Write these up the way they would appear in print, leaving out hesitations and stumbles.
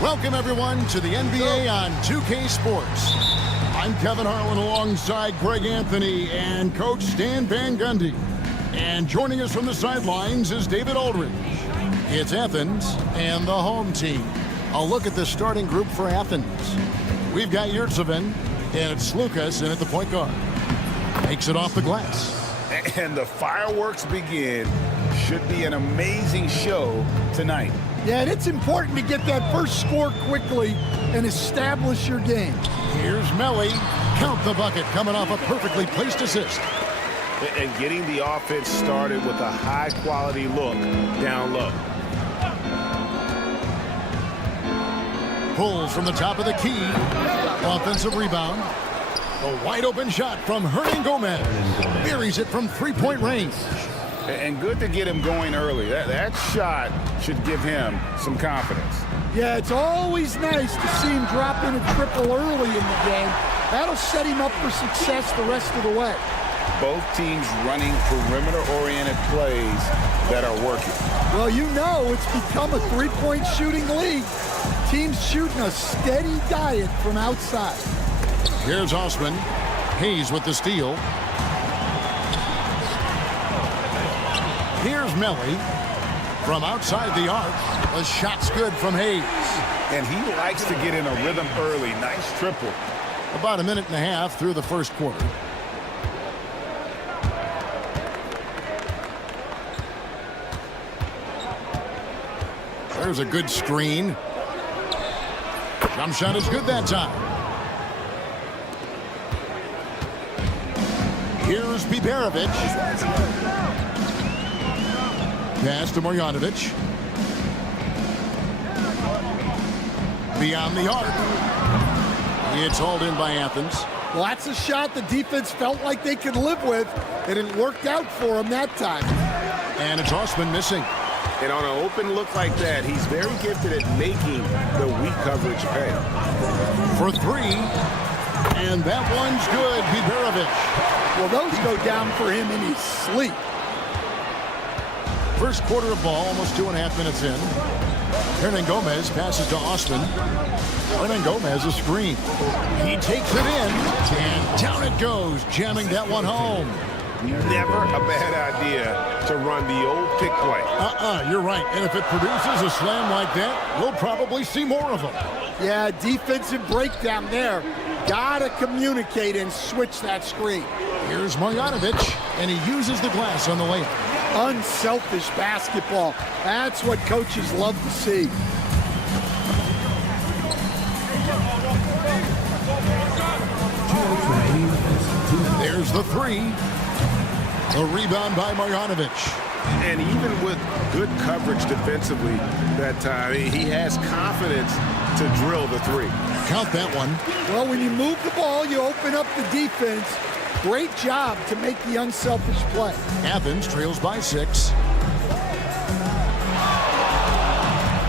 Welcome, everyone, to the NBA on 2K Sports. I'm Kevin Harlan alongside Greg Anthony and Coach Stan Van Gundy. And joining us from the sidelines is David Aldridge. It's Athens and the home team. A look at the starting group for Athens. We've got Yurtseven, and it's Lucas in at the point guard. Makes it off the glass. And the fireworks begin. Should be an amazing show tonight. Yeah, and it's important to get that first score quickly and establish your game. Here's Melly. Count the bucket, coming off a perfectly placed assist. And getting the offense started with a high-quality look down low. Pulls from the top of the key. Offensive rebound. A wide-open shot from Hernan Gomez. Buries it from three-point range. And good to get him going early. That shot should give him some confidence. Yeah, it's always nice to see him drop in a triple early in the game. That'll set him up for success the rest of the way. Both teams running perimeter-oriented plays that are working. Well, you know it's become a three-point shooting league. Teams shooting a steady diet from outside. Here's Osman. Hayes with the steal. Here's Melly. From outside the arc, the shot's good from Hayes. And he likes to get in a rhythm early. Nice triple. About a minute and a half through the first quarter. There's a good screen. Jump shot is good that time. Here's Biberovic. Pass to Marjanovic. Beyond the arc. It's hauled in by Athens. Well, that's a shot the defense felt like they could live with, and it worked out for them that time. And it's Osman missing. And on an open look like that, he's very gifted at making the weak coverage pay. For three. And that one's good, Biberovic. Well, those go down for him in his sleep. First quarter of ball, almost 2.5 minutes in. Hernan Gomez passes to Osman. Hernan Gomez a screen. He takes it in, and down it goes, jamming that one home. Never a bad idea to run the old pick play. You're right. And if it produces a slam like that, we'll probably see more of them. Yeah, defensive breakdown there. Gotta communicate and switch that screen. Here's Marjanovic, and he uses the glass on the layup. Unselfish basketball. That's what coaches love to see. There's the three. A rebound by Marjanovic. And even with good coverage defensively that time, he has confidence to drill the three. Count that one. Well, when you move the ball, you open up the defense. Great job to make the unselfish play. Athens trails by 6.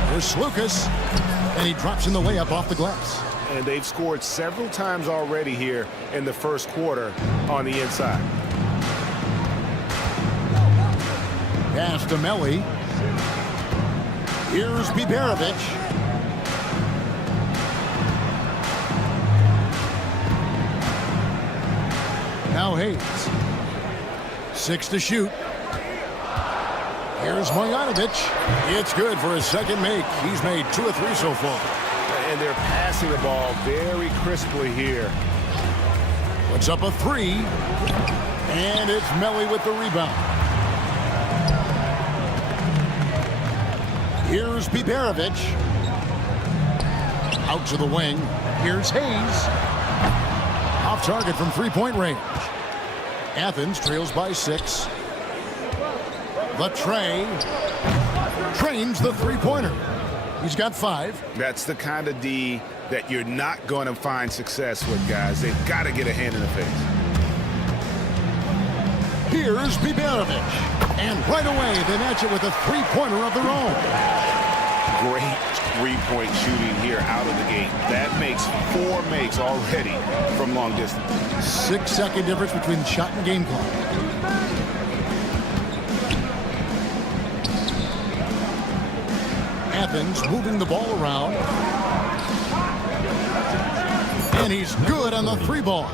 Here's Lucas, and he drops in the layup off the glass. And they've scored several times already here in the first quarter on the inside. Pass to Melli. Here's Biberovic. Now Hayes. 6 to shoot. Here's Mojanovic. It's good for his second make. He's made 2 of 3 so far. And they're passing the ball very crisply here. Puts up a 3. And it's Melli with the rebound. Here's Biberovic. Out to the wing. Here's Hayes. Off target from three-point range. Athens trails by 6. The Trey trains the three-pointer. He's got 5. That's the kind of D that you're not going to find success with, guys. They've got to get a hand in the face. Here's Biberovic. And right away, they match it with a three-pointer of their own. Great three-point shooting here out of the gate. That makes 4 makes already from long distance. 6-second difference between shot and game clock. Athens moving the ball around. And he's good on the 3-ball.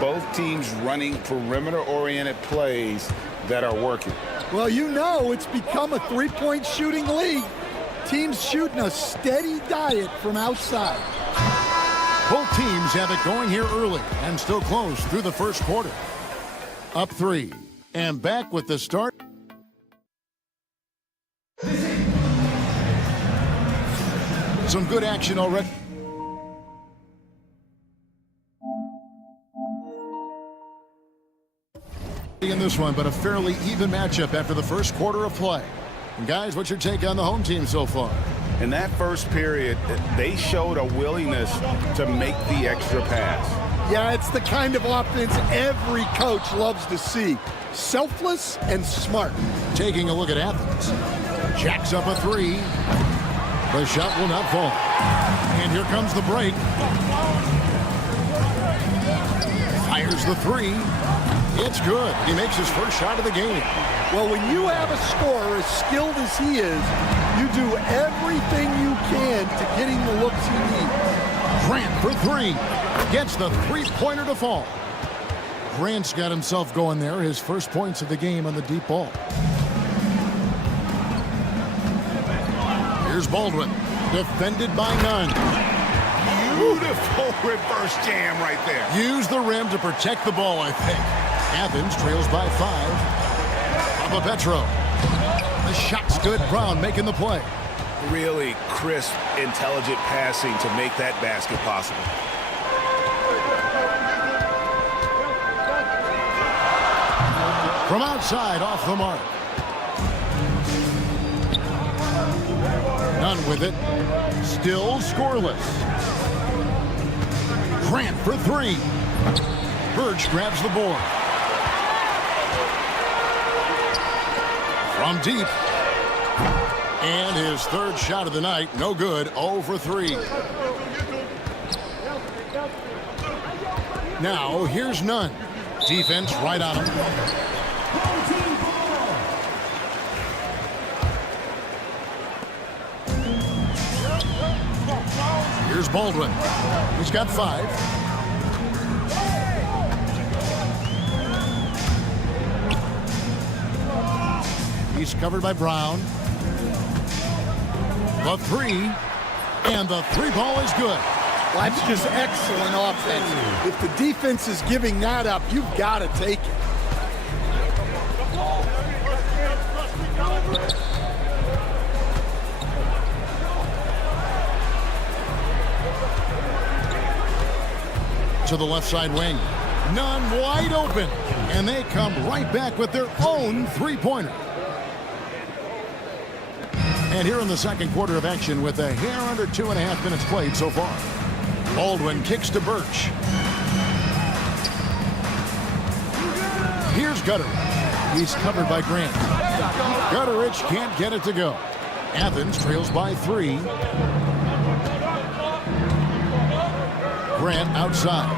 Both teams running perimeter-oriented plays that are working. Well, you know it's become a three-point shooting league. Teams shooting a steady diet from outside. Both teams have it going here early and still close through the first quarter. Up 3 and back with the start. Some good action already. In this one, but a fairly even matchup after the first quarter of play. And guys, what's your take on the home team so far? In that first period, they showed a willingness to make the extra pass. Yeah, it's the kind of offense every coach loves to see. Selfless and smart. Taking a look at Athens. Jacks up a 3. The shot will not fall. And here comes the break. Fires the 3. It's good. He makes his first shot of the game. Well, when you have a scorer as skilled as he is, you do everything you can to get him the looks he needs. Grant for 3. Gets the three-pointer to fall. Grant's got himself going there. His first points of the game on the deep ball. Here's Baldwin. Defended by none. Beautiful reverse jam right there. Use the rim to protect the ball, I think. Athens trails by 5. Petro. The shot's good. Brown making the play. Really crisp, intelligent passing to make that basket possible. From outside, off the mark. None with it. Still scoreless. Grant for 3. Birch grabs the board. From deep. And his third shot of the night, no good, 0 for 3. Now, here's Nunn. Defense right on him. Here's Baldwin. He's got 5. He's covered by Brown. The 3, and the 3-ball is good. Well, that's just excellent offense. If the defense is giving that up, you've got to take it. To the left side wing. Nunn wide open. And they come right back with their own three-pointer. And here in the second quarter of action with a hair under 2.5 minutes played so far. Baldwin kicks to Birch. Here's Gutteridge. He's covered by Grant. Gutteridge can't get it to go. Athens trails by 3. Grant outside.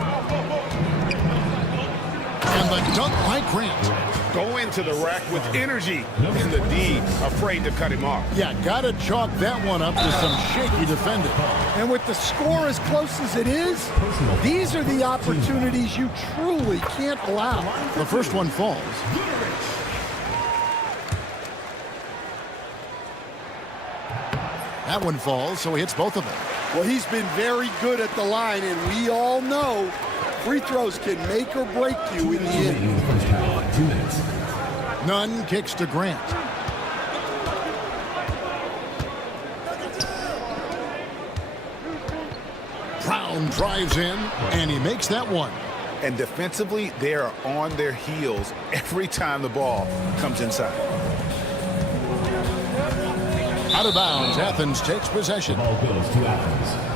And the dunk by Grant. Go into the rack with energy in the D, afraid to cut him off. Yeah, gotta chalk that one up to some shaky defending. And with the score as close as it is, these are the opportunities you truly can't allow. The first one falls. That one falls, so he hits both of them. Well, he's been very good at the line, and we all know free throws can make or break you in the end. 2 minutes. Nunn kicks to Grant. Brown drives in, and he makes that one. And defensively, they are on their heels every time the ball comes inside. Out of bounds, Athens takes possession. Ball goes to Athens.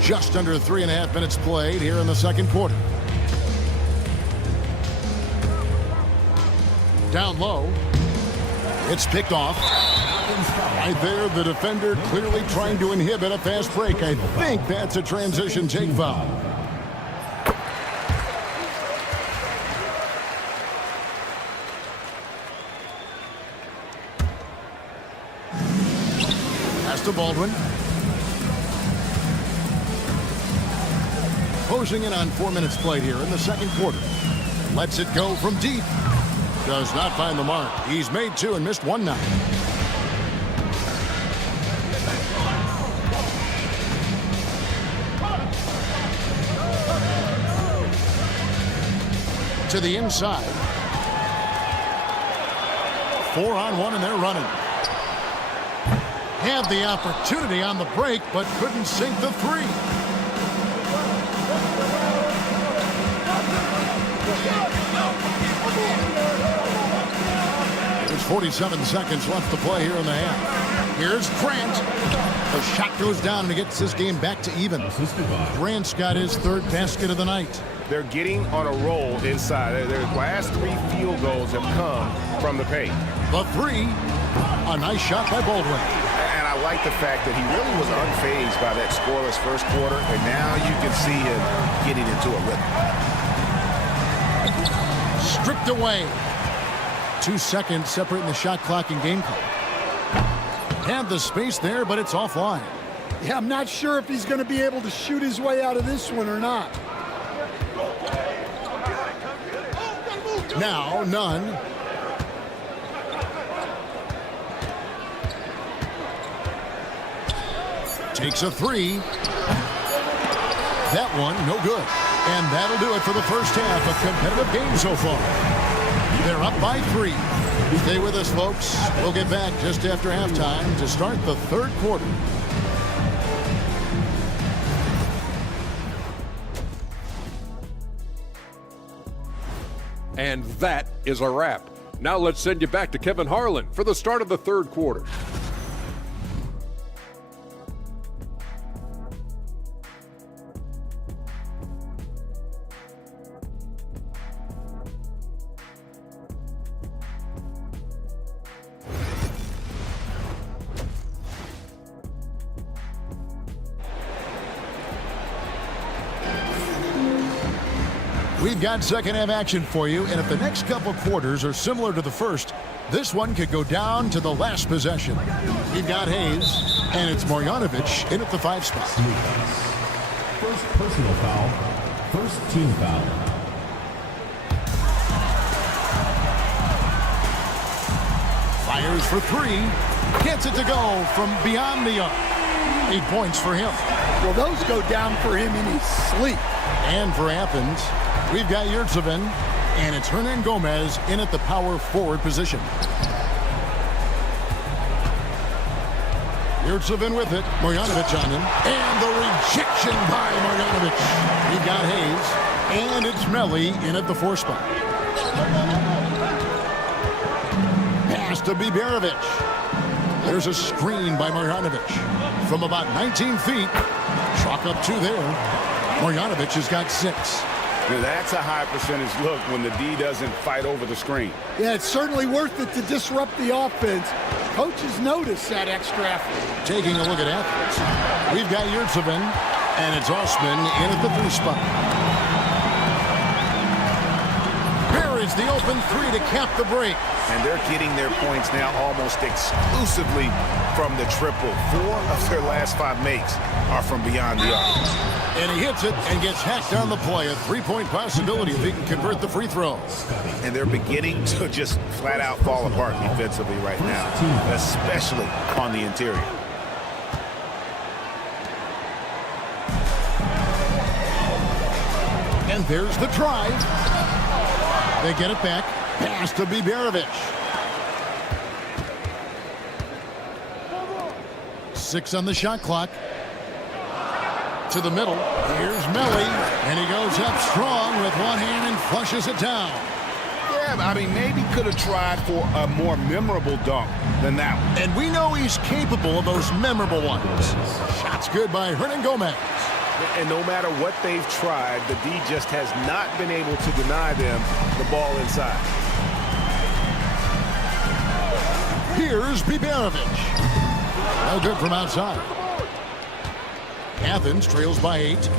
Just under 3.5 minutes played here in the second quarter. Down low. It's picked off. Right there, the defender clearly trying to inhibit a fast break. I think that's a transition take foul. Pass to Baldwin. Closing in on 4 minutes played here in the second quarter. Lets it go from deep. Does not find the mark. He's made 2 and missed 1 now. To the inside. 4-on-1 and they're running. Had the opportunity on the break, but couldn't sink the 3. There's 47 seconds left to play here in the half. Here's Grant. The shot goes down and he gets this game back to even. Grant's got his 3rd basket of the night. They're getting on a roll inside. Their last 3 field goals have come from the paint. The 3. A nice shot by Baldwin. And I like the fact that he really was unfazed by that scoreless first quarter, and now you can see him getting into a rhythm. Stripped away. 2 seconds separating the shot clock and game clock. Had the space there, but it's offline. Yeah, I'm not sure if he's going to be able to shoot his way out of this one or not. Now, Nunn. Takes a 3. That one, no good. And that'll do it for the first half. A competitive game so far. They're up by 3. Stay with us, folks. We'll get back just after halftime to start the third quarter. And that is a wrap. Now let's send you back to Kevin Harlan for the start of the third quarter. We've got second half action for you, and if the next couple quarters are similar to the first, this one could go down to the last possession. We've got Hayes, and it's Marjanovic in at the 5 spot. First personal foul. First team foul. Fires for 3. Gets it to go from beyond the arc. 8 points for him. Well, those go down for him in his sleep. And for Athens, we've got Yurtsevin, and it's Hernan Gomez in at the power forward position. Yurtsevin with it. Marjanovic on him. And the rejection by Marjanovic. We've got Hayes. And it's Melly in at the 4 spot. Pass to Biberovic. There's a screen by Marjanovic. From about 19 feet. Chalk up 2 there. Marjanovic has got 6. Now that's a high percentage look when the D doesn't fight over the screen. Yeah, it's certainly worth it to disrupt the offense. Coaches notice that extra effort. Taking a look at Athens. We've got Yurtsevin, and it's Osman in at the 3 spot. Here is the open 3 to cap the break. And they're getting their points now almost exclusively from the triple. 4 of their last 5 makes are from beyond the arc. And he hits it and gets hacked on the play. A 3-point possibility if he can convert the free throw. And they're beginning to just flat out fall apart defensively right now, especially on the interior. And there's the drive. They get it back. Pass to Biberovic. 6 on the shot clock. To the middle. Here's Melly. And he goes up strong with one hand and flushes it down. Yeah, I mean, maybe could have tried for a more memorable dunk than that one. And we know he's capable of those memorable ones. Shots good by Hernangomez. And no matter what they've tried, the D just has not been able to deny them the ball inside. Here's Biberovic. No good from outside. Athens trails by 8.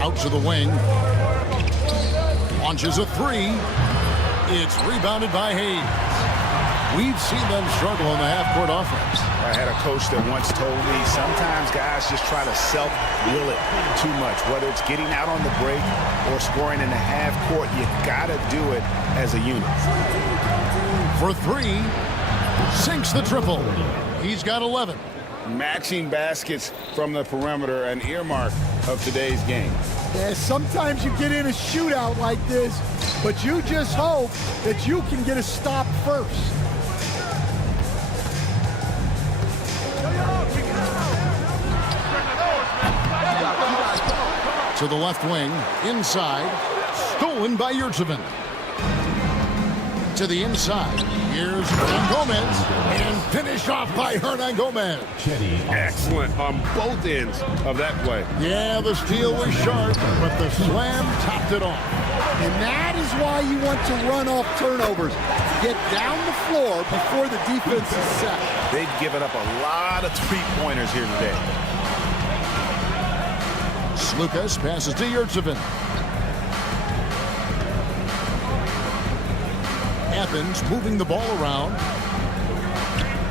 Out to the wing. Launches a 3. It's rebounded by Hayes. We've seen them struggle in the half-court offense. I had a coach that once told me sometimes guys just try to self-will it too much. Whether it's getting out on the break or scoring in the half-court, you got to do it as a unit. For 3. Sinks the triple. He's got 11. Matching baskets from the perimeter, an earmark of today's game. Yeah, sometimes you get in a shootout like this, but you just hope that you can get a stop first. To the left wing, inside, stolen by Yurtsevin. To the inside, here's Hernangomez, and finished off by Hernangomez. Excellent on both ends of that play. Yeah, the steal was sharp, but the slam topped it off. And that is why you want to run off turnovers. Get down the floor before the defense is set. They've given up a lot of three-pointers here today. Slukas passes to Yurtsevin. Athens moving the ball around.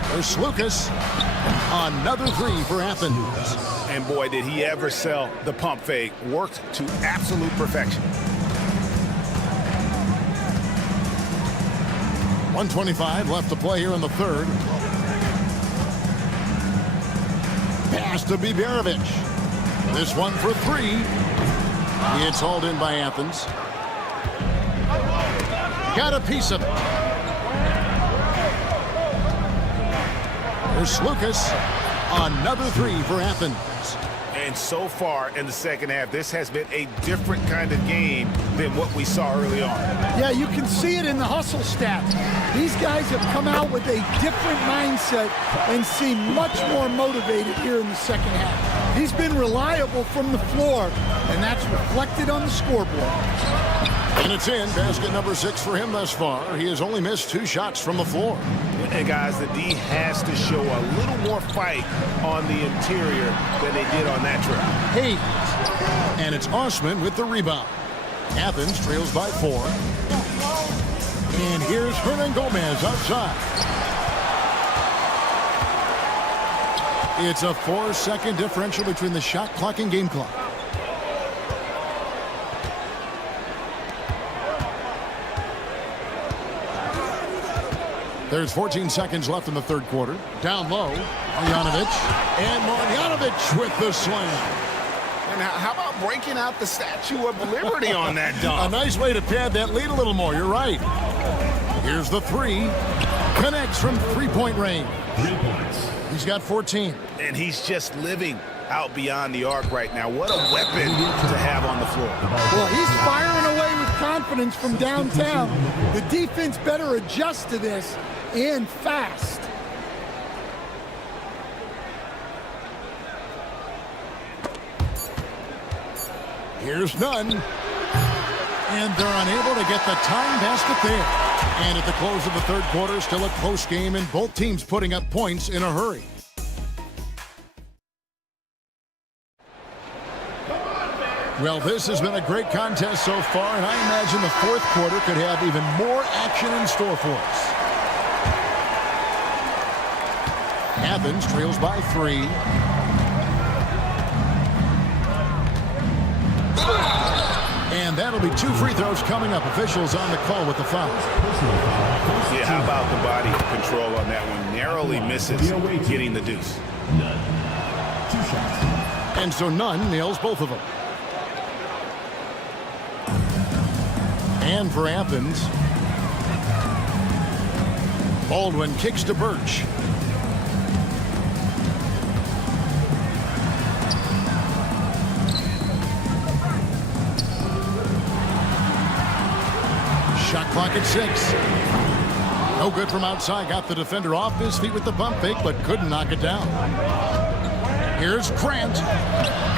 There's Slukas. Another 3 for Athens. And boy, did he ever sell the pump fake. Worked to absolute perfection. 1:25 left to play here in the third. Pass to Biberovic. This one for 3. It's hauled in by Athens. Got a piece of it. There's Slukas. Another 3 for Athens. And so far in the second half, this has been a different kind of game than what we saw early on. Yeah, you can see it in the hustle stats. These guys have come out with a different mindset and seem much more motivated here in the second half. He's been reliable from the floor, and that's reflected on the scoreboard. And it's in. Basket number 6 for him thus far. He has only missed 2 shots from the floor. And guys, the D has to show a little more fight on the interior than they did on that trip. Hayes. And it's Osman with the rebound. Athens trails by 4. And here's Hernangomez outside. It's a 4-second differential between the shot clock and game clock. There's 14 seconds left in the third quarter. Down low, Marjanovic. And Marjanovic with the slam. And how about breaking out the Statue of Liberty on that dunk? A nice way to pad that lead a little more. You're right. Here's the 3. Connects from 3-point range. 3 points. He's got 14. And he's just living out beyond the arc right now. What a weapon to have on the floor. Well, he's firing away with confidence from downtown. The defense better adjust to this, and fast. Here's none. And they're unable to get the tying basket there. And at the close of the third quarter, still a close game, and both teams putting up points in a hurry. Well, this has been a great contest so far, and I imagine the fourth quarter could have even more action in store for us. Athens trails by 3. And that'll be 2 free throws coming up. Officials on the call with the foul. Yeah, how about the body control on that one? Narrowly misses getting the deuce. None. 2 shots. And so Nunn nails both of them. And for Athens, Baldwin kicks to Birch. Shot clock at 6. No good from outside. Got the defender off his feet with the bump fake, but couldn't knock it down. Here's Grant,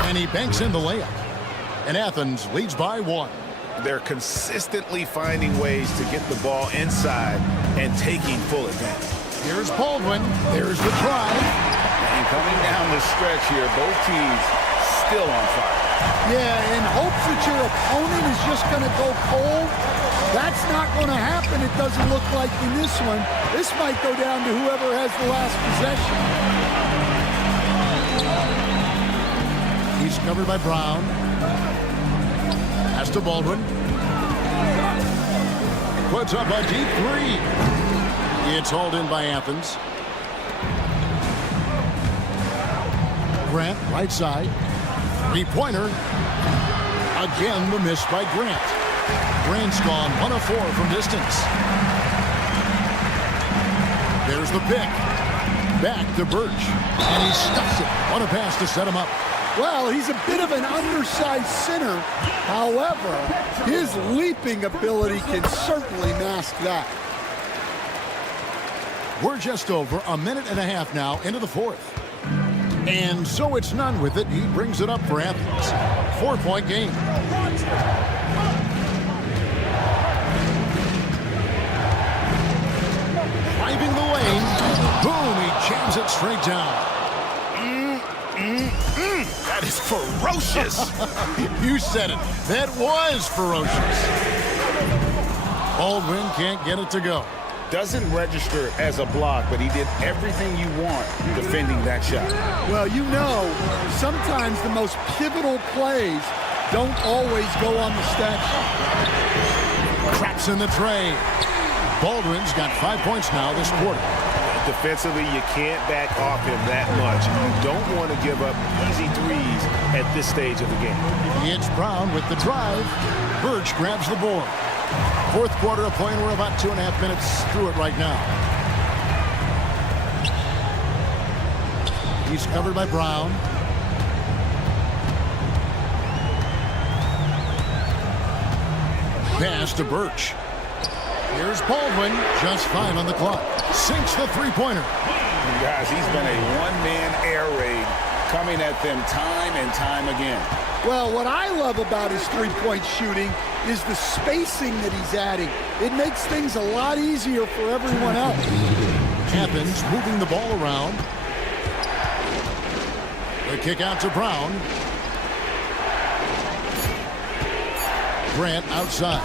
and he banks in the layup. And Athens leads by 1. They're consistently finding ways to get the ball inside and taking full advantage. Here's Baldwin. There's the drive. And coming down the stretch here, both teams still on fire. Yeah, in hopes that your opponent is just going to go cold. That's not going to happen, it doesn't look like in this one. This might go down to whoever has the last possession. He's covered by Brown. Pass to Baldwin. Puts up a deep 3. It's hauled in by Athens. Grant, right side. 3-pointer. Again, the miss by Grant. Grant's gone 1 of 4 from distance. There's the pick. Back to Birch. And he stuffs it. What a pass to set him up. Well, he's a bit of an undersized center. However, his leaping ability can certainly mask that. We're just over a minute and a half now into the fourth. And so it's Nunn with it. He brings it up for Athens. 4-point game. Driving the lane. Boom, he jams it straight down. That is ferocious. You said it. That was ferocious. Baldwin can't get it to go. Doesn't register as a block, but he did everything you want defending that shot. Well, you know, sometimes the most pivotal plays don't always go on the stat sheet. Traps in the tray. Baldwin's got 5 points now this quarter. Defensively, you can't back off him that much. You don't want to give up easy threes at this stage of the game. It's Brown with the drive. Birch grabs the board. Fourth quarter of play, and we're about 2.5 minutes through it right now. He's covered by Brown. Pass to Birch. Here's Baldwin, just 5 on the clock. Sinks the 3-pointer. Guys, he's been a one-man air raid coming at them time and time again. Well, what I love about his three-point shooting is the spacing that he's adding. It makes things a lot easier for everyone else. Athens moving the ball around. The kick out to Brown. Grant outside.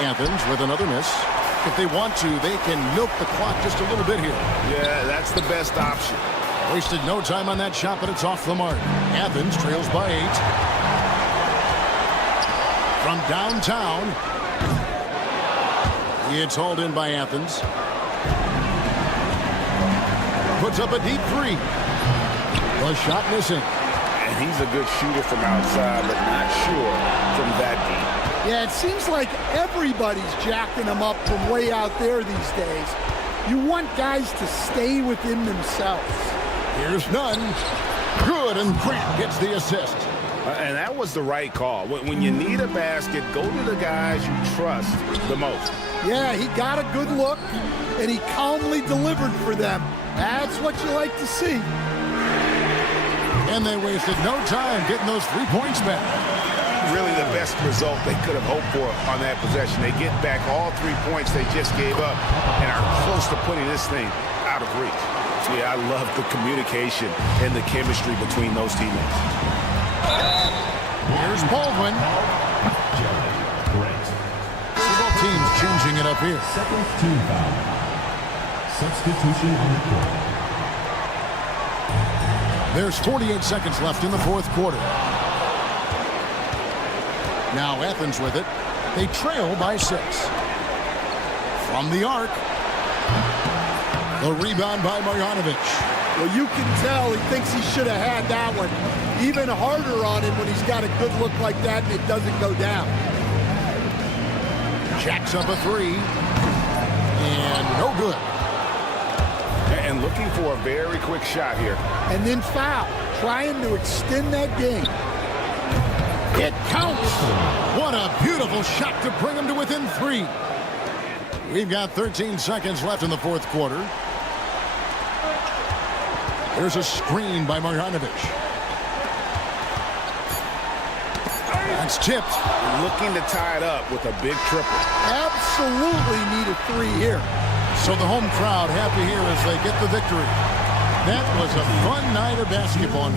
Athens with another miss. If they want to, they can milk the clock just a little bit here. Yeah, that's the best option. Wasted no time on that shot, but it's off the mark. Athens trails by 8. From downtown, it's hauled in by Athens. Puts up a deep 3. The shot missing. And he's a good shooter from outside, but not sure from that deep. Yeah, it seems like everybody's jacking them up from way out there these days. You want guys to stay within themselves. Here's Nunn. good, and Grant gets the assist. And that was the right call. When you need a basket, go to the guys you trust the most. Yeah, he got a good look, and he calmly delivered for them. That's what you like to see. And they wasted no time getting those 3 points back. Really the best result they could have hoped for on that possession. They get back all 3 points they just gave up and are close to putting this thing out of reach. Yeah, I love the communication and the chemistry between those teammates. Here's Baldwin. Great. Both teams changing it up here. Second team foul. Substitution on the court. There's 48 seconds left in the fourth quarter. Now Athens with it. They trail by 6. From the arc. The rebound by Marjanovic. Well, you can tell he thinks he should have had that one. Even harder on him when he's got a good look like that and it doesn't go down. Jacks up a 3. And no good. And looking for a very quick shot here. And then foul, trying to extend that game. It counts. What a beautiful shot to bring him to within 3. We've got 13 seconds left in the fourth quarter. There's a screen by Marjanovic. That's tipped. Looking to tie it up with a big triple. Absolutely need a 3 here. So the home crowd happy here as they get the victory. That was a fun night of basketball.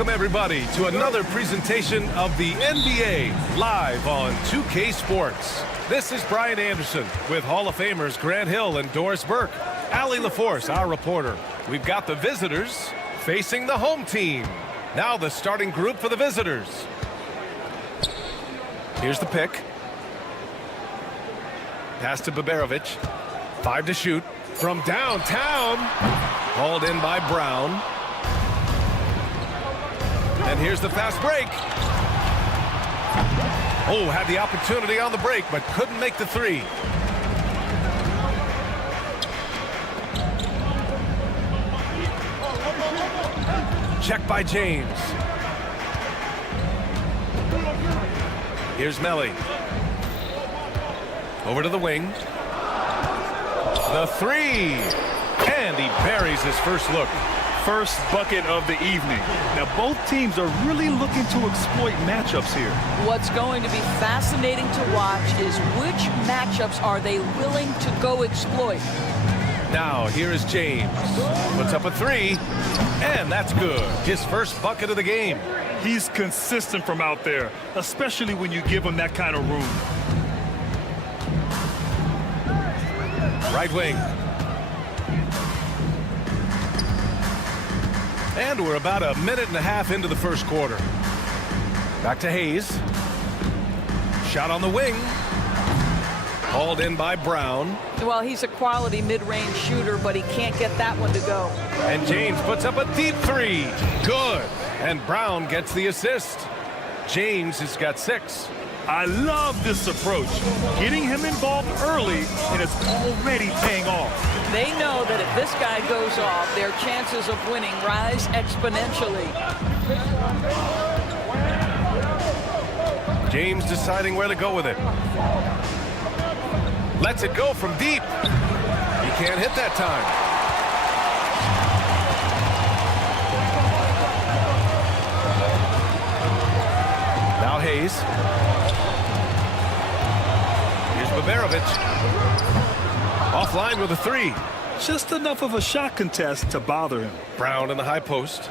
Welcome, everybody, to another presentation of the NBA live on 2K Sports. This is Brian Anderson with Hall of Famers Grant Hill and Doris Burke. Allie LaForce, our reporter. We've got the visitors facing the home team. Now the starting group for the visitors. Here's the pick. Pass to Baberovic. 5 to shoot from downtown. Hauled in by Brown. And here's the fast break. Oh, had the opportunity on the break, but couldn't make the three. Check by James. Here's Melly. Over to the wing. The three. And he buries his first look. First bucket of the evening. Now both teams are really looking to exploit matchups here. What's going to be fascinating to watch is which matchups are they willing to go exploit. Now, here is James. Puts up a three, and that's good. His first bucket of the game. He's consistent from out there, especially when you give him that kind of room. Right wing. And we're about a minute and a half into the first quarter. Back to Hayes. Shot on the wing. Hauled in by Brown. Well, he's a quality mid-range shooter, but he can't get that one to go. And James puts up a deep three. Good. And Brown gets the assist. James has got 6. I love this approach. Getting him involved early, and it's already paying off. They know that if this guy goes off, their chances of winning rise exponentially. James deciding where to go with it. Lets it go from deep. He can't hit that time. Now Hayes. Here's Baberovic. Offline with a 3. Just enough of a shot contest to bother him. Brown in the high post.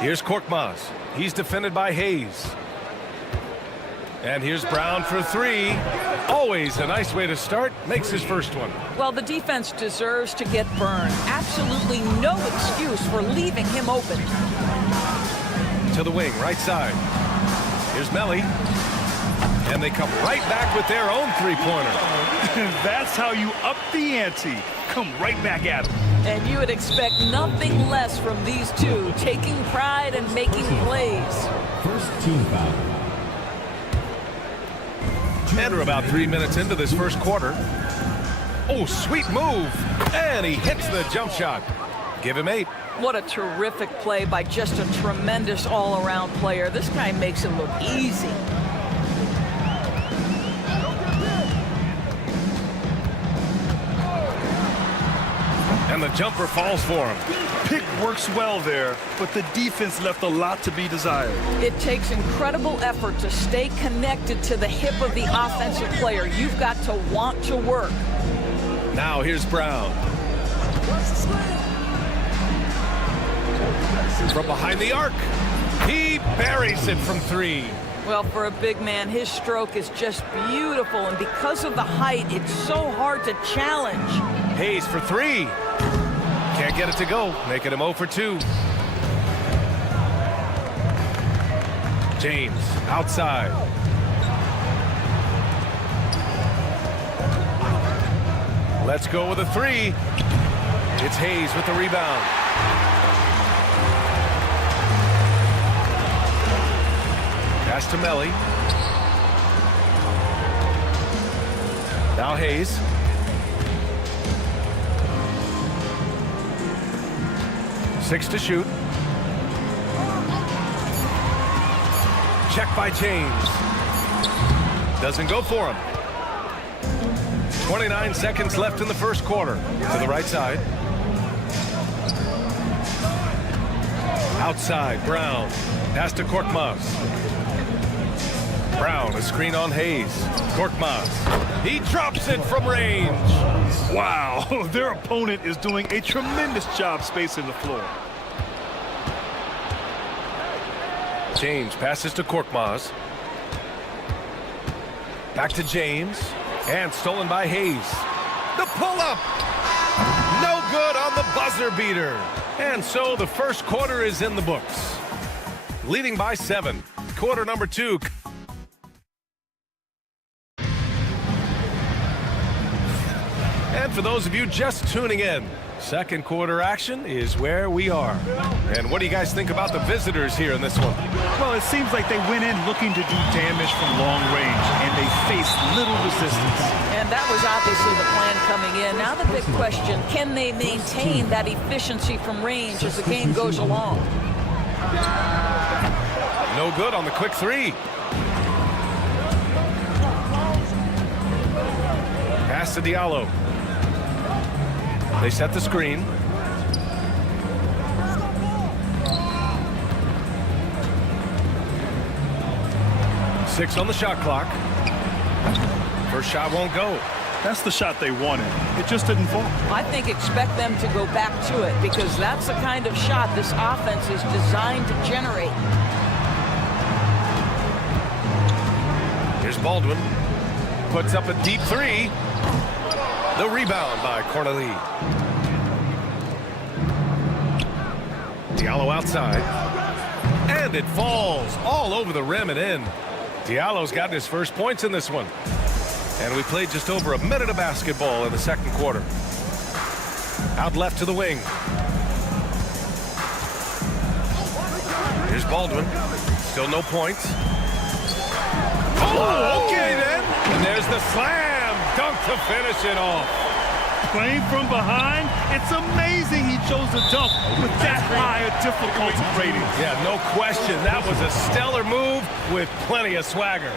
Here's Korkmaz. He's defended by Hayes. And here's Brown for 3. Always a nice way to start. Makes his first one. Well, the defense deserves to get burned. Absolutely no excuse for leaving him open. To the wing, right side. Here's Melly. And they come right back with their own three-pointer. That's how you up the ante. Come right back at him. And you would expect nothing less from these two, taking pride and making plays. First team foul. And we're about 3 minutes into this first quarter. Oh, sweet move. And he hits the jump shot. Give him 8. What a terrific play by just a tremendous all-around player. This guy makes it look easy. And the jumper falls for him. Pick works well there, but the defense left a lot to be desired. It takes incredible effort to stay connected to the hip of the offensive player. You've got to want to work. Now here's Brown. From behind the arc. He buries it from 3. Well, for a big man, his stroke is just beautiful, and because of the height, it's so hard to challenge. Hayes for 3. Can't get it to go, making him 0 for 2. James outside. Let's go with a 3. It's Hayes with the rebound. Pass to Melly. Now Hayes. Six to shoot. Check by James. Doesn't go for him. 29 seconds left in the first quarter. To the right side. Outside, Brown. Pass to Korkmaz. Brown, a screen on Hayes. Korkmaz. He drops it from range. Wow, their opponent is doing a tremendous job spacing the floor. James passes to Korkmaz. Back to James. And stolen by Hayes. The pull-up. No good on the buzzer beater. And so the first quarter is in the books. Leading by 7. Quarter number 2. And for those of you just tuning in, second quarter action is where we are. And what do you guys think about the visitors here in this one? Well, it seems like they went in looking to do damage from long range, and they faced little resistance. And that was obviously the plan coming in. Now the big question, can they maintain that efficiency from range as the game goes along? No good on the quick 3. Pass to Diallo. They set the screen. 6 on the shot clock. First shot won't go. That's the shot they wanted. It just didn't fall. I think expect them to go back to it because that's the kind of shot this offense is designed to generate. Here's Baldwin. Puts up a deep 3. The rebound by Cornelie. Diallo outside. And it falls all over the rim and in. Diallo's gotten his first points in this one. And we played just over a minute of basketball in the second quarter. Out left to the wing. Here's Baldwin. Still no points. Oh, okay then. And there's the slam dunk to finish it off. Playing from behind, it's amazing he chose to dunk with that high a difficulty rating. Yeah, no question. That was a stellar move with plenty of swagger.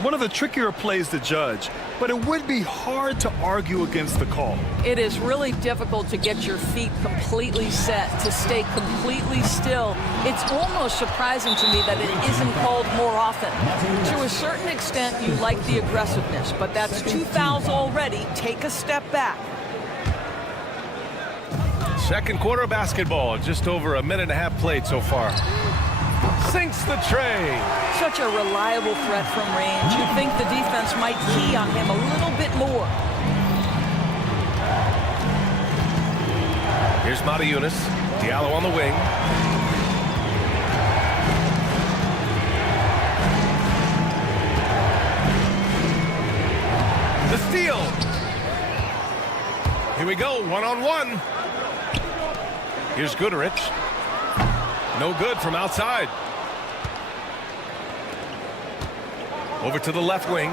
One of the trickier plays to judge, but it would be hard to argue against the call. It is really difficult to get your feet completely set, to stay completely still. It's almost surprising to me that it isn't called more often. To a certain extent, you like the aggressiveness, but that's 2 fouls already. Take a step back. Second quarter of basketball, just over a minute and a half played so far. Sinks the tray. Such a reliable threat from range. You'd think the defense might key on him a little bit more. Here's Mata-Yunus. Diallo on the wing. The steal. Here we go, one-on-one. Here's Goodrich. No good from outside. Over to the left wing.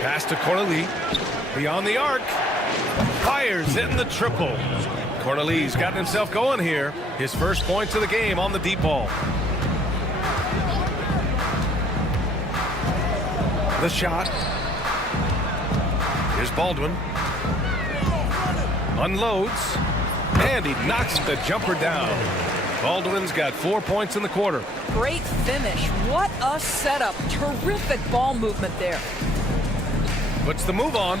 Pass to Cornelie. Beyond the arc. Fires in the triple. Cornelie's gotten himself going here. His first points of the game on the deep ball. The shot. Here's Baldwin. Unloads. And he knocks the jumper down. Baldwin's got 4 points in the quarter. Great finish. What a setup. Terrific ball movement there. Puts the move on.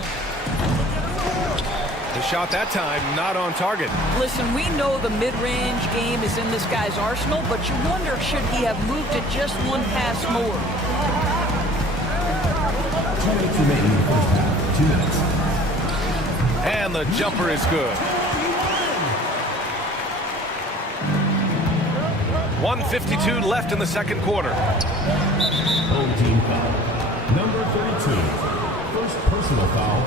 The shot that time not on target. Listen, we know the mid-range game is in this guy's arsenal, but you wonder should he have moved it just one pass more. 10 minutes remaining in the first half. 2 minutes. And the jumper is good. 1:52 left in the second quarter. Home team foul. Number 32. First personal foul.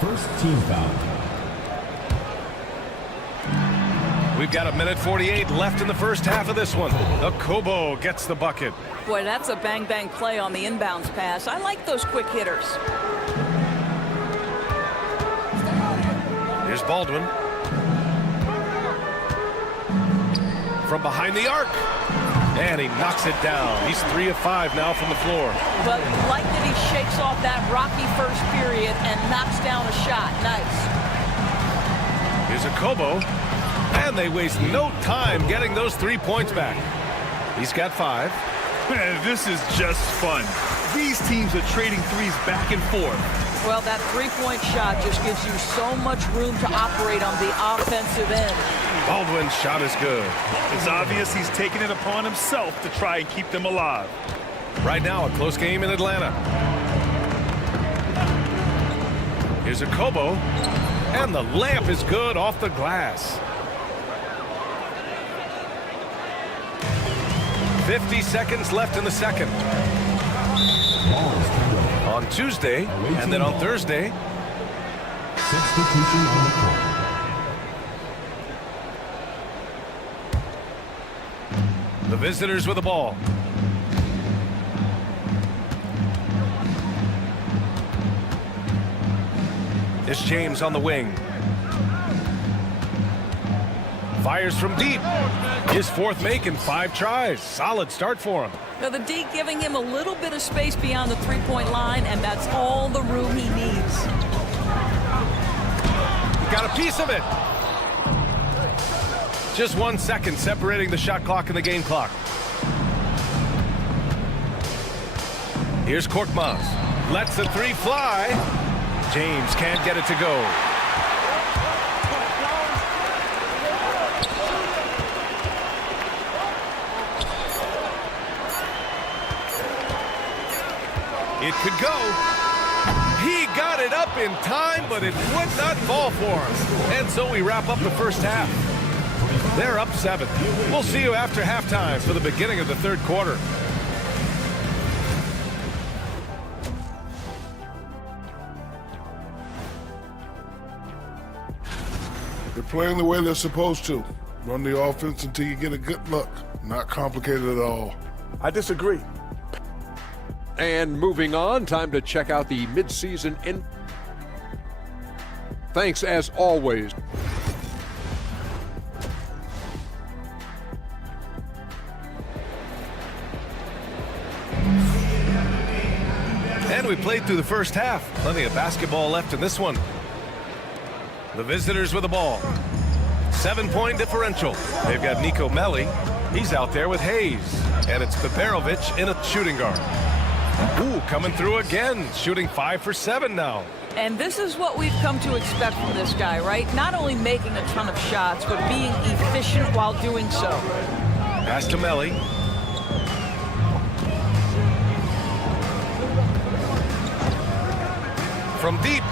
First team foul. We've got 1:48 left in the first half of this one. The Kobo gets the bucket. Boy, that's a bang-bang play on the inbounds pass. I like those quick hitters. Here's Baldwin. From behind the arc. And he knocks it down. He's 3 of 5 now from the floor. But like that he shakes off that rocky first period and knocks down a shot. Nice. Here's a Kobo. And they waste no time getting those 3 points back. He's got 5. Man, this is just fun. These teams are trading threes back and forth. Well, that three-point shot just gives you so much room to operate on the offensive end. Baldwin's shot is good. It's obvious he's taking it upon himself to try and keep them alive. Right now, a close game in Atlanta. Here's a Kobo. And the layup is good off the glass. 50 seconds left in the second. On Tuesday, and then on Thursday. Substitution on the court. The visitors with the ball. It's James on the wing. Fires from deep. His fourth make in 5 tries. Solid start for him. Now the D giving him a little bit of space beyond the three-point line, and that's all the room he needs. Got a piece of it. Just 1 second separating the shot clock and the game clock. Here's Korkmaz. Lets the three fly. James can't get it to go. It could go. He got it up in time, but it would not fall for him. And so we wrap up the first half. They're up 7. We'll see you after halftime for the beginning of the third quarter. They're playing the way they're supposed to. Run the offense until you get a good look. Not complicated at all. I disagree. And moving on, time to check out the midseason. Thanks as always. And we played through the first half. Plenty of basketball left in this one. The visitors with the ball. 7-point differential. They've got Nico Melli. He's out there with Hayes. And it's Baberovic in a shooting guard. Ooh, coming through again. Shooting 5 for 7 now. And this is what we've come to expect from this guy, right? Not only making a ton of shots, but being efficient while doing so. Pass to Melli. From deep.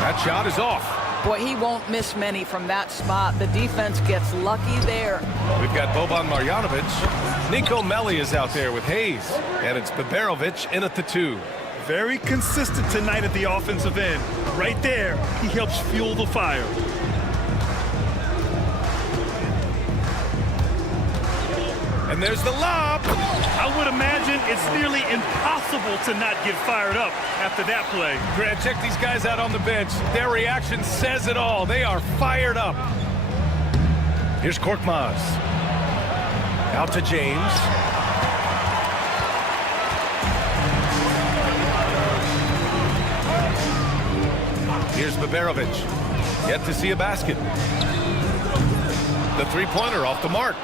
That shot is off. Boy, he won't miss many from that spot. The defense gets lucky there. We've got Boban Marjanovic. Nico Melli is out there with Hayes. And it's Baberovic in at the 2. Very consistent tonight at the offensive end. Right there, he helps fuel the fire. And there's the lob. I would imagine it's nearly impossible to not get fired up after that play. Grant, check these guys out on the bench. Their reaction says it all. They are fired up. Here's Korkmaz. Out to James. Here's Baberovic. Yet to see a basket. The three-pointer off the mark.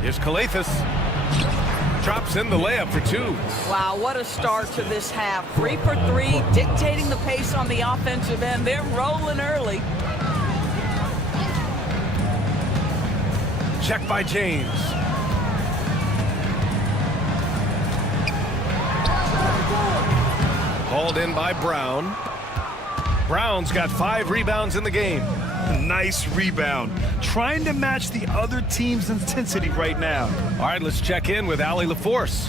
Here's Krilexxx. Drops in the layup for 2. Wow, what a start to this half. 3 for 3, dictating the pace on the offensive end. They're rolling early. Check by James. Hauled in by Brown. Brown's got 5 rebounds in the game. Nice rebound. Trying to match the other team's intensity right now. All right, let's check in with Allie LaForce.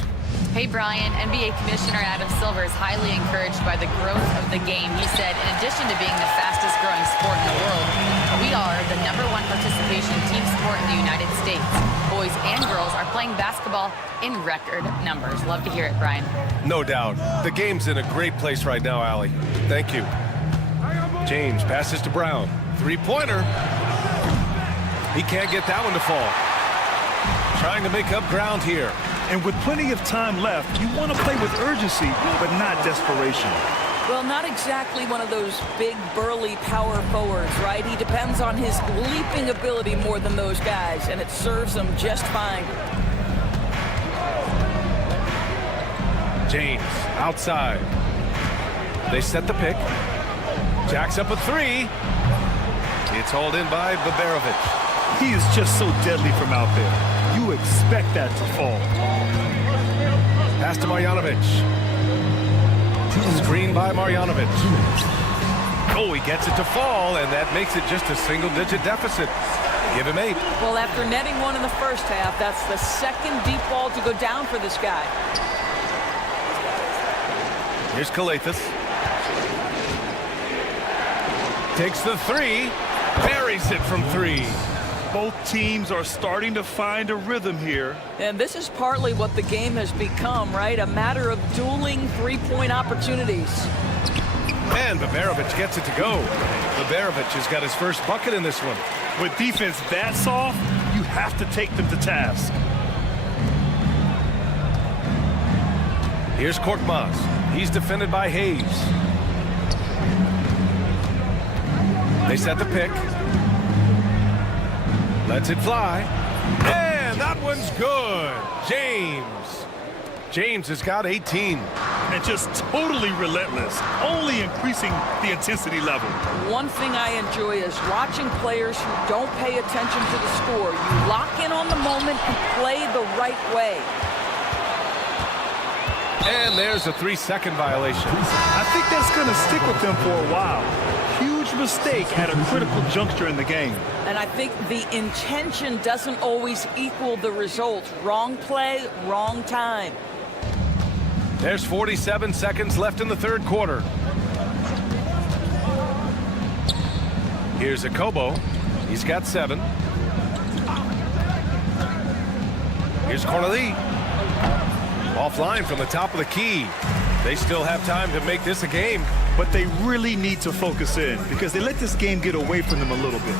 Hey, Brian. NBA Commissioner Adam Silver is highly encouraged by the growth of the game. He said, in addition to being the fastest growing sport in the world, we are the #1 participation team sport in the United States. Boys and girls are playing basketball in record numbers. Love to hear it, Brian. No doubt. The game's in a great place right now, Allie. Thank you. James passes to Brown. Three-pointer. He can't get that one to fall. Trying to make up ground here. And with plenty of time left, you want to play with urgency, but not desperation. Well, not exactly one of those big, burly power forwards, right? He depends on his leaping ability more than those guys, and it serves him just fine. James outside. They set the pick. Jacks up a 3. It's hauled in by Baberovic. He is just so deadly from out there. You expect that to fall. Pass to Marjanovic. Screen by Marjanovic. Oh, he gets it to fall, and that makes it just a single-digit deficit. Give him 8. Well, after netting one in the first half, that's the second deep ball to go down for this guy. Here's Krilexxx. Takes the 3. Buries it from 3. Both teams are starting to find a rhythm here. And this is partly what the game has become, right? A matter of dueling three-point opportunities. And Baberovic gets it to go. Baberovic has got his first bucket in this one. With defense that soft, you have to take them to task. Here's Korkmaz. He's defended by Hayes. They set the pick. Lets it fly. And that one's good. James has got 18. And just totally relentless, only increasing the intensity level. One thing I enjoy is watching players who don't pay attention to the score. You lock in on the moment and play the right way. And there's a 3-second violation. I think that's going to stick with them for a while. Huge mistake at a critical juncture in the game. And I think the intention doesn't always equal the result. Wrong play, wrong time. There's 47 seconds left in the third quarter. Here's Akobo. He's got 7. Here's Cornelie. Offline from the top of the key. They still have time to make this a game. But they really need to focus in because they let this game get away from them a little bit.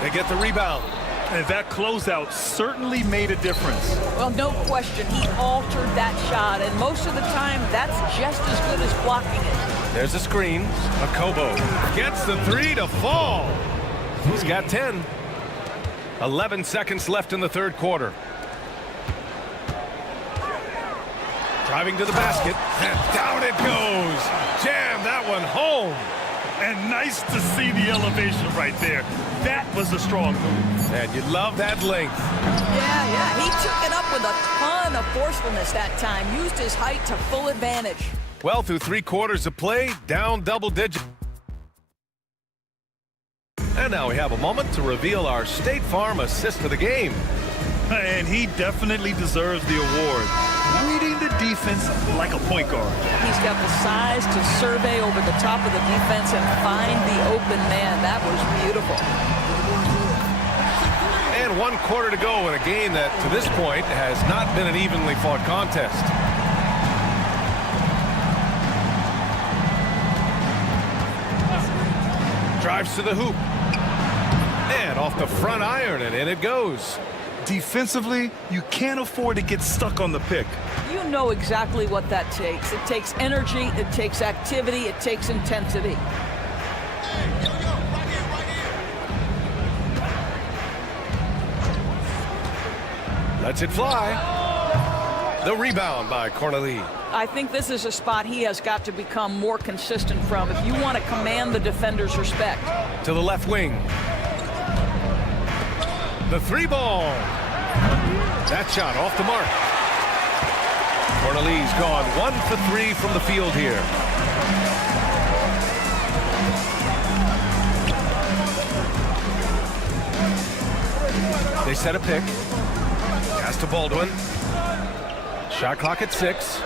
They get the rebound. And that closeout certainly made a difference. Well, no question. He altered that shot, and most of the time, that's just as good as blocking it. There's a screen. Akobo gets the 3 to fall. He's got 10. 11 seconds left in the third quarter. Driving to the basket, and down it goes. Jam that one home. And nice to see the elevation right there. That was a strong move. And you love that length. Yeah. He took it up with a ton of forcefulness that time. Used his height to full advantage. Well, through 3 quarters of play, down double digits. And now we have a moment to reveal our State Farm assist of the game. And he definitely deserves the award. Reading the defense like a point guard. He's got the size to survey over the top of the defense and find the open man. That was beautiful. And 1 quarter to go in a game that, to this point, has not been an evenly fought contest. Drives to the hoop. And off the front iron, and in it goes. Defensively, you can't afford to get stuck on the pick. You know exactly what that takes. It takes energy, it takes activity, it takes intensity. Lets it fly. The rebound by Cornelie. I think this is a spot he has got to become more consistent from if you want to command the defender's respect. To the left wing. The 3-ball. That shot off the mark. Cornelie's gone 1 for 3 from the field here. They set a pick. Pass to Baldwin. Shot clock at 6.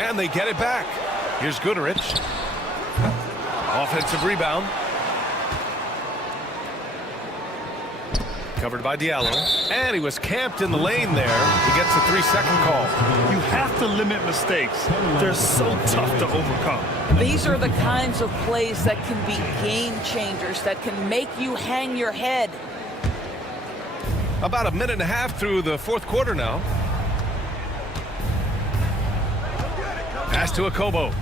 And they get it back. Here's Goodrich. Offensive rebound. Covered by Diallo. And he was camped in the lane there. He gets a 3-second call. You have to limit mistakes. They're so tough to overcome. These are the kinds of plays that can be game changers, that can make you hang your head. About a minute and a half through the fourth quarter now. Pass to Akobo.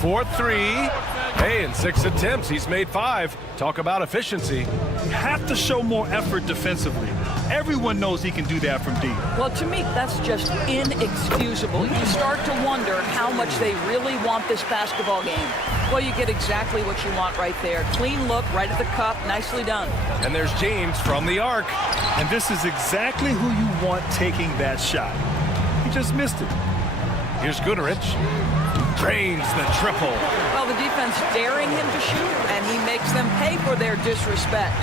4-3. Hey, in 6 attempts, he's made 5. Talk about efficiency. You have to show more effort defensively. Everyone knows he can do that from deep. Well, to me, that's just inexcusable. You start to wonder how much they really want this basketball game. Well, you get exactly what you want right there. Clean look, right at the cup, nicely done. And there's James from the arc. And this is exactly who you want taking that shot. He just missed it. Here's Goodrich. Drains the triple. Well, the defense daring him to shoot, and he makes them pay for their disrespect.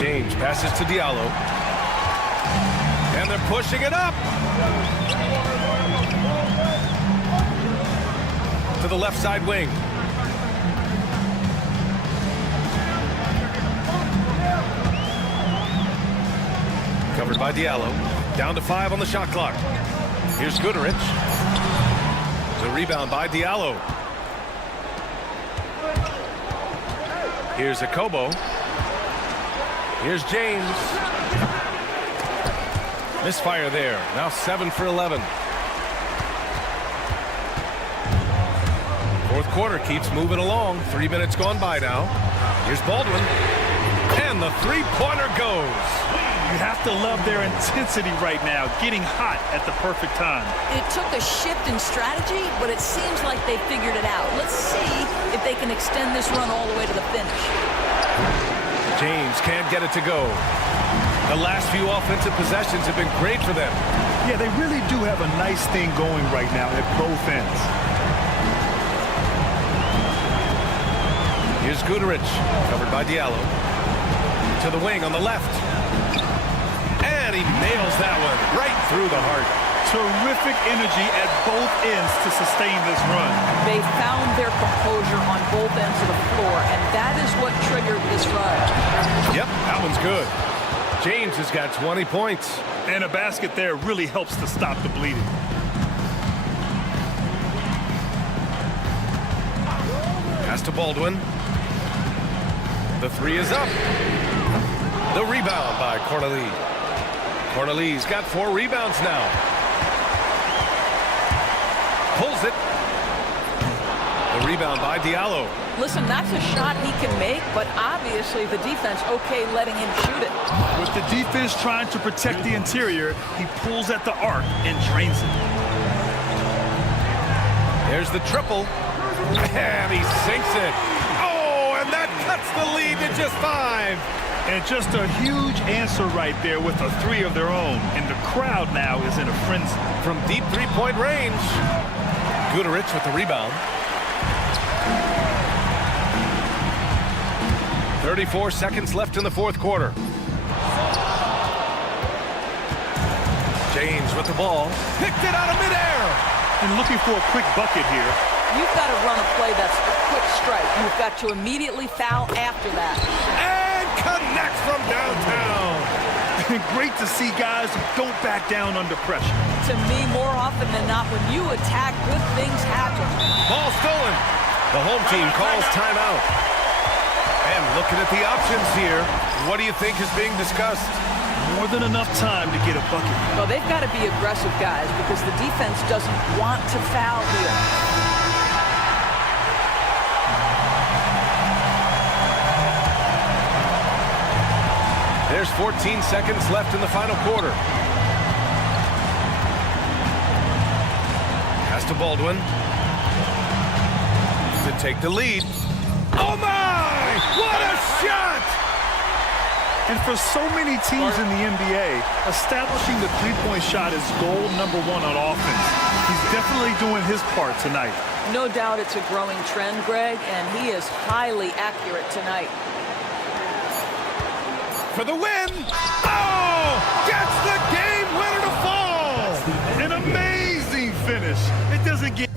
James passes to Diallo. And they're pushing it up. To the left side wing. Covered by Diallo. Down to 5 on the shot clock. Here's Goodrich. The rebound by Diallo. Here's Akobo. Here's James. Misfire there. Now 7 for 11. Fourth quarter keeps moving along. 3 minutes gone by now. Here's Baldwin. And the three-pointer goes. You have to love their intensity right now, getting hot at the perfect time. It took a shift in strategy, but it seems like they figured it out. Let's see if they can extend this run all the way to the finish. James can't get it to go. The last few offensive possessions have been great for them. Yeah, they really do have a nice thing going right now at both ends. Here's Guterich, covered by Diallo. To the wing on the left. And he nails that one right through the heart. Terrific energy at both ends to sustain this run. They found their composure on both ends of the floor, and that is what triggered this run. Yep, that one's good. James has got 20 points. And a basket there really helps to stop the bleeding. Pass to Baldwin. The three is up. The rebound by Corneli. Corneli's got 4 rebounds now. Pulls it. The rebound by Diallo. Listen, that's a shot he can make, but obviously the defense okay letting him shoot it. With the defense trying to protect the interior, he pulls at the arc and drains it. There's the triple. And he sinks it. Oh, and that cuts the lead to just 5. And just a huge answer right there with a 3 of their own. And the crowd now is in a frenzy. From deep three-point range. Guterich with the rebound. 34 seconds left in the fourth quarter. James with the ball. Picked it out of midair. And looking for a quick bucket here. You've got to run a play that's a quick strike. You've got to immediately foul after that. And connects from downtown. Great to see guys who don't back down under pressure. To me, more often than not, when you attack, good things happen. Ball stolen. The home team calls timeout. And looking at the options here, what do you think is being discussed? More than enough time to get a bucket. Well, they've got to be aggressive, guys, because the defense doesn't want to foul here. There's 14 seconds left in the final quarter. Pass to Baldwin. To take the lead. Oh my! What a shot! And for so many teams in the NBA, establishing the three-point shot is goal number 1 on offense. He's definitely doing his part tonight. No doubt it's a growing trend, Greg, and he is highly accurate tonight. For the win! Oh! Gets the game winner to fall! An amazing finish. It doesn't get...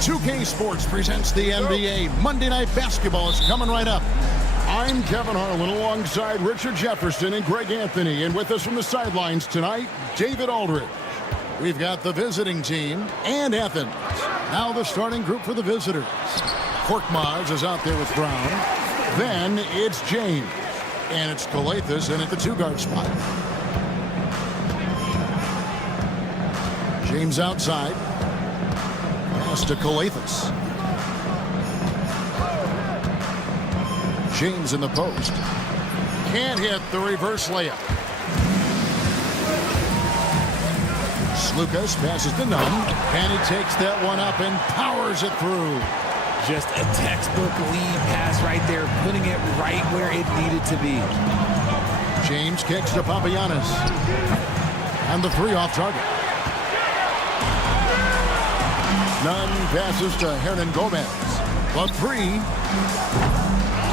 2K Sports presents the NBA. Monday Night Basketball is coming right up. I'm Kevin Harlan alongside Richard Jefferson and Greg Anthony. And with us from the sidelines tonight, David Aldridge. We've got the visiting team and Athens. Now the starting group for the visitors. Korkmaz is out there with Brown. Then it's James. And it's krilexxx in at the two-guard spot. James outside. Pass to krilexxx. James in the post. Can't hit the reverse layup. Slukas passes to Nunn. And he takes that one up and powers it through. Just a textbook lead pass right there, putting it right where it needed to be. James kicks to Papagiannis. And the three off target. Nunn passes to Hernan Gomez. The three.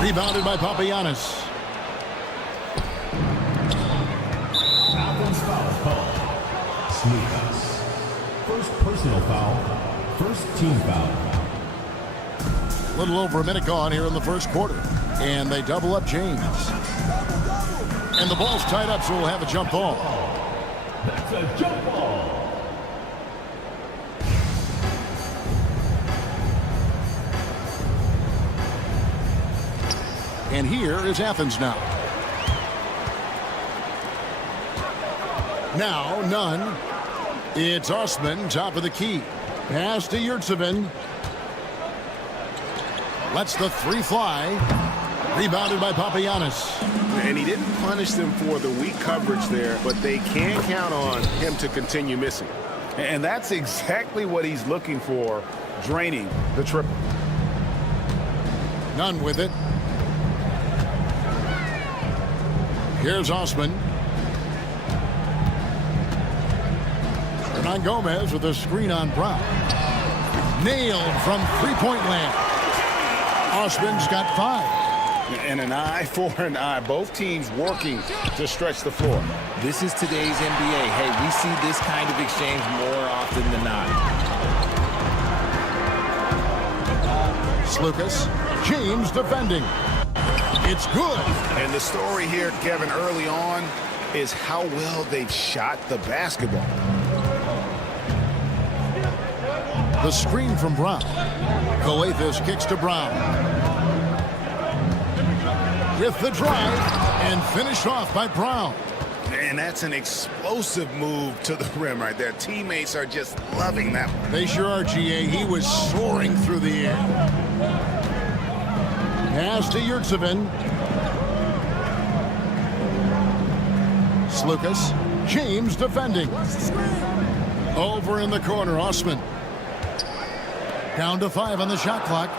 Rebounded by Papagiannis. Athens foul call. Slukas. First personal foul. First team foul. A little over a minute gone here in the first quarter. And they double up James. And the ball's tied up, so we'll have a jump ball. That's a jump ball. And here is Athens now. Now, Nunn. It's Osman, top of the key. Pass to Yurtsevin. Lets the three fly. Rebounded by Papagiannis. And he didn't punish them for the weak coverage there, but they can count on him to continue missing. And that's exactly what he's looking for, draining the triple. Nunn with it. Here's Osman. Hernan Gomez with a screen on Brown. Nailed from three-point land. Osman's got 5. And an eye for an eye. Both teams working to stretch the floor. This is today's NBA. Hey, we see this kind of exchange more often than not. Lucas, James defending. It's good. And the story here, Kevin, early on is how well they've shot the basketball. The screen from Brown. Krilexxx kicks to Brown. With the drive and finished off by Brown. And that's an explosive move to the rim right there. Teammates are just loving that one. They sure are, GA. He was soaring through the air. Pass to Yurtsevin. Lucas. James defending. Over in the corner, Osman. Down to 5 on the shot clock.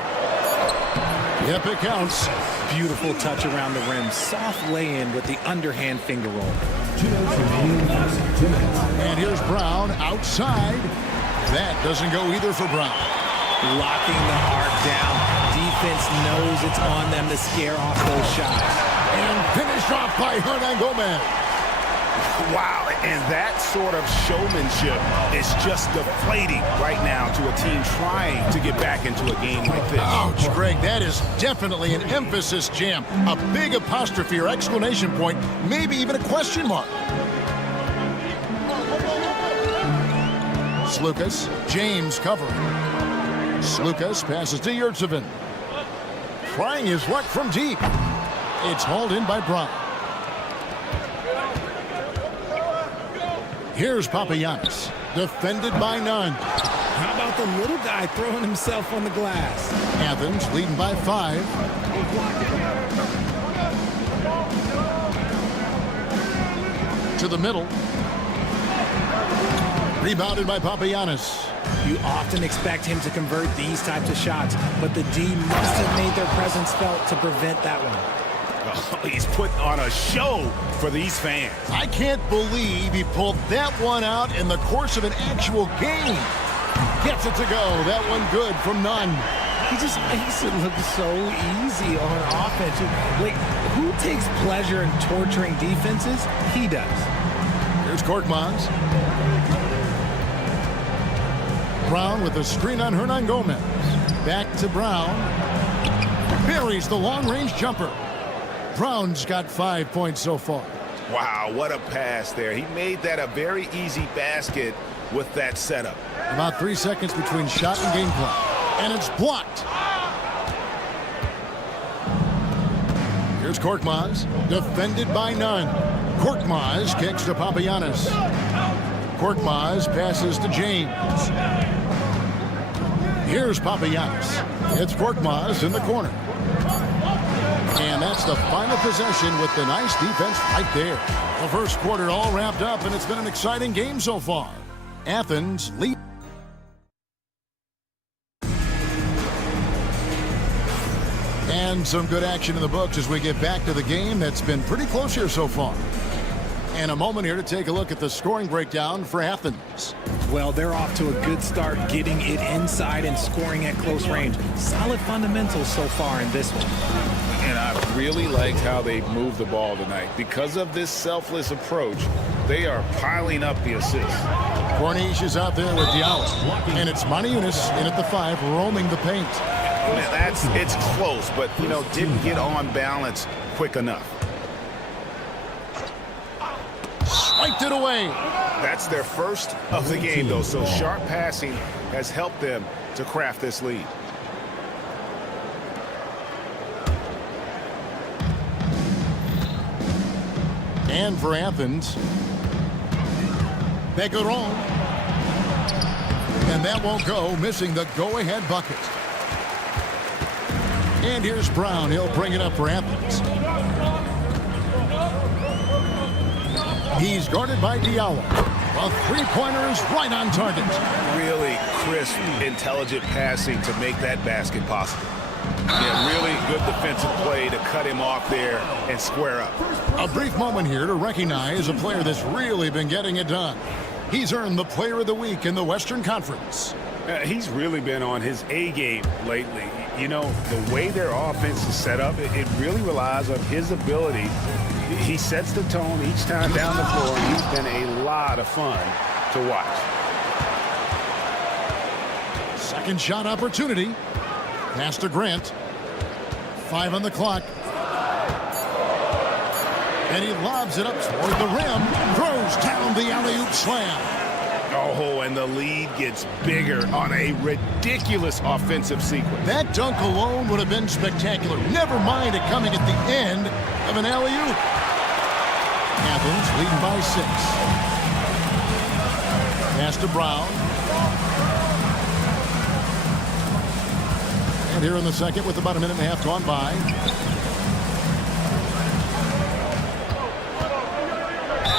Yep, it counts. Beautiful touch around the rim. Soft lay-in with the underhand finger roll. And here's Brown outside. That doesn't go either for Brown. Locking the arc down. Defense knows it's on them to scare off those shots. And finished off by Hernan Gomez. Wow, and that sort of showmanship is just deflating right now to a team trying to get back into a game like this. Ouch, Greg, that is definitely an emphasis jam. A big apostrophe or exclamation point, maybe even a question mark. Lucas, James covering. Lucas passes to Yurtsevin. Trying his luck from deep. It's hauled in by Brown. Here's Papagiannis, defended by none. How about the little guy throwing himself on the glass? Athens leading by 5. To the middle. Rebounded by Papagiannis. You often expect him to convert these types of shots, but the D must have made their presence felt to prevent that one. Oh, he's put on a show for these fans. I can't believe he pulled that one out in the course of an actual game. Gets it to go. That one good from none. He just makes it look so easy on offense. Like, who takes pleasure in torturing defenses? He does. Here's Korkmaz. Brown with a screen on Hernan Gomez. Back to Brown. Buries the long-range jumper. Brown's got 5 points so far. Wow, what a pass there. He made that a very easy basket with that setup. About 3 seconds between shot and game clock. And it's blocked. Here's Korkmaz, defended by none. Korkmaz kicks to Papagiannis. Korkmaz passes to James. Here's Papagiannis. It's Korkmaz in the corner. And that's the final possession with the nice defense right there. The first quarter all wrapped up, and it's been an exciting game so far. Athens lead. And some good action in the books as we get back to the game that's been pretty close here so far. And a moment here to take a look at the scoring breakdown for Athens. Well, they're off to a good start getting it inside and scoring at close range. Solid fundamentals so far in this one. And I really liked how they moved the ball tonight. Because of this selfless approach, they are piling up the assists. Corniche is out there with Diallo. And it's Maniunas in at the 5, roaming the paint. Man, it's close, but, didn't get on balance quick enough. Swiped it away. That's their first of the game, though, so sharp passing has helped them to craft this lead. And for Athens, Begaron. And that won't go, missing the go-ahead bucket. And here's Brown. He'll bring it up for Athens. He's guarded by Diallo. A three-pointer is right on target. Really crisp, intelligent passing to make that basket possible. Yeah, really good defensive play to cut him off there and square up. A brief moment here to recognize a player that's really been getting it done. He's earned the Player of the Week in the Western Conference. He's really been on his A game lately. You know, the way their offense is set up, it really relies on his ability. He sets the tone each time down the floor, and he's been a lot of fun to watch. Second shot opportunity. Pass to Grant. 5 on the clock. And he lobs it up toward the rim. Throws down the alley-oop slam. Oh, and the lead gets bigger on a ridiculous offensive sequence. That dunk alone would have been spectacular. Never mind it coming at the end of an alley-oop. Athens leading by 6. Pass to Brown. And here in the second with about a minute and a half gone by.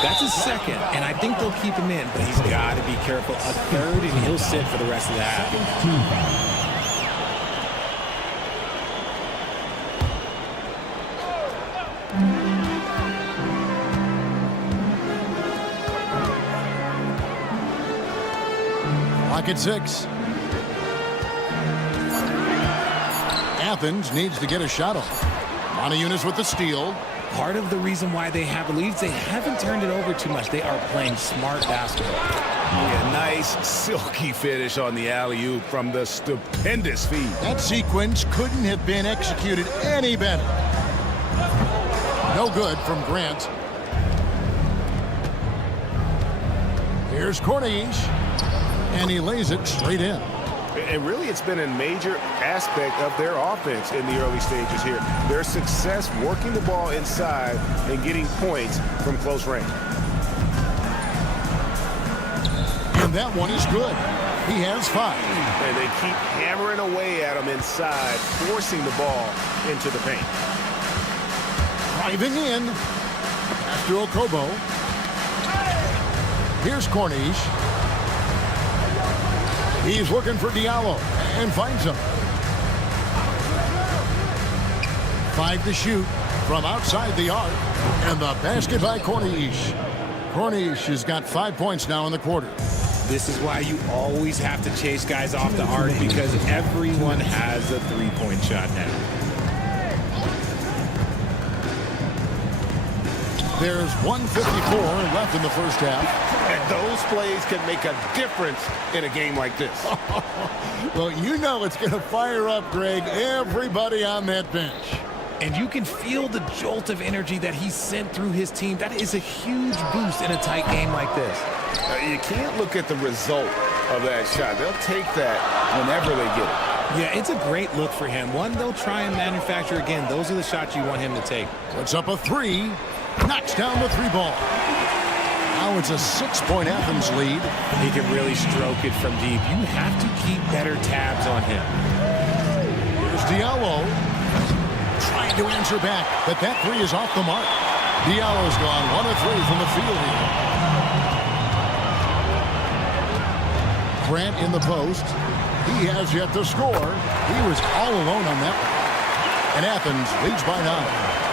That's his second, and I think they'll keep him in, but he's got to be careful. A third, and he'll sit for the rest of the half. Clock at 6. Athens needs to get a shot off. Monaco with the steal. Part of the reason why they have leads, they haven't turned it over too much. They are playing smart basketball. Yeah, nice silky finish on the alley-oop from the stupendous feed. That sequence couldn't have been executed any better. No good from Grant. Here's Corniche, and he lays it straight in. And really, it's been a major aspect of their offense in the early stages here. Their success working the ball inside and getting points from close range. And that one is good. He has 5. And they keep hammering away at him inside, forcing the ball into the paint. Driving in. After Okobo. Here's Corniche. He's looking for Diallo and finds him. 5 to shoot from outside the arc. And the basket by Corniche. Corniche has got 5 points now in the quarter. This is why you always have to chase guys off the arc, because everyone has a three-point shot now. There's 1:54 left in the first half. And those plays can make a difference in a game like this. Well, you know it's going to fire up, Greg, everybody on that bench. And you can feel the jolt of energy that he sent through his team. That is a huge boost in a tight game like this. You can't look at the result of that shot. They'll take that whenever they get it. Yeah, it's a great look for him. One they'll try and manufacture again. Those are the shots you want him to take. Puts up a 3. Knocks down the 3 ball. Now it's a 6-point Athens lead. He can really stroke it from deep. You have to keep better tabs on him. Here's Diallo. Trying to answer back, but that 3 is off the mark. Diallo's gone 1 of 3 from the field here. Grant in the post. He has yet to score. He was all alone on that one. And Athens leads by 9.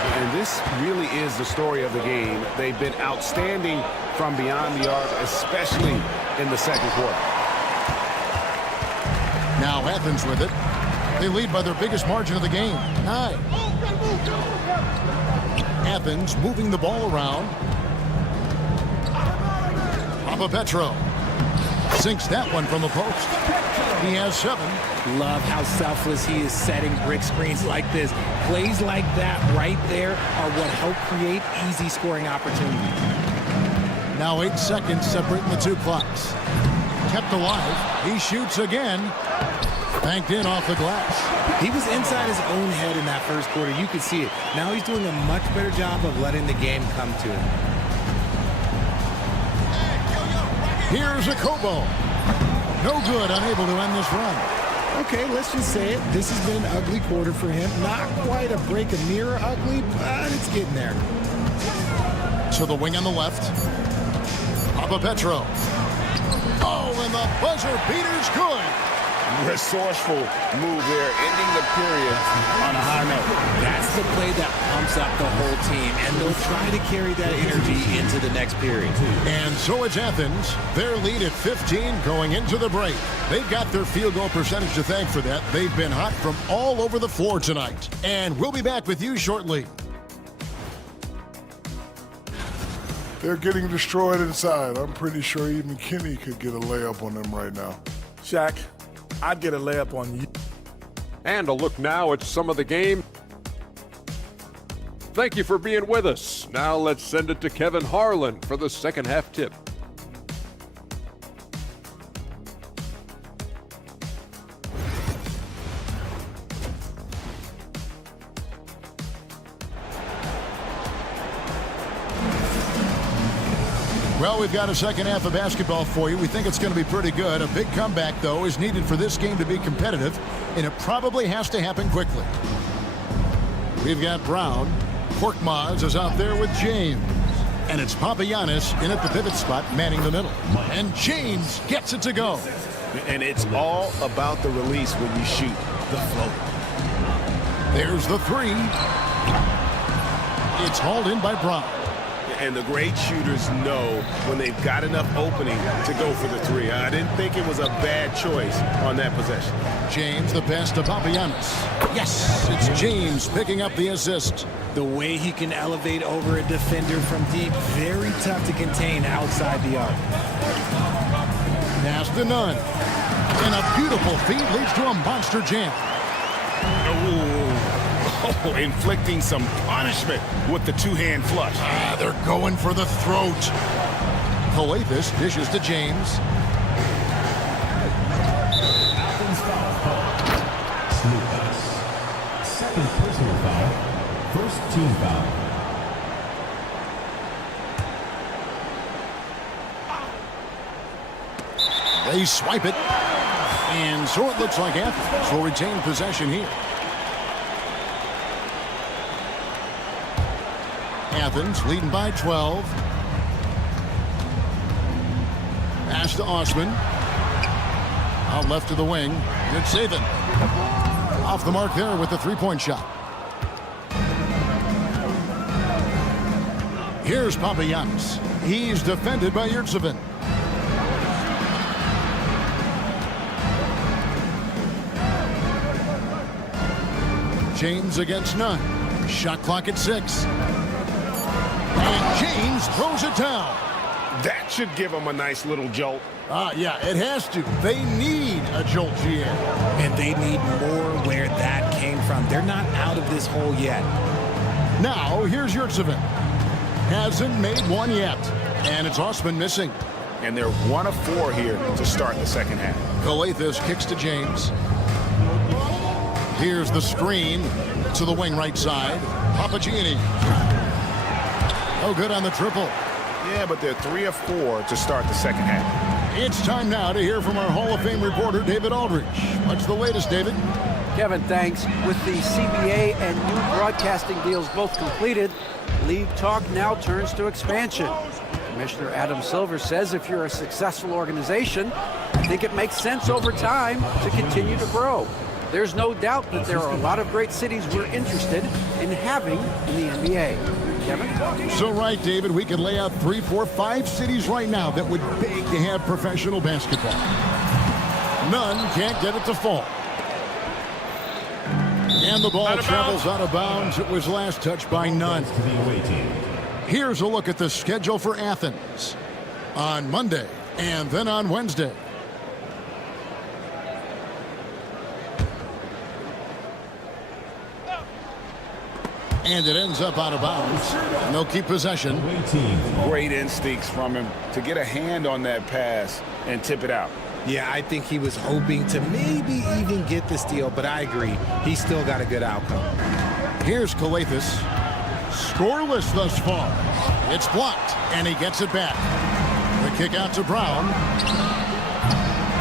And this really is the story of the game. They've been outstanding from beyond the arc, especially in the second quarter. Now Athens with it. They lead by their biggest margin of the game, 9. Athens moving the ball around. Petro sinks that one from the post. He has 7. Love how selfless he is setting brick screens like this. Plays like that right there are what help create easy scoring opportunities. Now 8 seconds separating the 2 clocks. Kept alive. He shoots again. Banked in off the glass. He was inside his own head in that first quarter. You could see it. Now he's doing a much better job of letting the game come to him. Here's a Kobo. No good, unable to end this run. Okay, let's just say it. This has been an ugly quarter for him. Not quite a break a mirror ugly, but it's getting there. To the wing on the left. Petro. Oh, and the buzzer beater's good. Resourceful move there, ending the period on a high note. That's is a play that pumps up the whole team, and they'll try to carry that energy into the next period. And so it's Athens. Their lead at 15 going into the break. They've got their field goal percentage to thank for that. They've been hot from all over the floor tonight. And we'll be back with you shortly. They're getting destroyed inside. I'm pretty sure even Kenny could get a layup on them right now. Shaq, I'd get a layup on you. And a look now at some of the game. Thank you for being with us. Now let's send it to Kevin Harlan for the second half tip. Well, we've got a second half of basketball for you. We think it's going to be pretty good. A big comeback, though, is needed for this game to be competitive, and it probably has to happen quickly. We've got Brown. Korkmaz is out there with James. And it's Papagiannis in at the pivot spot, manning the middle. And James gets it to go. And it's all about the release when you shoot the float. There's the three. It's hauled in by Brown. And the great shooters know when they've got enough opening to go for the three. I didn't think it was a bad choice on that possession. James, the pass to Papagiannis. Yes, it's James picking up the assist. The way he can elevate over a defender from deep, very tough to contain outside the arc. Pass to Nunn. And a beautiful feed leads to a monster jam. Oh, inflicting some punishment with the two-hand flush. They're going for the throat. Krilexxx dishes to James. Second personal foul. First team foul. They swipe it. And so it looks like Athens will retain possession here. Athens leading by 12. Pass to Osman. Out left to the wing. Good saving. Off the mark there with the three-point shot. Here's Papagiannis. He's defended by Yurtsevin. James against Nunn. Shot clock at 6. And James throws it down. That should give them a nice little jolt. Yeah, it has to. They need a jolt, GM. And they need more where that came from. They're not out of this hole yet. Now, here's Yurtsevin. Hasn't made one yet. And it's Osman missing. And they're 1 of 4 here to start the second half. Krilexxx kicks to James. Here's the screen to the wing right side. Papagiannis. Oh, good on the triple. Yeah, but they're 3 of 4 to start the second half. It's time now to hear from our Hall of Fame reporter, David Aldridge. What's the latest, David? Kevin, thanks. With the CBA and new broadcasting deals both completed, league talk now turns to expansion. Commissioner Adam Silver says if you're a successful organization, I think it makes sense over time to continue to grow. There's no doubt that there are a lot of great cities we're interested in having in the NBA. Kevin? So right, David, we could lay out 3, 4, 5 cities right now that would beg to have professional basketball. None can't get it to fall. And the ball travels out of bounds. It was last touched by Nunn. Here's a look at the schedule for Athens on Monday and then on Wednesday. And it ends up out of bounds. And they'll keep possession. Great instincts from him to get a hand on that pass and tip it out. Yeah, I think he was hoping to maybe even get the steal, but I agree. He still got a good outcome. Here's Krilexxx. Scoreless thus far. It's blocked, and he gets it back. The kick out to Brown.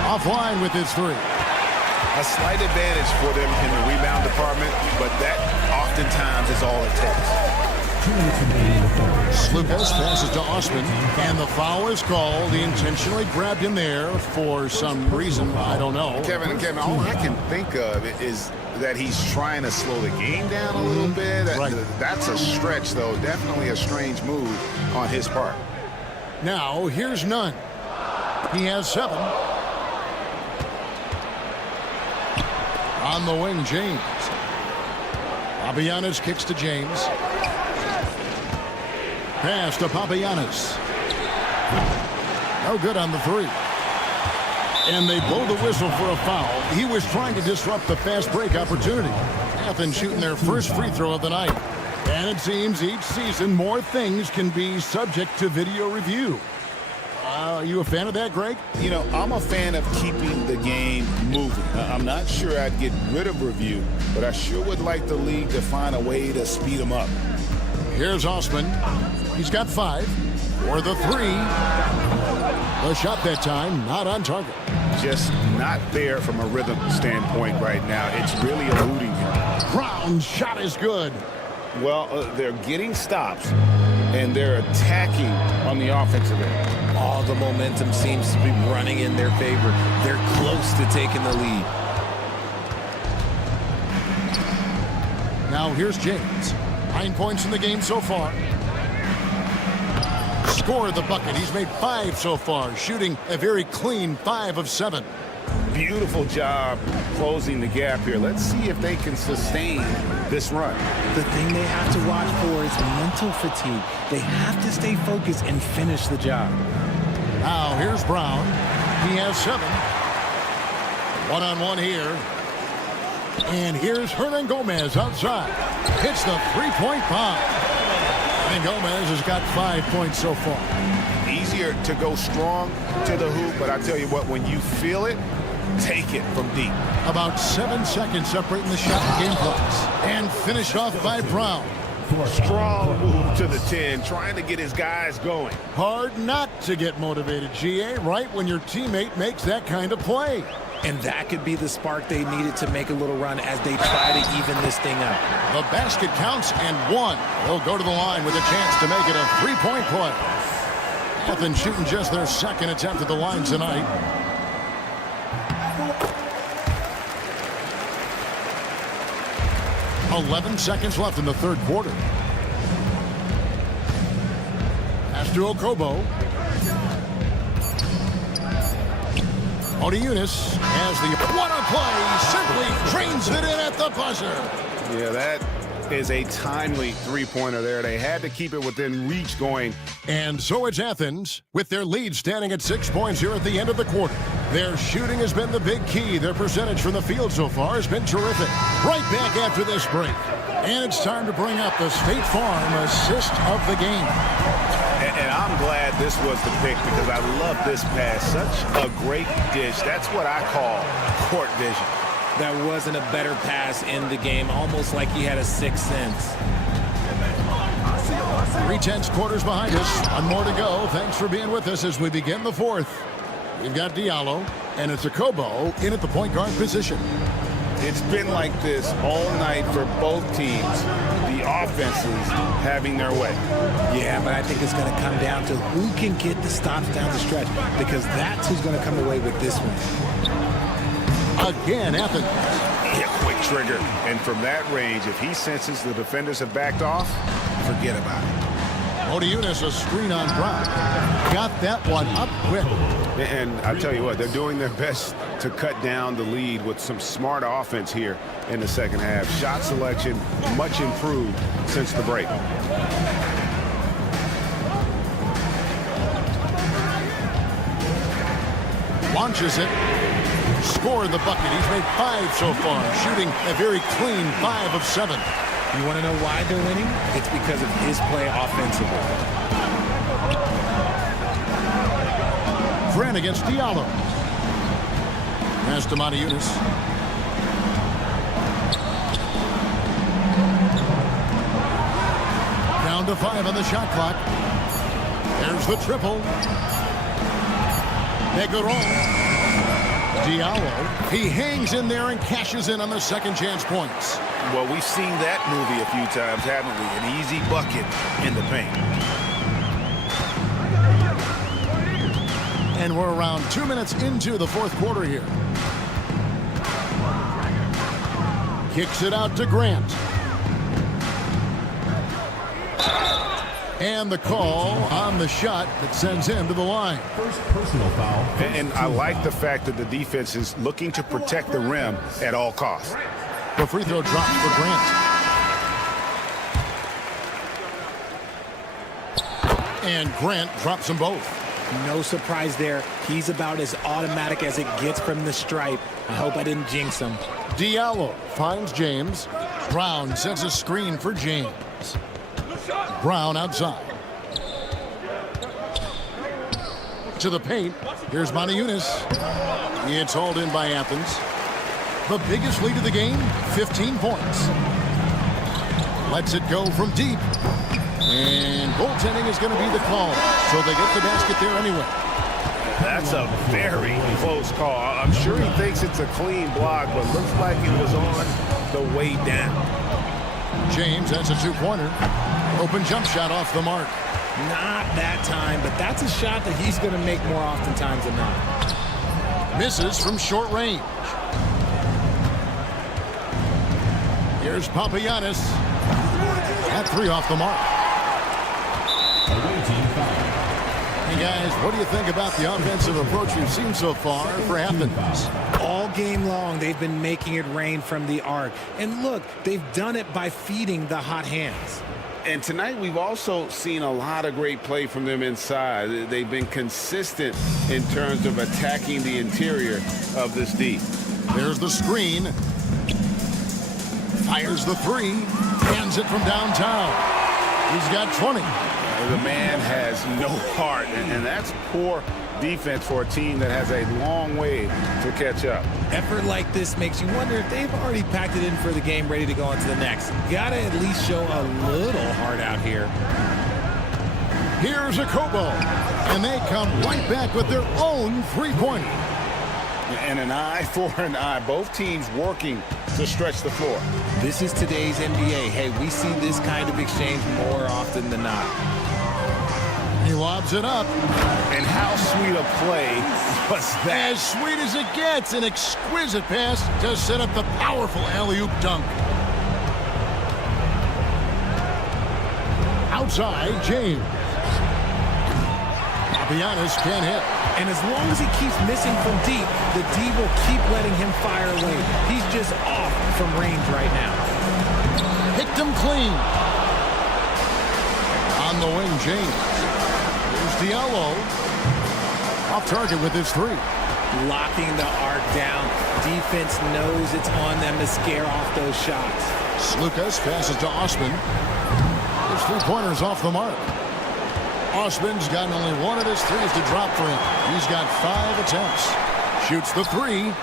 Offline with his three. A slight advantage for them in the rebound department, but that oftentimes is all it takes. Lucas passes to Osman, and the foul is called. He intentionally grabbed him there for some reason. I don't know. Kevin, all I can think of is that he's trying to slow the game down a little bit. That's a stretch, though. Definitely a strange move on his part. Now, here's Nunn. He has 7. On the wing, James. Papagiannis kicks to James. Pass to Papagiannis. No good on the 3. And they blow the whistle for a foul. He was trying to disrupt the fast break opportunity. Athens shooting their first free throw of the night. And it seems each season more things can be subject to video review. Are you a fan of that, Greg? You know, I'm a fan of keeping the game moving. I'm not sure I'd get rid of review, but I sure would like the league to find a way to speed them up. Here's Osman. He's got 5 for the 3. The shot that time, not on target. Just not there from a rhythm standpoint right now. It's really eluding him. Brown's shot is good. Well, they're getting stops, and they're attacking on the offensive end. All the momentum seems to be running in their favor. They're close to taking the lead. Now here's James. 9 points in the game so far. Score the bucket. He's made 5 so far, shooting a very clean 5 of 7. Beautiful job closing the gap here. Let's see if they can sustain this run. The thing they have to watch for is mental fatigue. They have to stay focused and finish the job. Now here's Brown. He has 7. One-on-one here. And here's Hernan Gomez outside. Hits the 3-point bomb. And Gomez has got 5 points so far. Easier to go strong to the hoop, but I tell you what, when you feel it, take it from deep. About 7 seconds separating the shot and game clocks. And finished off by Brown. Strong move to the 10, trying to get his guys going. Hard not to get motivated, GA, right when your teammate makes that kind of play. And that could be the spark they needed to make a little run as they try to even this thing up. The basket counts and 1. They'll go to the line with a chance to make it a 3-point play. Athens shooting just their 2nd attempt at the line tonight. .11 seconds left in the 3rd quarter. Pass to Okobo. Eunice has the what a play, simply drains it in at the buzzer. Yeah, that is a timely 3-pointer there. They had to keep it within reach going. And so it's Athens with their lead standing at 6 points here at the end of the quarter. Their shooting has been the big key. Their percentage from the field so far has been terrific. Right back after this break. And it's time to bring up the State Farm assist of the game. And I'm glad this was the pick because I love this pass. Such a great dish. That's what I call court vision. That wasn't a better pass in the game, almost like he had a 6th sense. 3/10 quarters behind us. 1 more to go. Thanks for being with us as we begin the 4th. We've got Diallo, and it's Okobo in at the point guard position. It's been like this all night for both teams. The offenses having their way. Yeah, but I think it's going to come down to who can get the stops down the stretch, because that's who's going to come away with this one. Again, Athens. Yeah, quick trigger. And from that range, if he senses the defenders have backed off, forget about it. Eunice, a screen on Brown. Got that one up quick. And I tell you what, they're doing their best to cut down the lead with some smart offense here in the 2nd half. Shot selection much improved since the break. Launches it. Scored the bucket. He's made 5 so far, shooting a very clean 5 of 7. You want to know why they're winning? It's because of his play offensively. Grant against Diallo. Pass to Eunice. Down to 5 on the shot clock. There's the triple. Negron. Diallo. He hangs in there and cashes in on the 2nd chance points. Well, we've seen that movie a few times, haven't we? An easy bucket in the paint. And we're around 2 minutes into the 4th quarter here. Kicks it out to Grant. And the call on the shot that sends him to the line. First personal foul. And I like the fact that the defense is looking to protect the rim at all costs. The free throw drops for Grant. And Grant drops them both. No surprise there. He's about as automatic as it gets from the stripe. I hope I didn't jinx him. Diallo finds James. Brown sends a screen for James. Brown outside. To the paint. Here's Moniunas. It's hauled in by Athens. The biggest lead of the game, 15 points. Lets it go from deep. And goaltending is going to be the call. So they get the basket there anyway. That's a very close call. I'm sure he thinks it's a clean block, but looks like it was on the way down. James, that's a two-pointer. Open jump shot off the mark. Not that time, but that's a shot that he's going to make more oftentimes than not. Misses from short range. Here's Papagiannis. At three off the mark. Hey guys, what do you think about the offensive approach we've seen so far for Athens? All game long, they've been making it rain from the arc. And look, they've done it by feeding the hot hands. And tonight we've also seen a lot of great play from them inside. They've been consistent in terms of attacking the interior of this D. There's the screen. Fires the three. Hands it from downtown. He's got 20. The man has no heart, and that's poor defense for a team that has a long way to catch up. Effort like this makes you wonder if they've already packed it in for the game, ready to go on to the next. Gotta at least show a little heart out here. Here's a Kobo, and they come right back with their own three-pointer. And an eye for an eye. Both teams working to stretch the floor. This is today's NBA. Hey, we see this kind of exchange more often than not. He lobs it up. And how sweet a play was that? As sweet as it gets. An exquisite pass to set up the powerful alley-oop dunk. Outside, James. Papagiannis can't hit. And as long as he keeps missing from deep, the D will keep letting him fire away. He's just off from range right now. Picked him clean. On the wing, James. Here's Diallo. Off target with his three. Locking the arc down. Defense knows it's on them to scare off those shots. Slukas passes to Osman. His three-pointers off the mark. Osman's gotten only one of his threes to drop for him. He's got 5 attempts. Shoots the three.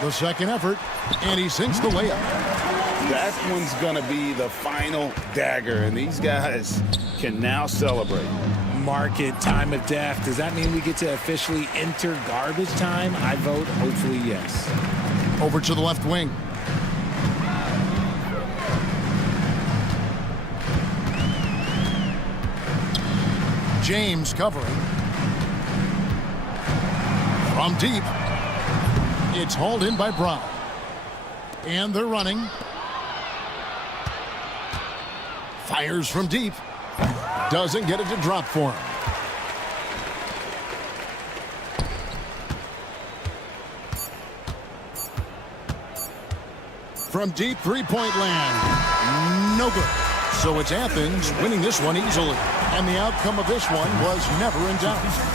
The second effort, and he sinks the layup. That one's going to be the final dagger, and these guys can now celebrate. Market time of death. Does that mean we get to officially enter garbage time? I vote hopefully yes. Over to the left wing. James covering. From deep. It's hauled in by Brown. And they're running. Fires from deep. Doesn't get it to drop for him. From deep three-point land. No good. So it's Athens winning this one easily. And the outcome of this one was never in doubt.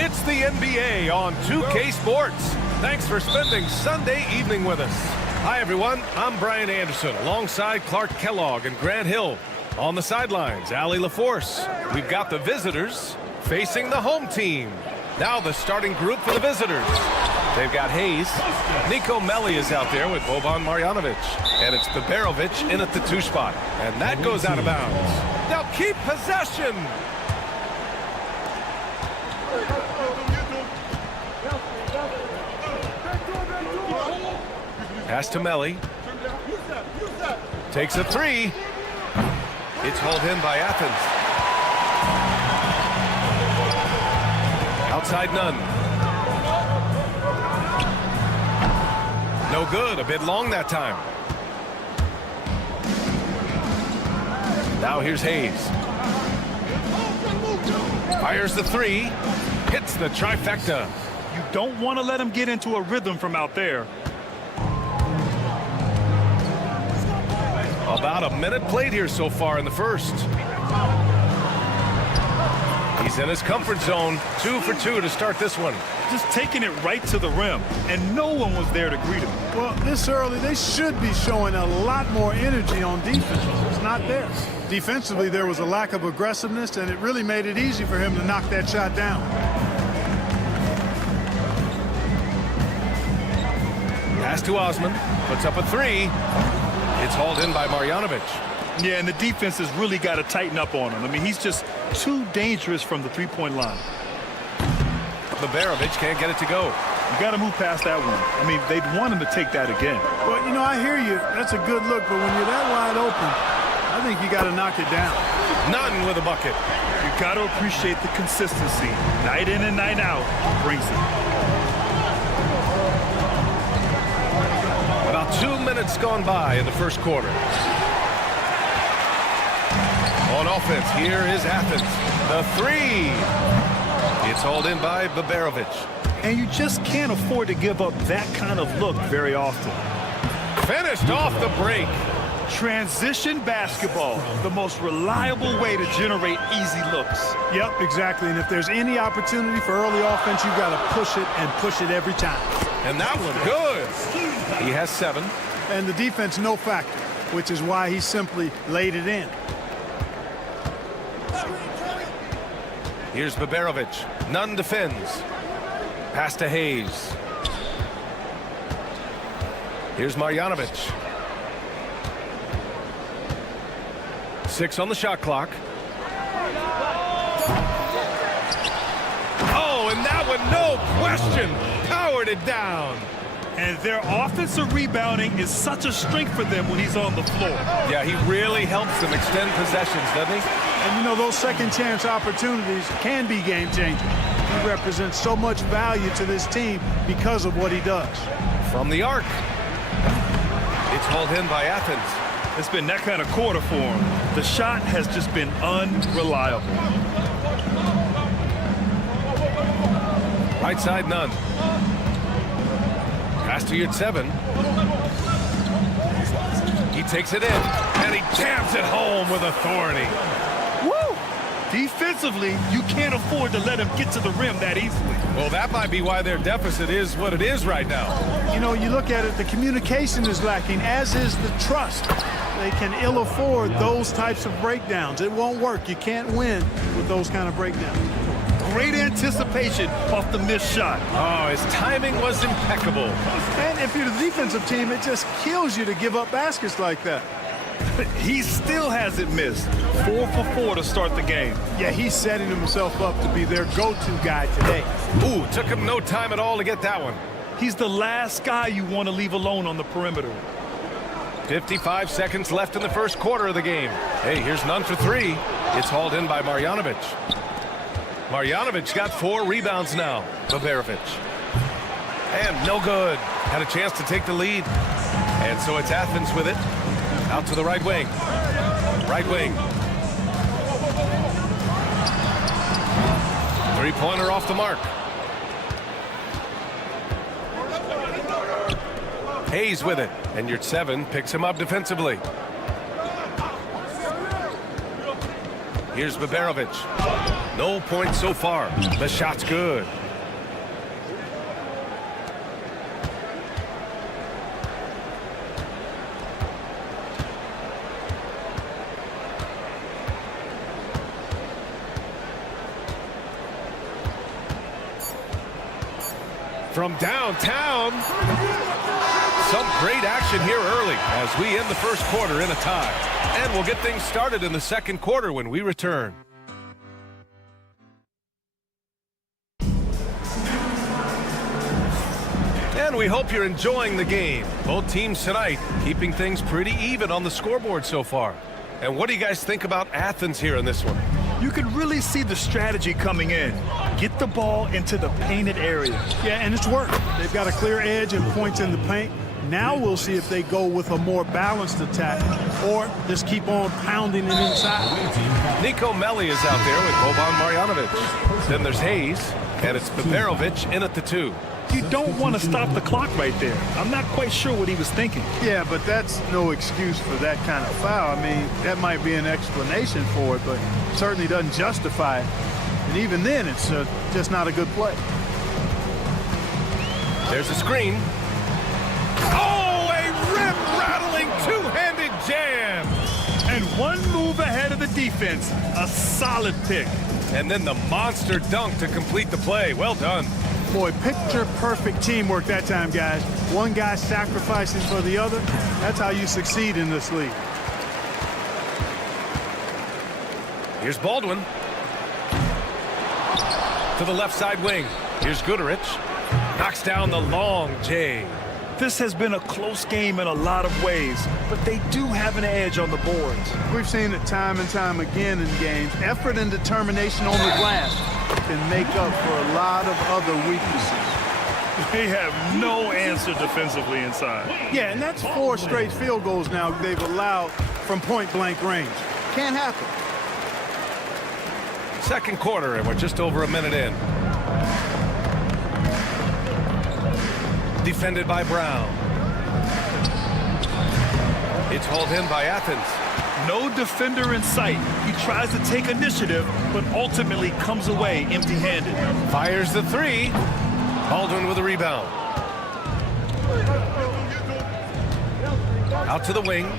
It's the NBA on 2K Sports. Thanks for spending Sunday evening with us. Hi, everyone. I'm Brian Anderson alongside Clark Kellogg and Grant Hill. On the sidelines, Allie LaForce. We've got the visitors facing the home team. Now the starting group for the visitors. They've got Hayes. Nico Melli is out there with Boban Marjanovic. And it's Beberovic in at the 2 spot. And that goes out of bounds. They'll keep possession. Pass to Melli. Takes a 3. It's hauled in by Athens. Outside none. No good. A bit long that time. Now here's Hayes. Fires the three. Hits the trifecta. You don't want to let him get into a rhythm from out there. About a minute played here so far in the first. He's in his comfort zone. 2 for 2 to start this one. Just taking it right to the rim, and no one was there to greet him. Well, this early, they should be showing a lot more energy on defense. It's not there. Defensively, there was a lack of aggressiveness, and it really made it easy for him to knock that shot down. Pass to Osman. Puts up a three. It's hauled in by Marjanovic. Yeah, and the defense has really got to tighten up on him. I mean, he's just too dangerous from the three-point line. Beberovic can't get it to go. You got to move past that one. I mean, they'd want him to take that again. Well, you know, I hear you. That's a good look, but when you're that wide open, I think you got to knock it down. Nunn with a bucket. You got to appreciate the consistency. Night in and night out brings it. About 2 minutes gone by in the first quarter. On offense, here is Athens. The three. It's hauled in by Beberovic. And you just can't afford to give up that kind of look very often. Finished off the break. Transition basketball, the most reliable way to generate easy looks. Yep, exactly. And if there's any opportunity for early offense, you've got to push it and push it every time. And that one good. He has 7. And the defense no factor, which is why he simply laid it in. Here's Beberovic. Nunn defends. Pass to Hayes. Here's Marjanovic. 6 on the shot clock. Oh, and that one, no question, powered it down. And their offensive rebounding is such a strength for them when he's on the floor. Yeah, he really helps them extend possessions, doesn't he? And, you know, those second chance opportunities can be game-changing. He represents so much value to this team because of what he does. From the arc. It's hauled in by Athens. It's been that kind of quarter for him. The shot has just been unreliable. Right side, Nunn. Pass to your 7. He takes it in, and he jams it home with authority. Woo! Defensively, you can't afford to let him get to the rim that easily. Well, that might be why their deficit is what it is right now. You know, you look at it, the communication is lacking, as is the trust. They can ill afford those types of breakdowns. It won't work. You can't win with those kind of breakdowns. Great anticipation off the missed shot. Oh, his timing was impeccable. And if you're the defensive team, it just kills you to give up baskets like that. He still hasn't missed. 4 for 4 to start the game. Yeah, he's setting himself up to be their go-to guy today. Ooh, took him no time at all to get that one. He's the last guy you want to leave alone on the perimeter. 55 seconds left in the first quarter of the game. Hey, here's Nunn for 3. It's hauled in by Marjanovic. Marjanovic got 4 rebounds now. Beberovic. And no good. Had a chance to take the lead. And so it's Athens with it. Out to the right wing. Right wing. Three-pointer off the mark. Hayes with it. And your 7 picks him up defensively. Here's Beberovic. No points so far. The shot's good. From downtown. Some great action here early as we end the first quarter in a tie. And we'll get things started in the second quarter when we return. And we hope you're enjoying the game. Both teams tonight keeping things pretty even on the scoreboard so far. And what do you guys think about Athens here in this one? You can really see the strategy coming in. Get the ball into the painted area. Yeah, and it's worked. They've got a clear edge and points in the paint. Now we'll see if they go with a more balanced attack or just keep on pounding it inside. Nico Melli is out there with Boban Marjanovic. Then there's Hayes, and it's Babarovic in at the 2. You don't want to stop the clock right there. I'm not quite sure what he was thinking. Yeah, but that's no excuse for that kind of foul. I mean, that might be an explanation for it, but certainly doesn't justify it. And even then, it's just not a good play. There's a screen. Oh, a rim-rattling two-handed jam. And one move ahead of the defense. A solid pick. And then the monster dunk to complete the play. Well done. Boy, picture-perfect teamwork that time, guys. One guy sacrificing for the other. That's how you succeed in this league. Here's Baldwin. To the left side wing. Here's Guduric. Knocks down the long J. This has been a close game in a lot of ways, but they do have an edge on the boards. We've seen it time and time again in games. Effort and determination on the glass can make up for a lot of other weaknesses. They have no answer defensively inside. Yeah, and that's 4 straight field goals now they've allowed from point-blank range. Can't happen. Second quarter, and we're just over a minute in. Defended by Brown. It's hauled in by Athens. No defender in sight. He tries to take initiative, but ultimately comes away empty-handed. Fires the 3. Baldwin with a rebound. Out to the wing.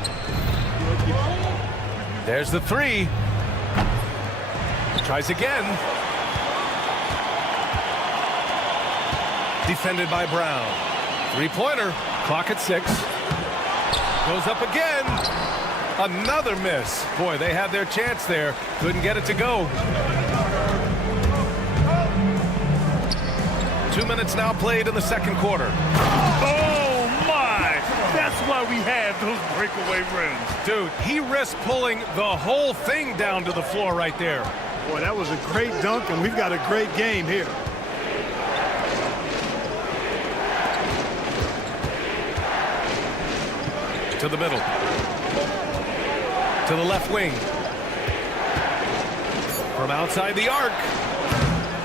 There's the 3. Tries again. Defended by Brown. 3-pointer. Clock at 6. Goes up again. Another miss. Boy, they had their chance there. Couldn't get it to go. 2 minutes now played in the second quarter. Oh, my! That's why we have those breakaway rims. Dude, he risked pulling the whole thing down to the floor right there. Boy, that was a great dunk, and we've got a great game here. To the middle. To the left wing. From outside the arc.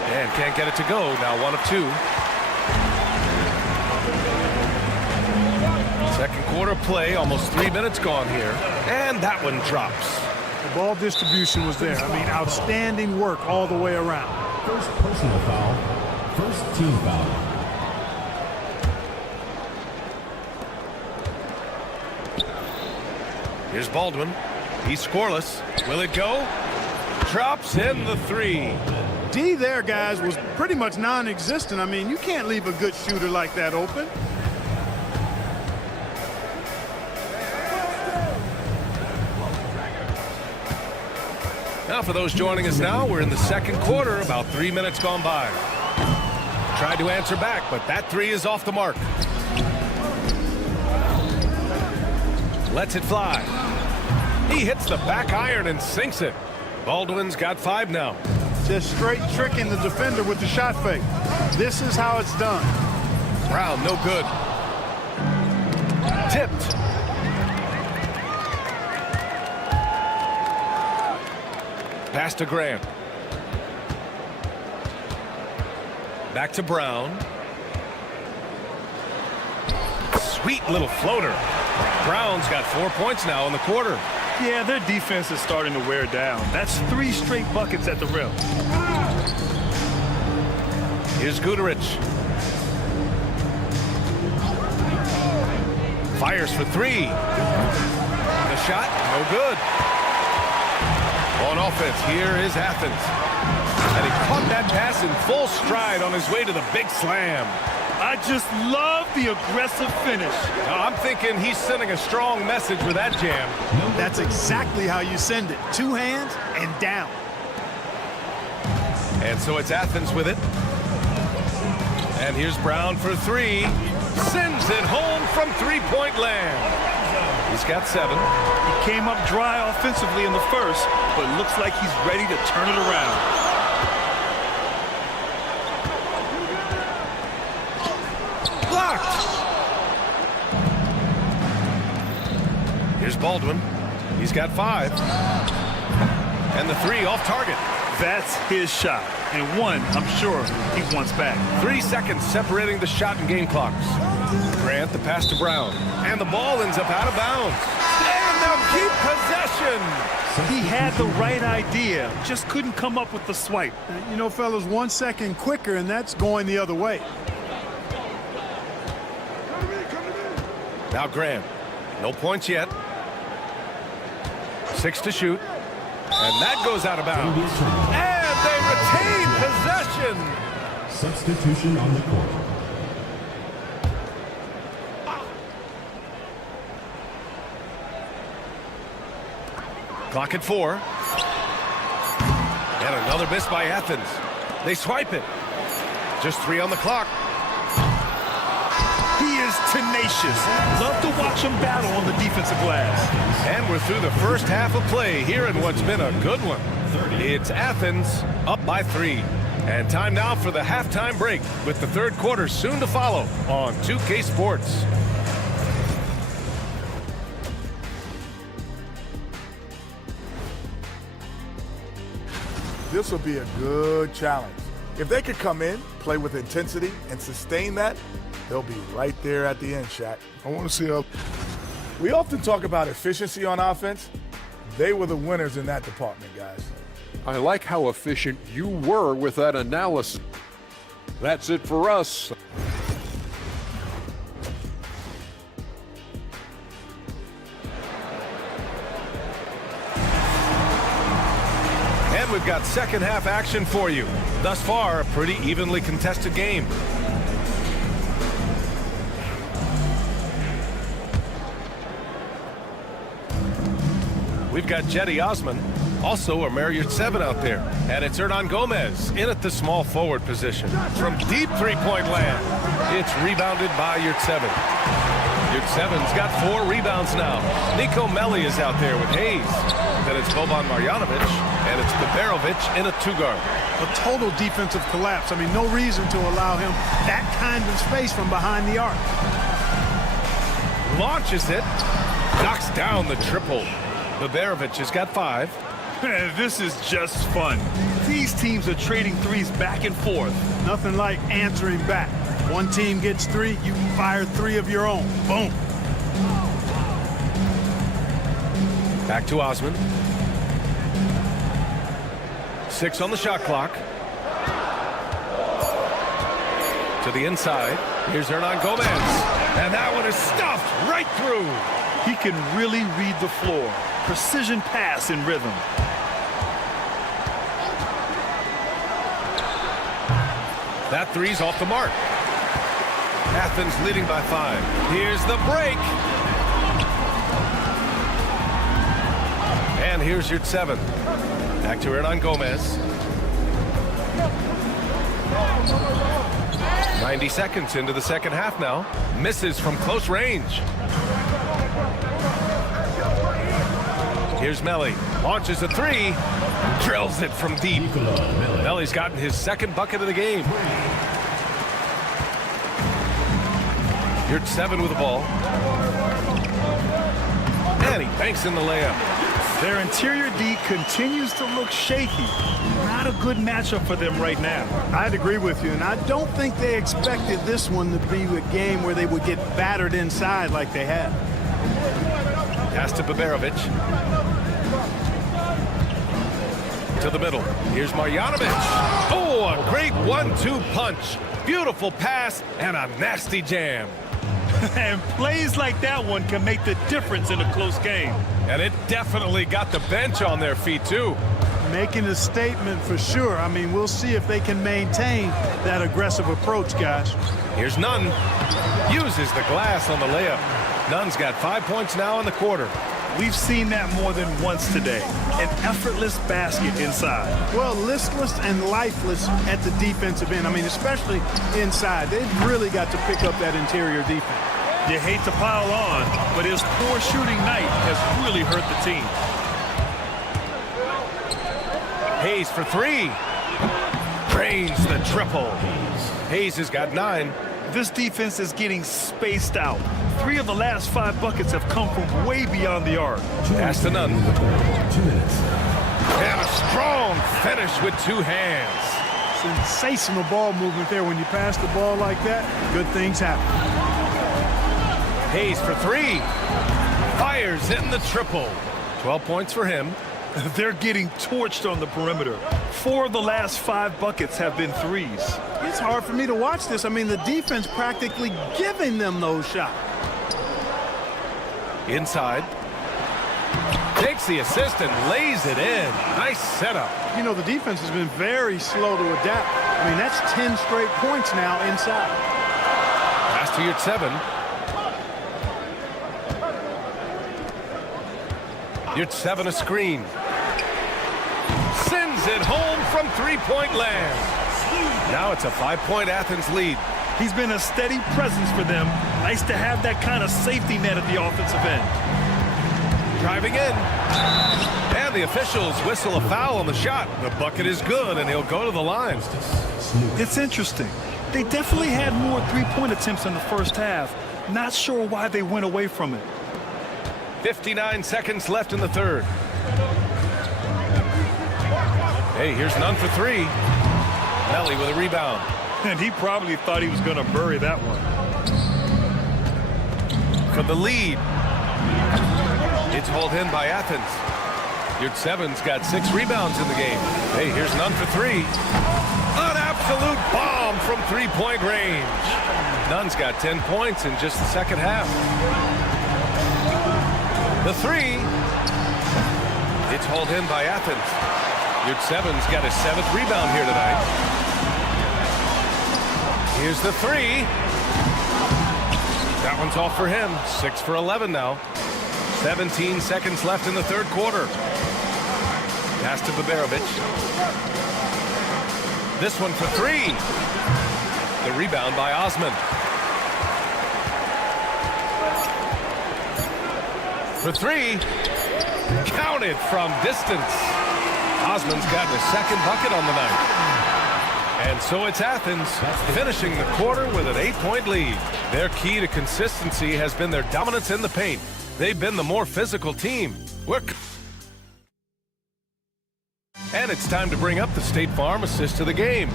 And can't get it to go. Now 1 of 2. Second quarter play. Almost 3 minutes gone here. And that one drops. The ball distribution was there. I mean, outstanding work all the way around. First personal foul. First team foul. Here's Baldwin. He's scoreless. Will it go? Drops in the 3. D there, guys, was pretty much non-existent. I mean, you can't leave a good shooter like that open. Now for those joining us now, we're in the second quarter, about 3 minutes gone by. Tried to answer back, but that 3 is off the mark. Lets it fly. He hits the back iron and sinks it. Baldwin's got 5 now. Just straight tricking the defender with the shot fake. This is how it's done. Brown, no good. Tipped. Pass to Grant. Back to Brown. Sweet little floater. Brown's got 4 points now in the quarter. Yeah, their defense is starting to wear down. That's 3 straight buckets at the rim. Here's Guduric. Fires for 3. The shot, no good. On offense, here is Athens. And he caught that pass in full stride on his way to the big slam. I just love the aggressive finish. Now, I'm thinking he's sending a strong message with that jam. That's exactly how you send it. 2 hands and down. And so it's Athens with it. And here's Brown for 3. Sends it home from 3-point land. He's got 7. He came up dry offensively in the first, but looks like he's ready to turn it around. Blocked. Here's Baldwin. He's got 5. And the three off target. That's his shot. And one, I'm sure, he wants back. 3 seconds separating the shot and game clocks. Grant, the pass to Brown. And the ball ends up out of bounds. And they'll keep possession. He had the right idea, just couldn't come up with the swipe. You know, fellas, 1 second quicker, and that's going the other way. Now Grant. No points yet. 6 to shoot. And that goes out of bounds. And they retain possession. Substitution on the court. Clock at 4. And another miss by Athens. They swipe it. Just 3 on the clock. He is tenacious. Love to watch him battle on the defensive glass. And we're through the first half of play here in what's been a good one. It's Athens up by 3. And time now for the halftime break with the third quarter soon to follow on 2K Sports. This will be a good challenge. If they could come in, play with intensity, and sustain that, they'll be right there at the end, Shaq. I want to see how... We often talk about efficiency on offense. They were the winners in that department, guys. I like how efficient you were with that analysis. That's it for us. And we've got second half action for you. Thus far, a pretty evenly contested game. We've got Jetty Osman, also a Marriott 7 out there. And it's Hernan Gomez in at the small forward position. From deep three-point land, it's rebounded by Yurt 7. Yurt 7's got 4 rebounds now. Nico Melli is out there with Hayes. Then it's Boban Marjanovic, and it's Beberovic in a 2-guard. A total defensive collapse. I mean, no reason to allow him that kind of space from behind the arc. Launches it, knocks down the triple. Beberovic has got 5. This is just fun. These teams are trading threes back and forth. Nothing like answering back. One team gets 3, you fire 3 of your own. Boom. Back to Osman. 6 on the shot clock. To the inside. Here's Hernan Gomez. And that one is stuffed right through. He can really read the floor. Precision pass in rhythm. That three's off the mark. Athens leading by 5. Here's the break. And here's Yurt 7. Back to Hernan Gomez. 90 seconds into the second half now. Misses from close range. Here's Melli. Launches a 3. Drills it from deep. Melli's gotten his second bucket of the game. Yurt 7 with the ball. And he banks in the layup. Their interior D continues to look shaky. Not a good matchup for them right now. I'd agree with you, and I don't think they expected this one to be a game where they would get battered inside like they have. Pass to Beberovic. To the middle. Here's Marjanovic. Oh, a great 1-2 punch. Beautiful pass and a nasty jam. And plays like that one can make the difference in a close game. And it definitely got the bench on their feet, too. Making a statement for sure. I mean, we'll see if they can maintain that aggressive approach, guys. Here's Nunn. Uses the glass on the layup. Nunn's got 5 points now in the quarter. We've seen that more than once today. An effortless basket inside. Well, listless and lifeless at the defensive end. I mean, especially inside. They've really got to pick up that interior defense. You hate to pile on, but his poor shooting night has really hurt the team. Hayes for 3. Drains the triple. Hayes has got 9. This defense is getting spaced out. 3 of the last 5 buckets have come from way beyond the arc. Pass to Nunn. 2 minutes. And a strong finish with 2 hands. Sensational ball movement there. When you pass the ball like that, good things happen. Hayes for 3. Fires in the triple. 12 points for him. They're getting torched on the perimeter. 4 of the last 5 buckets have been threes. It's hard for me to watch this. I mean, the defense practically giving them those shots. Inside. Takes the assist and lays it in. Nice setup. You know, the defense has been very slow to adapt. I mean, that's 10 straight points now inside. Pass to your 7. Your 7 a screen. Sends it home from 3-point land. Now it's a 5-point Athens lead. He's been a steady presence for them. Nice to have that kind of safety net at the offensive end. Driving in. And the officials whistle a foul on the shot. The bucket is good, and he'll go to the line. It's interesting. They definitely had more 3-point attempts in the first half. Not sure why they went away from it. 59 seconds left in the third. Hey, here's none for 3. Melly with a rebound. And he probably thought he was going to bury that one. For the lead. It's hauled in by Athens. Your 7's got 6 rebounds in the game. Hey, here's none for 3. An absolute bomb from 3-point range. Nunn's got 10 points in just the second half. The 3. It's hauled in by Athens. Your 7's got his 7th rebound here tonight. Here's the 3. That one's off for him. 6 for 11 now. 17 seconds left in the third quarter. Pass to Baberovic. This one for 3. The rebound by Osman. For 3. Counted from distance. Osman's gotten his 2nd bucket on the night. And so it's Athens finishing the quarter with an 8-point lead. Their key to consistency has been their dominance in the paint. They've been the more physical team. And it's time to bring up the State Farm assist to the game.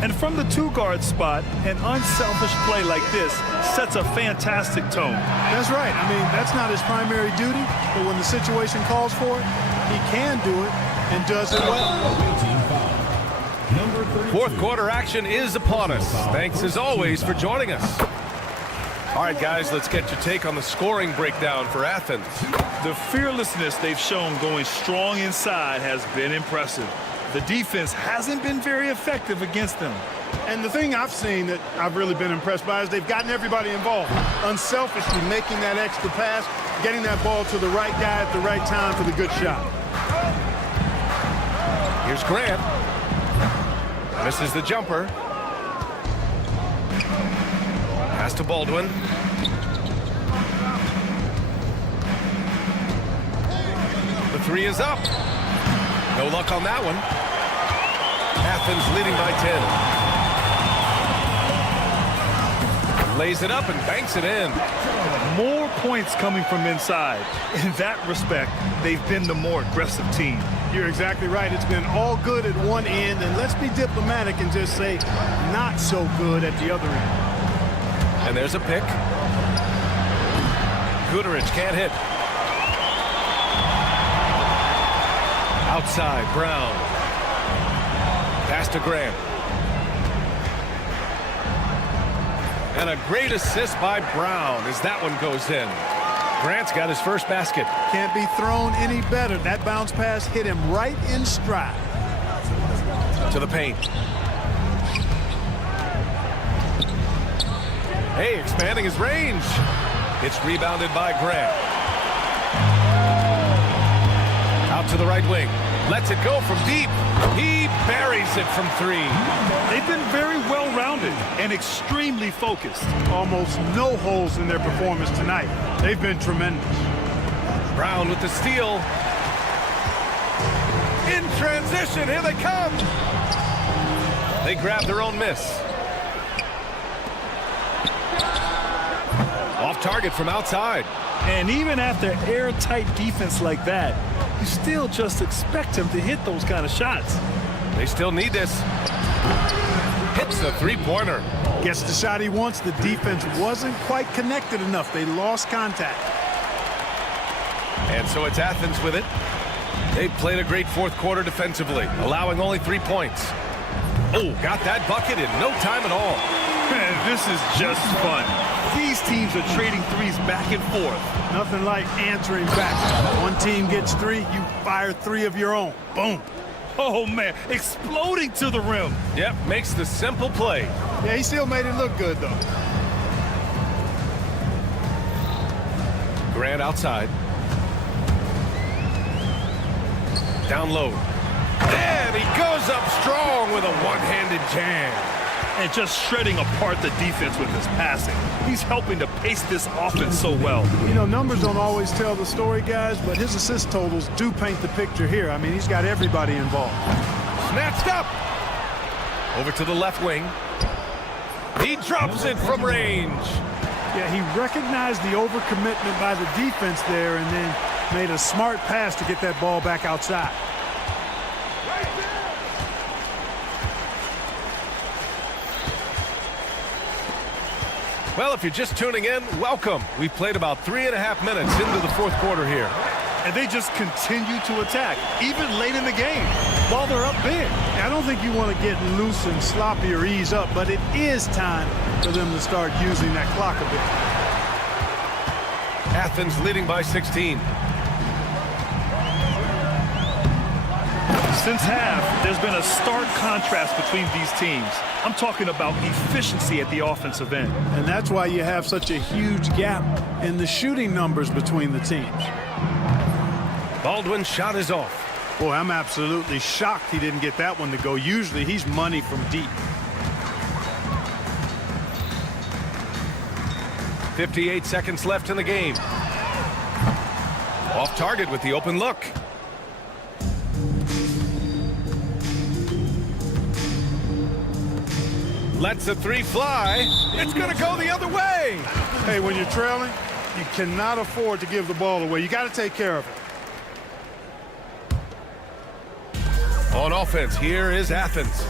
And from the 2-guard spot, an unselfish play like this sets a fantastic tone. That's right. I mean, that's not his primary duty, but when the situation calls for it, he can do it and does it well. Fourth quarter action is upon us. Thanks as always for joining us. All right, guys, let's get your take on the scoring breakdown for Athens. The fearlessness they've shown going strong inside has been impressive. The defense hasn't been very effective against them. And the thing I've seen that I've really been impressed by is they've gotten everybody involved. Unselfishly making that extra pass, getting that ball to the right guy at the right time for the good shot. Here's Grant. Misses the jumper. Pass to Baldwin. The 3 is up. No luck on that one. Athens leading by 10. Lays it up and banks it in. More points coming from inside. In that respect, they've been the more aggressive team. You're exactly right. It's been all good at one end, and let's be diplomatic and just say not so good at the other end. And there's a pick. Guterich can't hit. Outside, Brown. Pass to Grant. And a great assist by Brown as that one goes in. Grant's got his first basket. Can't be thrown any better. That bounce pass hit him right in stride. To the paint. Hey, expanding his range. It's rebounded by Grant. Out to the right wing. Lets it go from deep. He buries it from 3. They've been very well-rounded and extremely focused. Almost no holes in their performance tonight. They've been tremendous. Brown with the steal. In transition, here they come. They grab their own miss. Off target from outside. And even after airtight defense like that, you still just expect him to hit those kind of shots. They still need this. Hits the three-pointer. Gets the shot he wants. The defense wasn't quite connected enough. They lost contact. And so it's Athens with it. They played a great fourth quarter defensively, allowing only 3 points. Oh, got that bucket in no time at all. Man, this is just fun. These teams are trading threes back and forth. Nothing like answering back. One team gets 3, you fire 3 of your own. Boom. Oh, man, exploding to the rim. Yep, makes the simple play. Yeah, he still made it look good, though. Grant outside. Down low. And he goes up strong with a one-handed jam. And just shredding apart the defense with his passing. He's helping to pace this offense so well. You know, numbers don't always tell the story, guys, but his assist totals do paint the picture here. I mean, he's got everybody involved. Snatched up. Over to the left wing. He drops it from range. Yeah, he recognized the overcommitment by the defense there and then made a smart pass to get that ball back outside. Well, if you're just tuning in, welcome. We've played about 3.5 minutes into the fourth quarter here. And they just continue to attack, even late in the game, while they're up big. I don't think you want to get loose and sloppy or ease up, but it is time for them to start using that clock a bit. Athens leading by 16. Since half, there's been a stark contrast between these teams. I'm talking about efficiency at the offensive end. And that's why you have such a huge gap in the shooting numbers between the teams. Baldwin's shot is off. Boy, I'm absolutely shocked he didn't get that one to go. Usually he's money from deep. 58 seconds left in the game. Off target with the open look. Lets the three fly. It's going to go the other way. Hey, when you're trailing, you cannot afford to give the ball away. You got to take care of it. On offense, here is Athens.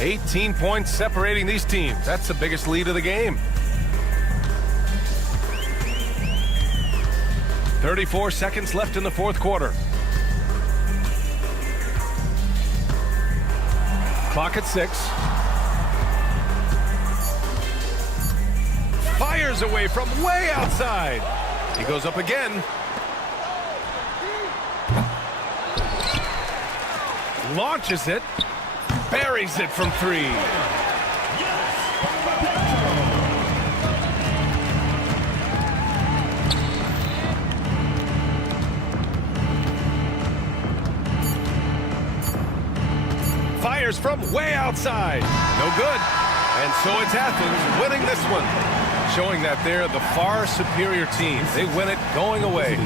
18 points separating these teams. That's the biggest lead of the game. 34 seconds left in the fourth quarter. Clock at 6. Fires away from way outside. He goes up again. Launches it. Buries it from 3. Fires from way outside. No good. And so it's Athens winning this one, showing that they're the far superior team. They win it going away.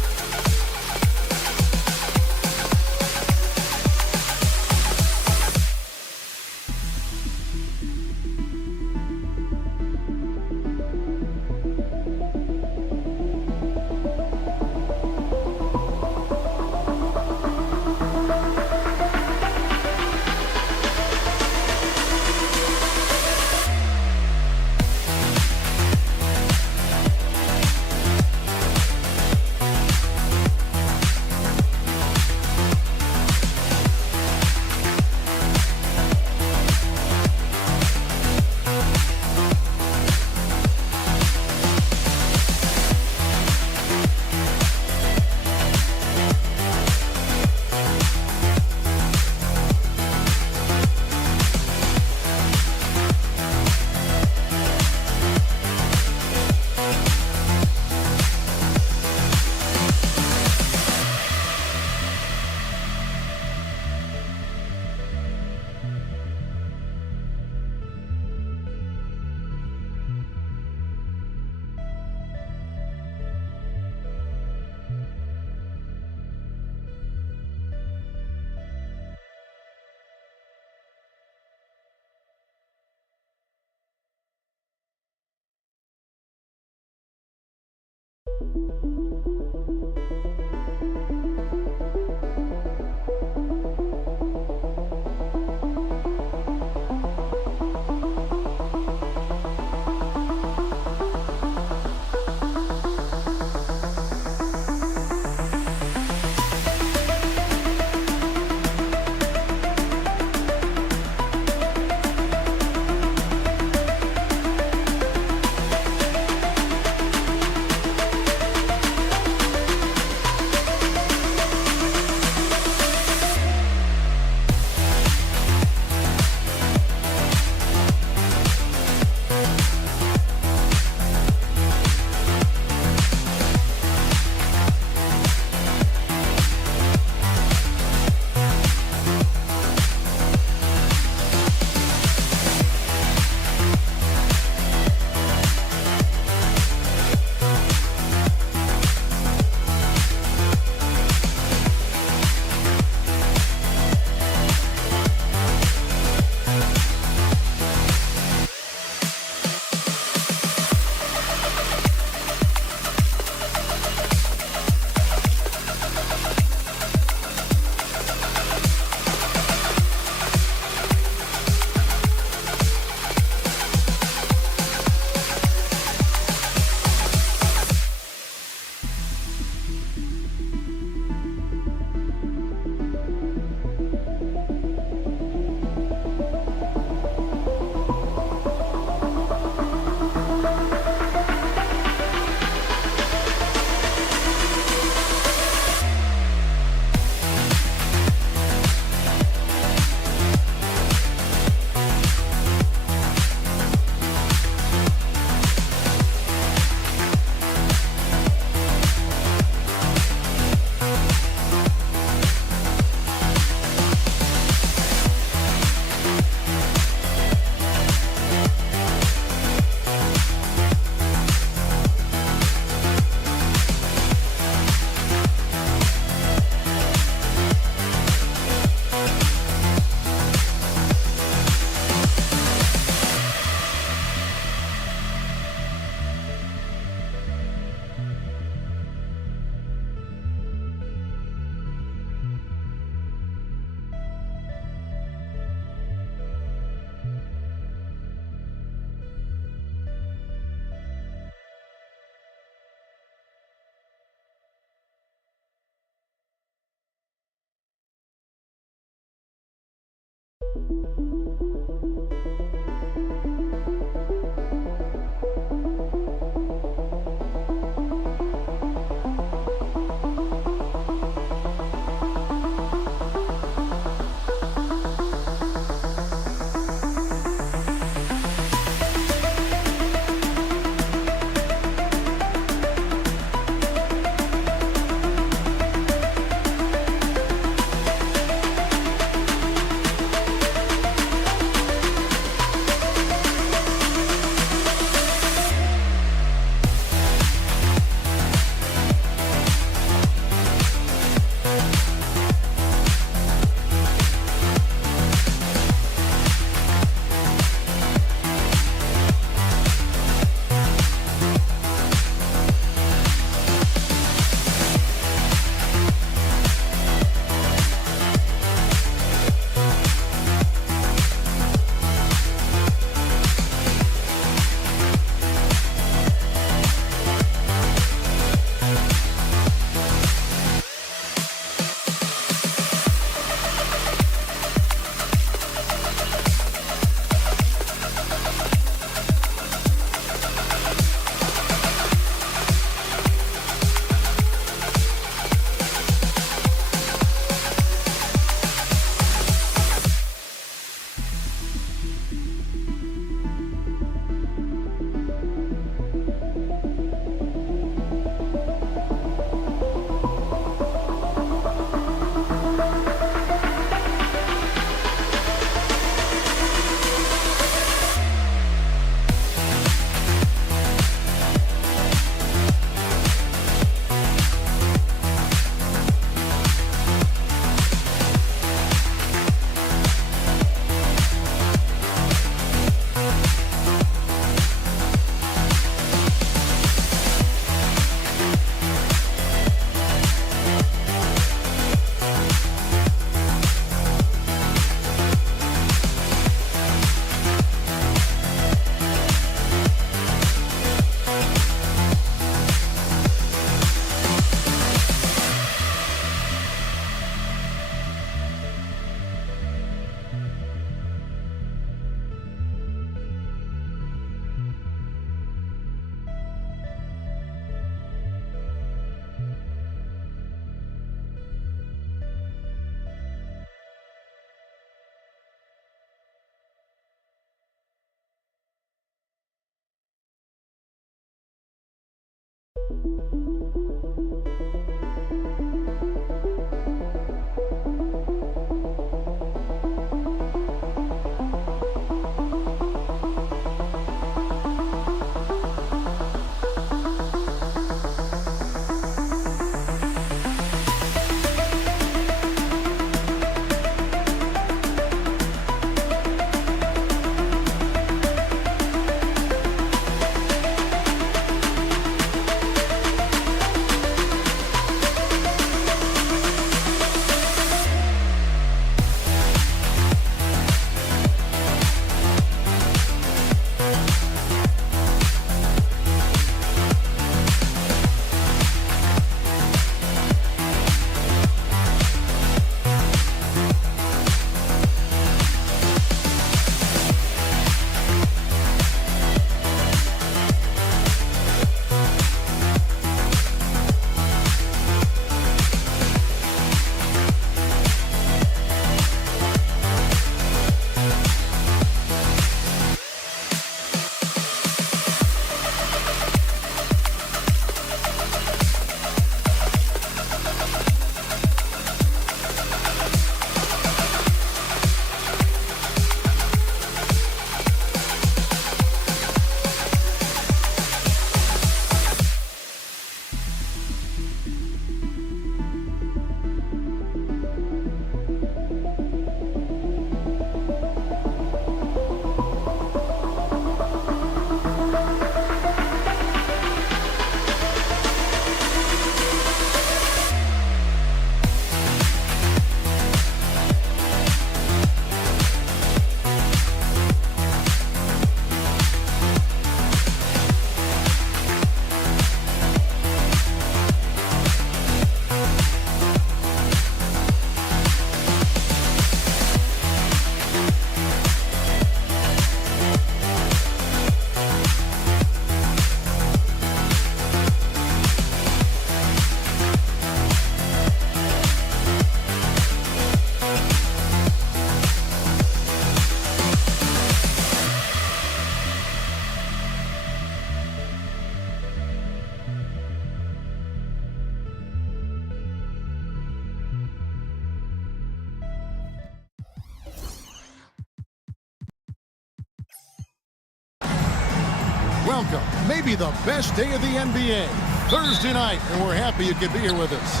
Welcome, maybe the best day of the NBA, Thursday night, and we're happy you could be here with us.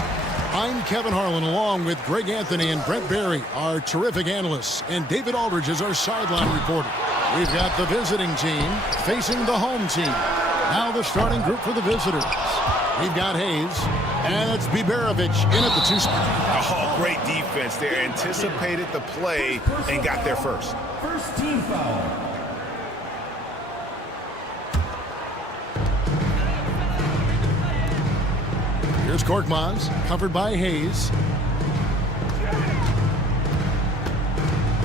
I'm Kevin Harlan, along with Greg Anthony and Brent Barry, our terrific analysts, and David Aldridge is our sideline reporter. We've got the visiting team facing the home team. Now the starting group for the visitors. We've got Hayes, and it's Biberovic in at the 2 spot. Oh, great defense. They anticipated the play and got there first. First team foul. Here's Korkmaz, covered by Hayes.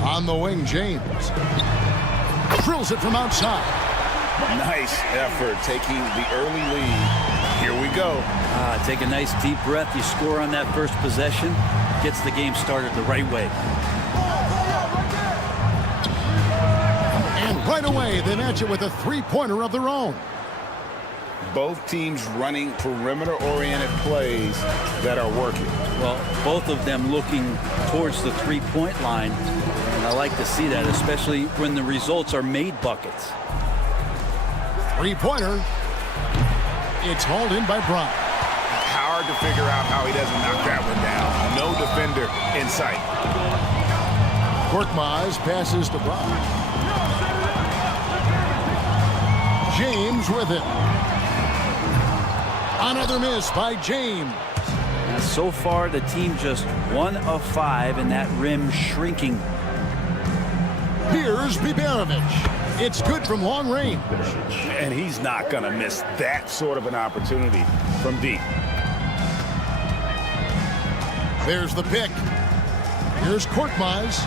On the wing, James. Drills it from outside. Nice effort taking the early lead. Here we go. Take a nice deep breath. You score on that first possession. Gets the game started the right way. And right away, they match it with a three-pointer of their own. Both teams running perimeter-oriented plays that are working. Well, both of them looking towards the three-point line. And I like to see that, especially when the results are made buckets. Three-pointer. It's hauled in by Brown. Hard to figure out how he doesn't knock that one down. No defender in sight. Korkmaz passes to Brown. James with it. Another miss by James. Now, so far, the team just 1 of 5, and that rim shrinking. Here's Biberovic. It's good from long range. And he's not going to miss that sort of an opportunity from deep. There's the pick. Here's Korkmaz.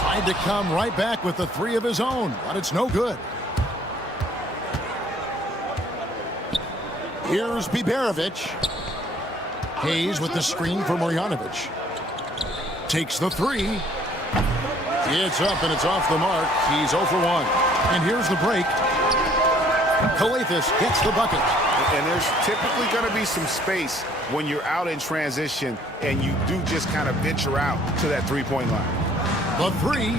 Tried to come right back with the 3 of his own, but it's no good. Here's Biberovic. Hayes with the screen for Marjanovic. Takes the 3. It's up and it's off the mark. He's 0 for 1. And here's the break. Krilexxx gets the bucket. And there's typically going to be some space when you're out in transition and you do just kind of venture out to that three-point line. The 3.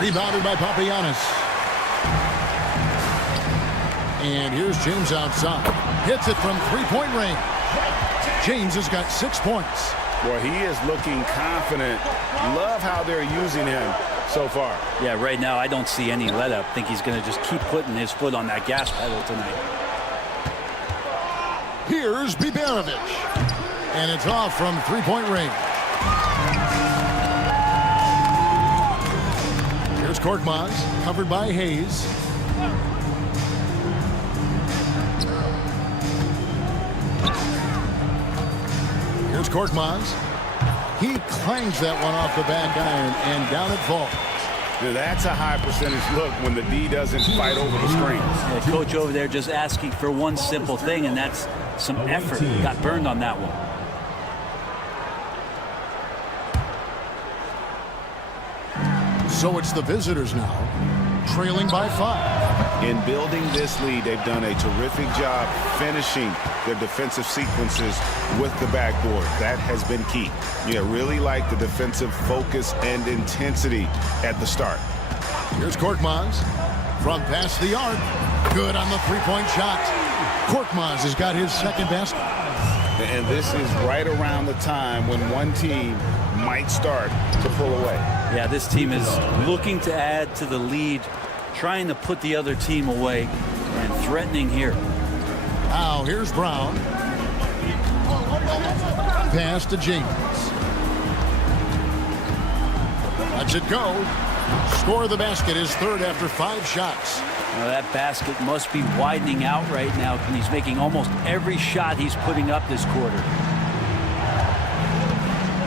Rebounded by Papagiannis. And here's James outside. Hits it from three-point range. James has got 6 points. Well, he is looking confident. Love how they're using him so far. Yeah, right now I don't see any let-up. Think he's going to just keep putting his foot on that gas pedal tonight. Here's Biberovic. And it's off from three-point range. Here's Korkmaz, covered by Hayes. Here's Korkmaz. He clangs that one off the back iron and down it falls. That's a high percentage look when the D doesn't fight over the screens. Yeah, coach over there just asking for one simple thing, and that's some effort. Got burned on that one. So it's the visitors now, trailing by 5. In building this lead, they've done a terrific job finishing their defensive sequences with the backboard. That has been key. You really like the defensive focus and intensity at the start. Here's Korkmaz from past the arc. Good on the three-point shot. Korkmaz has got his second basket. And this is right around the time when one team might start to pull away. Yeah, this team is looking to add to the lead, trying to put the other team away, and threatening here. Now here's Brown. Pass to James. Lets it go. Score the basket, his third after 5 shots. Now that basket must be widening out right now, and he's making almost every shot he's putting up this quarter.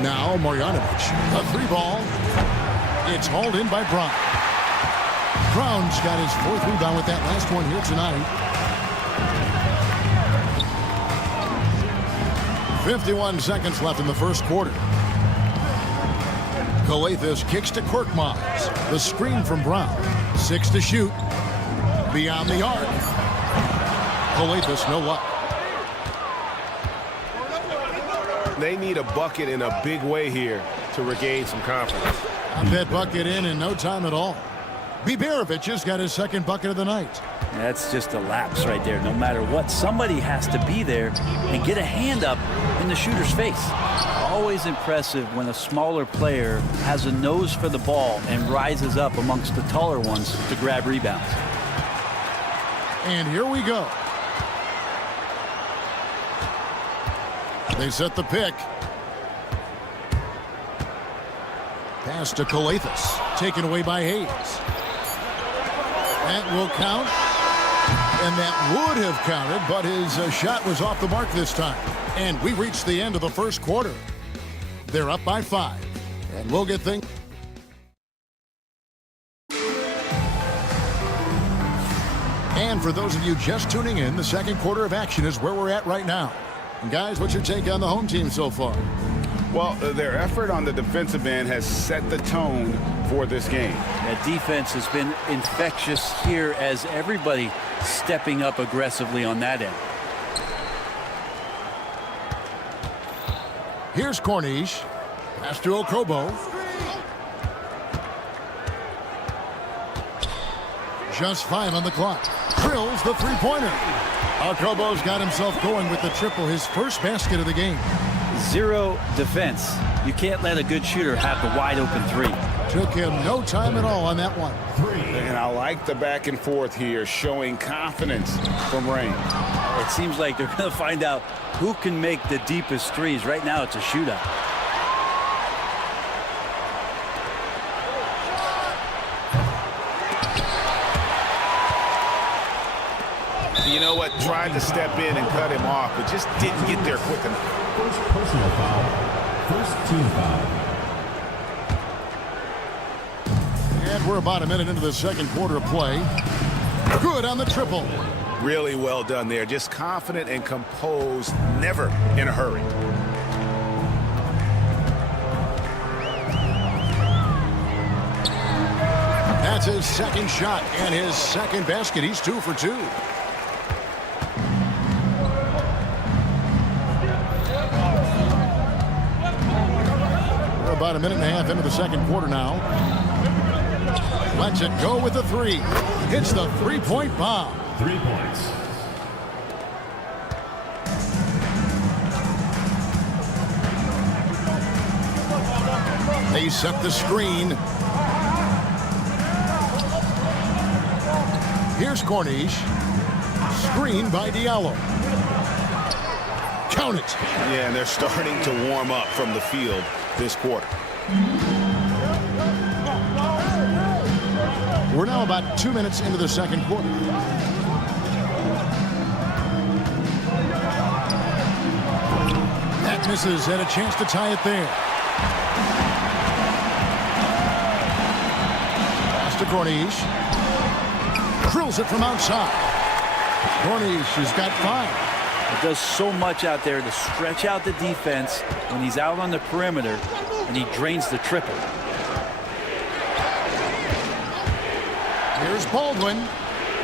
Now Marjanovic, a 3-ball. It's hauled in by Brown. Brown's got his 4th rebound with that last one here tonight. 51 seconds left in the first quarter. Krilexxx kicks to Korkmaz. The screen from Brown. 6 to shoot. Beyond the arc. Krilexxx, no luck. They need a bucket in a big way here to regain some confidence. Got that bucket in no time at all. Biberovic has got his second bucket of the night. That's just a lapse right there. No matter what, somebody has to be there and get a hand up in the shooter's face. Always impressive when a smaller player has a nose for the ball and rises up amongst the taller ones to grab rebounds. And here we go. They set the pick. Pass to Krilexxx, taken away by Hayes. That will count, and that would have counted, but his shot was off the mark this time. And we reached the end of the first quarter. They're up by 5, and we'll get things. And for those of you just tuning in, the second quarter of action is where we're at right now. And guys, what's your take on the home team so far? Well, their effort on the defensive end has set the tone for this game. That defense has been infectious here as everybody stepping up aggressively on that end. Here's Cornish. Pass to Okobo. Just 5 on the clock. Drills the three-pointer. Okobo's got himself going with the triple, his first basket of the game. Zero defense. You can't let a good shooter have the wide-open three. Took him no time at all on that one. And I like the back and forth here, showing confidence from Rain. It seems like they're going to find out who can make the deepest threes. Right now, it's a shootout. You know what? Tried to step in and cut him off, but just didn't get there quick enough. First personal foul. First team foul. And we're about a minute into the second quarter of play. Good on the triple. Really well done there. Just confident and composed, never in a hurry. That's his second shot and his second basket. He's 2 for 2. We're about a minute and a half into the second quarter now. Lets it go with the 3. Hits the three-point bomb. 3 points. They set the screen. Here's Cornish. Screen by Diallo. Count it. Yeah, and they're starting to warm up from the field this quarter. We're now about 2 minutes into the second quarter. That misses and a chance to tie it there. Pass to Cornish. Drills it from outside. Cornish has got 5. It does so much out there to stretch out the defense when he's out on the perimeter, and he drains the triple. Here's Baldwin.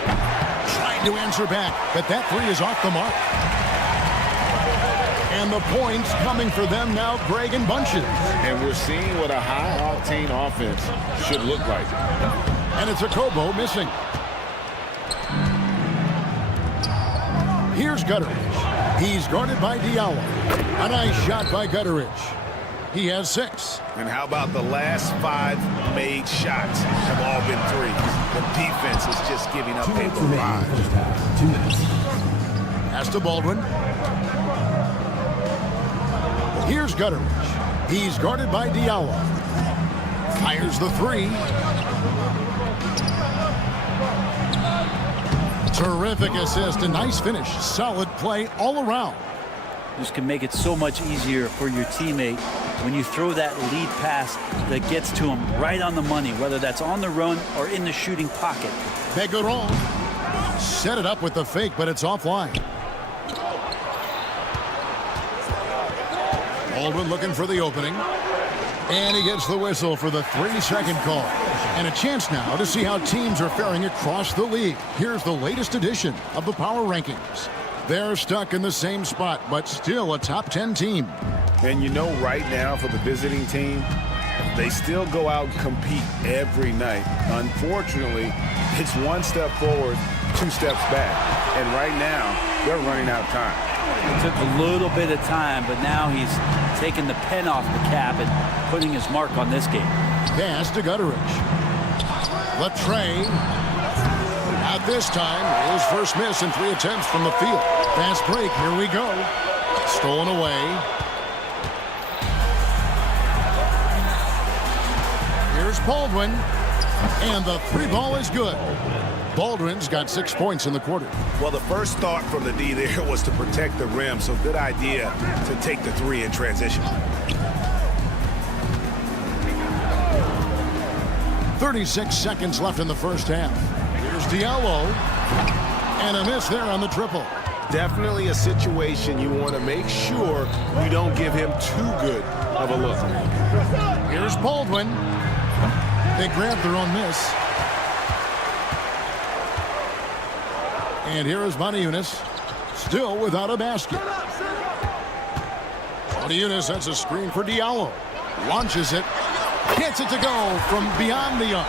Trying to answer back, but that 3 is off the mark. And the points coming for them now, Greg, in bunches. And we're seeing what a high-octane offense should look like. And it's Okobo missing. Here's Gutteridge. He's guarded by Diallo. A nice shot by Gutteridge. He has 6. And how about the last 5 made shots have all been threes? The defense is just giving up paper rods. 2 minutes. Pass to Baldwin. Here's Gutteridge. He's guarded by Diallo. Fires the 3. Terrific assist, a nice finish. Solid play all around. This can make it so much easier for your teammate when you throw that lead pass that gets to him right on the money, whether that's on the run or in the shooting pocket. Begaron set it up with the fake, but it's offline. Baldwin looking for the opening. And he gets the whistle for the 3-second call. And a chance now to see how teams are faring across the league. Here's the latest edition of the Power Rankings. They're stuck in the same spot, but still a top 10 team. And you know right now for the visiting team, They still go out and compete every night. Unfortunately, it's one step forward, 2 steps back. And right now, they're running out of time. It took a little bit of time, but now he's taking the pen off the cap and putting his mark on this game. Pass to Gutteridge. Latrey. At this time, his first miss in 3 attempts from the field. Fast break, here we go. Stolen away. Here's Baldwin. And the 3 ball is good. Baldwin's got 6 points in the quarter. Well, the first thought from the D there was to protect the rim, so good idea to take the 3 in transition. 36 seconds left in the first half. Here's Diallo. And a miss there on the triple. Definitely a situation you want to make sure you don't give him too good of a look. Here's Baldwin. They grabbed their own miss. And here is Moniunas, still without a basket. Moniunas sets a screen for Diallo. Launches it. Gets it to go from beyond the arc.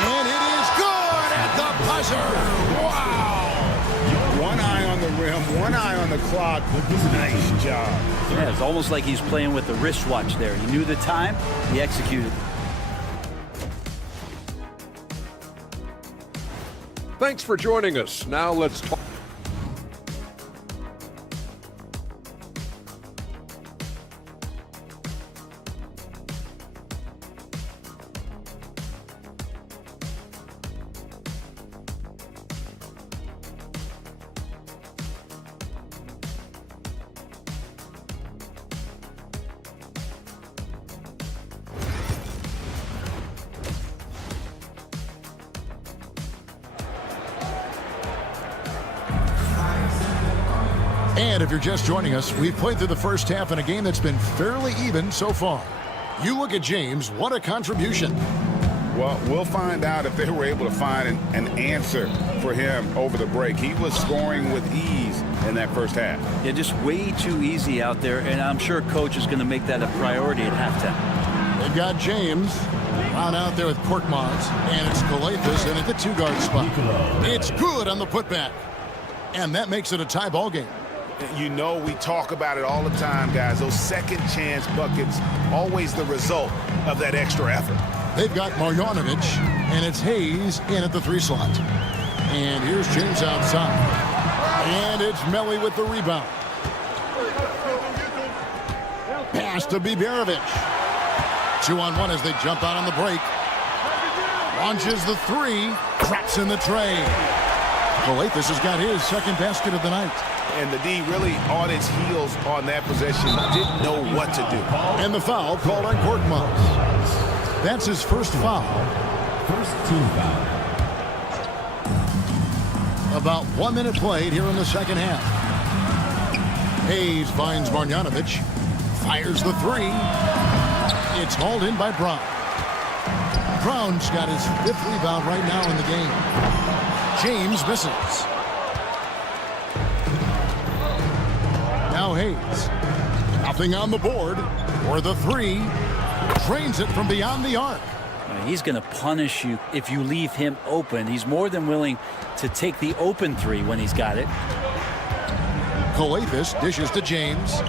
And it is good at the buzzer. Wow. One eye on the rim, one eye on the clock. Nice job. Yeah, it's almost like he's playing with the wristwatch there. He knew the time, he executed. Thanks for joining us. Now let's talk. And if you're just joining us, we've played through the first half in a game that's been fairly even so far. You look at James, what a contribution. Well, we'll find out if they were able to find an answer for him over the break. He was scoring with ease in that first half. Yeah, just way too easy out there, and I'm sure coach is going to make that a priority at halftime. They've got James on out there with Korkmaz, and it's Krilexxx in at the 2-guard spot. It's good on the putback, and that makes it a tie ball game. You know, we talk about it all the time, guys. Those second chance buckets, always the result of that extra effort. They've got Marjanovic, and it's Hayes in at the 3 slot. And here's James outside. And it's Melly with the rebound. Pass to Biberovic. 2-on-1 as they jump out on the break. Launches the 3, drops in the tray. Krilexxx has got his second basket of the night. And the D really on its heels on that possession, didn't know what to do. And the foul called on Korkmaz. That's his first foul. First team foul. About 1 minute played here in the second half. Hayes finds Marjanovic. Fires the 3. It's hauled in by Brown. Brown's got his 5th rebound right now in the game. James misses. Now Hayes. Nothing on the board. Or the 3. Drains it from beyond the arc. He's going to punish you if you leave him open. He's more than willing to take the open 3 when he's got it. Krilexxx dishes to James.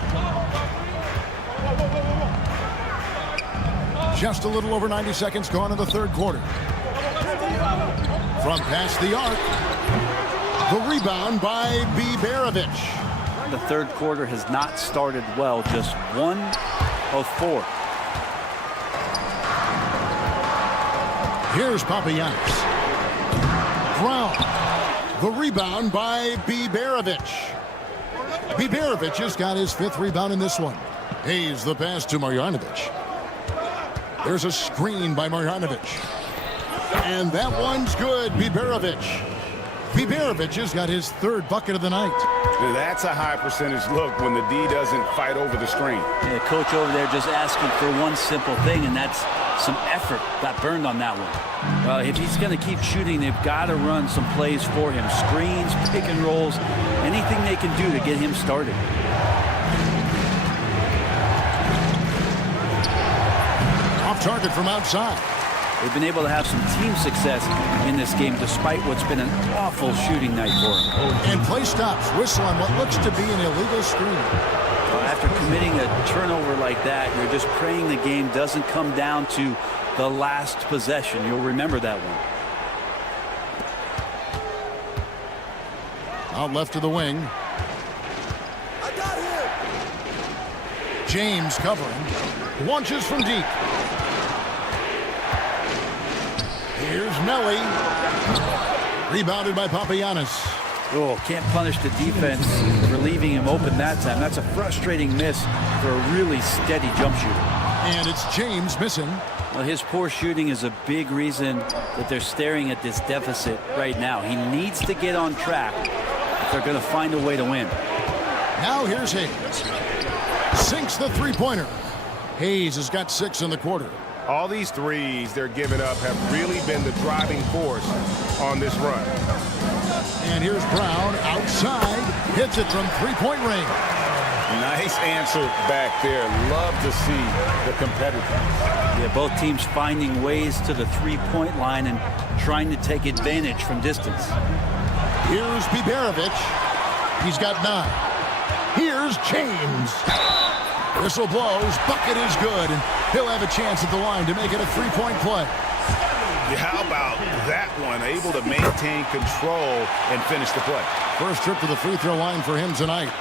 Just a little over 90 seconds gone in the third quarter. From past the arc. The rebound by Biberovic. The third quarter has not started well. Just 1 of 4. Here's Papagiannis. Brown. The rebound by Biberovic. Biberovic has got his 5th rebound in this one. Hayes the pass to Marjanovic. There's a screen by Marjanovic. And that one's good. Biberovic. Biberovic has got his third bucket of the night. That's a high percentage look when the D doesn't fight over the screen. The coach over there just asking for one simple thing, and that's some effort. Got burned on that one. Well, if he's going to keep shooting, they've got to run some plays for him. Screens, pick and rolls, anything they can do to get him started. Off target from outside. They've been able to have some team success in this game despite what's been an awful shooting night for them. And play stops. Whistle on what looks to be an illegal screen. After committing a turnover like that, you're just praying the game doesn't come down to the last possession. You'll remember that one. Out left to the wing. James covering. Launches from deep. Here's Melly. Rebounded by Papagiannis. Oh, can't punish the defense for leaving him open that time. That's a frustrating miss for a really steady jump shooter. And it's James missing. Well, his poor shooting is a big reason that they're staring at this deficit right now. He needs to get on track if they're going to find a way to win. Now here's Hayes. Sinks the three-pointer. Hayes has got 6 in the quarter. All these threes they're giving up have really been the driving force on this run. And here's Brown outside. Hits it from three-point range. Nice answer back there. Love to see the competitiveness. Yeah, both teams finding ways to the three-point line and trying to take advantage from distance. Here's Biberovic. He's got 9. Here's James. Whistle blows. Bucket is good. And he'll have a chance at the line to make it a three-point play. Yeah, how about that one? Able to maintain control and finish the play. First trip to the free throw line for him tonight.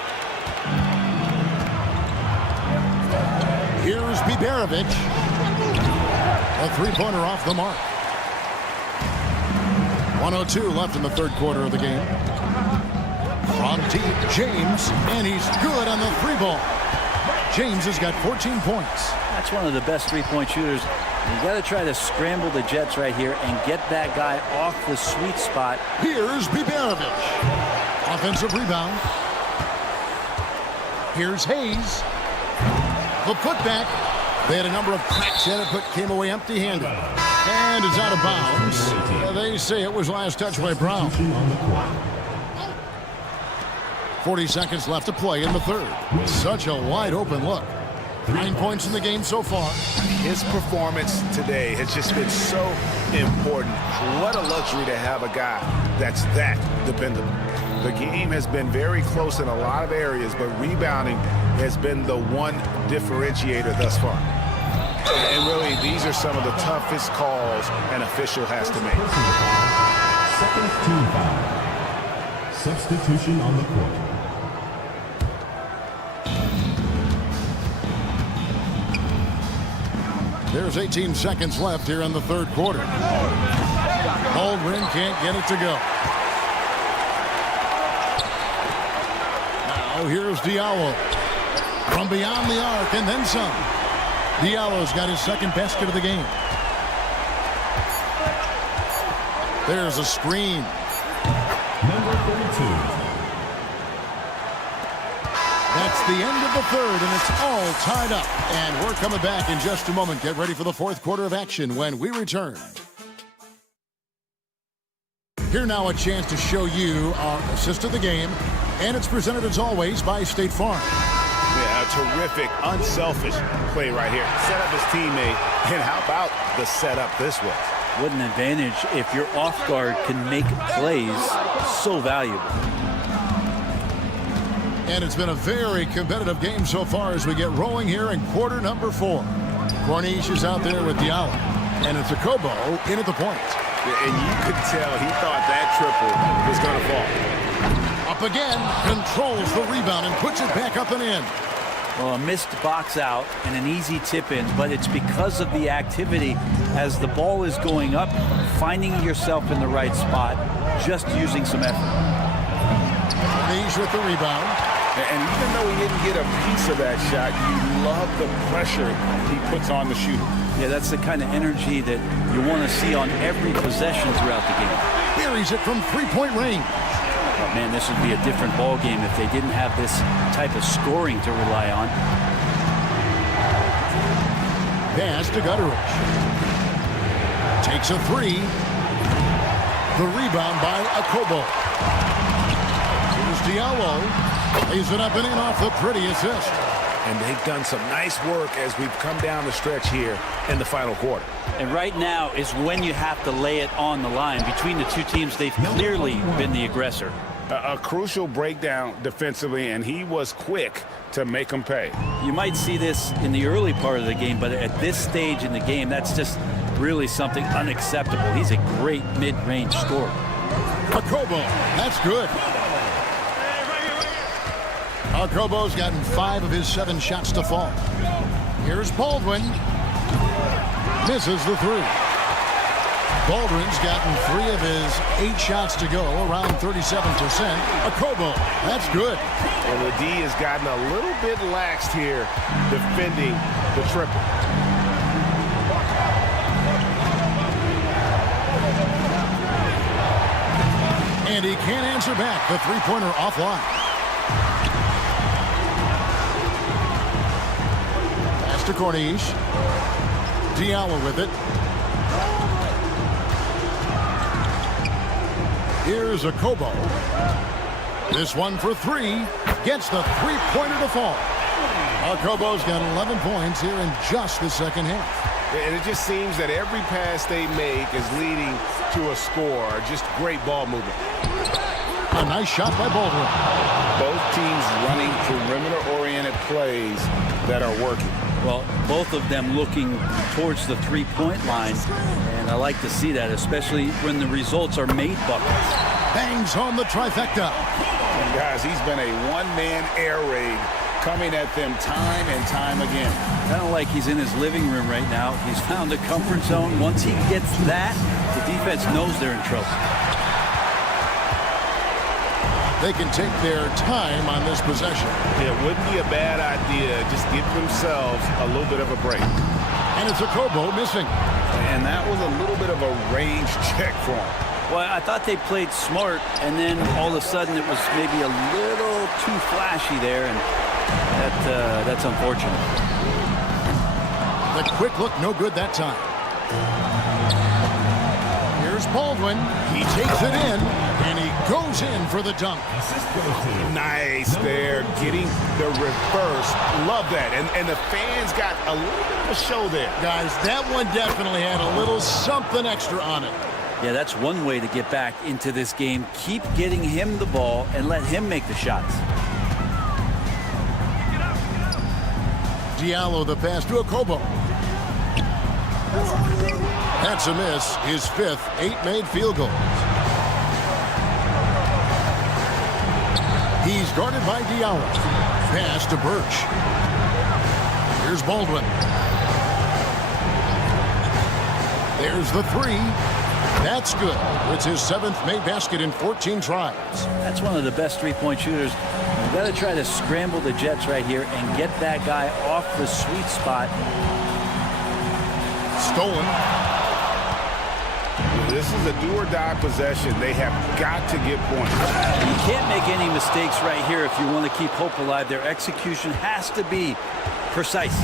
Here's Biberovic. A three-pointer off the mark. 1:02 left in the third quarter of the game. From deep, James, and he's good on the three ball. James has got 14 points. That's one of the best three-point shooters. You got to try to scramble the Jets right here and get that guy off the sweet spot. Here's Biberovic. Offensive rebound. Here's Hayes. The putback. They had a number of cracks in it, but came away empty-handed. And it's out of bounds. They say it was last touch by Brown. 40 seconds left to play in the third. Such a wide-open look. 9 points in the game so far. His performance today has just been so important. What a luxury to have a guy that's that dependable. The game has been very close in a lot of areas, but rebounding has been the one differentiator thus far. And really, these are some of the toughest calls an official has to make. Second team foul. Substitution on the court. There's 18 seconds left here in the third quarter. Baldwin can't get it to go. Now here's Diallo. From beyond the arc and then some. Diallo's got his second basket of the game. There's a screen. Number 32. That's the end of the third, and it's all tied up. And we're coming back in just a moment. Get ready for the fourth quarter of action when we return. Here now a chance to show you our assist of the game, and it's presented as always by State Farm. Yeah, a terrific, unselfish play right here. Set up his teammate, and how about the setup this was? What an advantage if your off guard can make plays so valuable. And it's been a very competitive game so far as we get rolling here in quarter number 4. Corniche is out there with Diallo. And it's a Kobo in at the point. Yeah, and you could tell he thought that triple was going to fall. Up again, controls the rebound and puts it back up and in. Well, a missed box out and an easy tip in, but it's because of the activity as the ball is going up, finding yourself in the right spot, just using some effort. Corniche with the rebound. And even though he didn't get a piece of that shot, you love the pressure he puts on the shooter. Yeah, that's the kind of energy that you want to see on every possession throughout the game. buries it from three-point range. Oh, man, this would be a different ball game if they didn't have this type of scoring to rely on. Pass to Gutteridge. Takes a three. The rebound by Akobo. Here's Diallo. Lays it up and in off the pretty assist. And they've done some nice work as we've come down the stretch here in the final quarter. And right now is when you have to lay it on the line. Between the two teams, they've clearly been the aggressor. A crucial breakdown defensively, and he was quick to make them pay. You might see this in the early part of the game, but at this stage in the game, that's just really something unacceptable. He's a great mid-range scorer. Akobo, that's good. Akobo's gotten 5 of his 7 shots to fall. Here's Baldwin. Misses the 3. Baldwin's gotten 3 of his 8 shots to go, around 37%. Akobo, that's good. And the D has gotten a little bit laxed here defending the triple. And he can't answer back. The three-pointer offline. Pass to Corniche. Diallo with it. Here's Akobo. This one for 3. Gets the three-pointer to fall. Akobo's got 11 points here in just the second half. And it just seems that every pass they make is leading to a score. Just great ball movement. A nice shot by Baldwin. Both teams running perimeter-oriented plays that are working. Well, both of them looking towards the three-point line, and I like to see that, especially when the results are made buckets. Bangs home the trifecta. And guys, he's been a one-man air raid coming at them time and time again. Kind of like he's in his living room right now. He's found a comfort zone. Once he gets that, the defense knows they're in trouble. They can take their time on this possession. It wouldn't be a bad idea. Just give themselves a little bit of a break. And it's Akobo missing. And that was a little bit of a range check for him. Well, I thought they played smart, and then all of a sudden it was maybe a little too flashy there, and that's unfortunate. The quick look, no good that time. Here's Baldwin. He takes it in, and he goes in for the dunk. Nice there, getting the reverse. Love that. And the fans got a little bit of a show there. Guys, that one definitely had a little something extra on it. Yeah, that's one way to get back into this game. Keep getting him the ball and let him make the shots. Diallo the pass to Akobo. That's a miss. His 5th, 8 made field goals. He's guarded by Diallo. Pass to Birch. Here's Baldwin. There's the 3. That's good. It's his 7th made basket in 14 tries. That's one of the best three-point shooters. You've got to try to scramble the Jets right here and get that guy off the sweet spot. Stolen. This is a do-or-die possession. They have got to get points. You can't make any mistakes right here if you want to keep hope alive. Their execution has to be precise.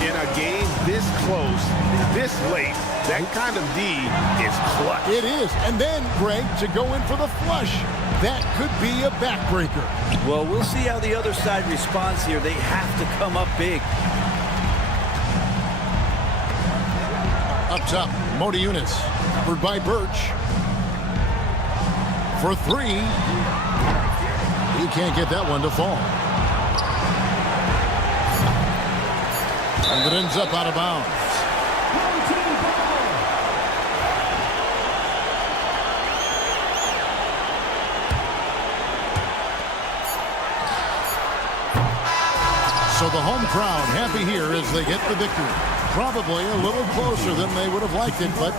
In a game this close, this late, that kind of D is clutch. It is. And then, Greg, to go in for the flush. That could be a backbreaker. Well, we'll see how the other side responds here. They have to come up big. Up top, Mota Eunice. Covered by Birch. For 3. He can't get that one to fall. And it ends up out of bounds. So the home crowd happy here as they get the victory. Probably a little closer than they would have liked it, but...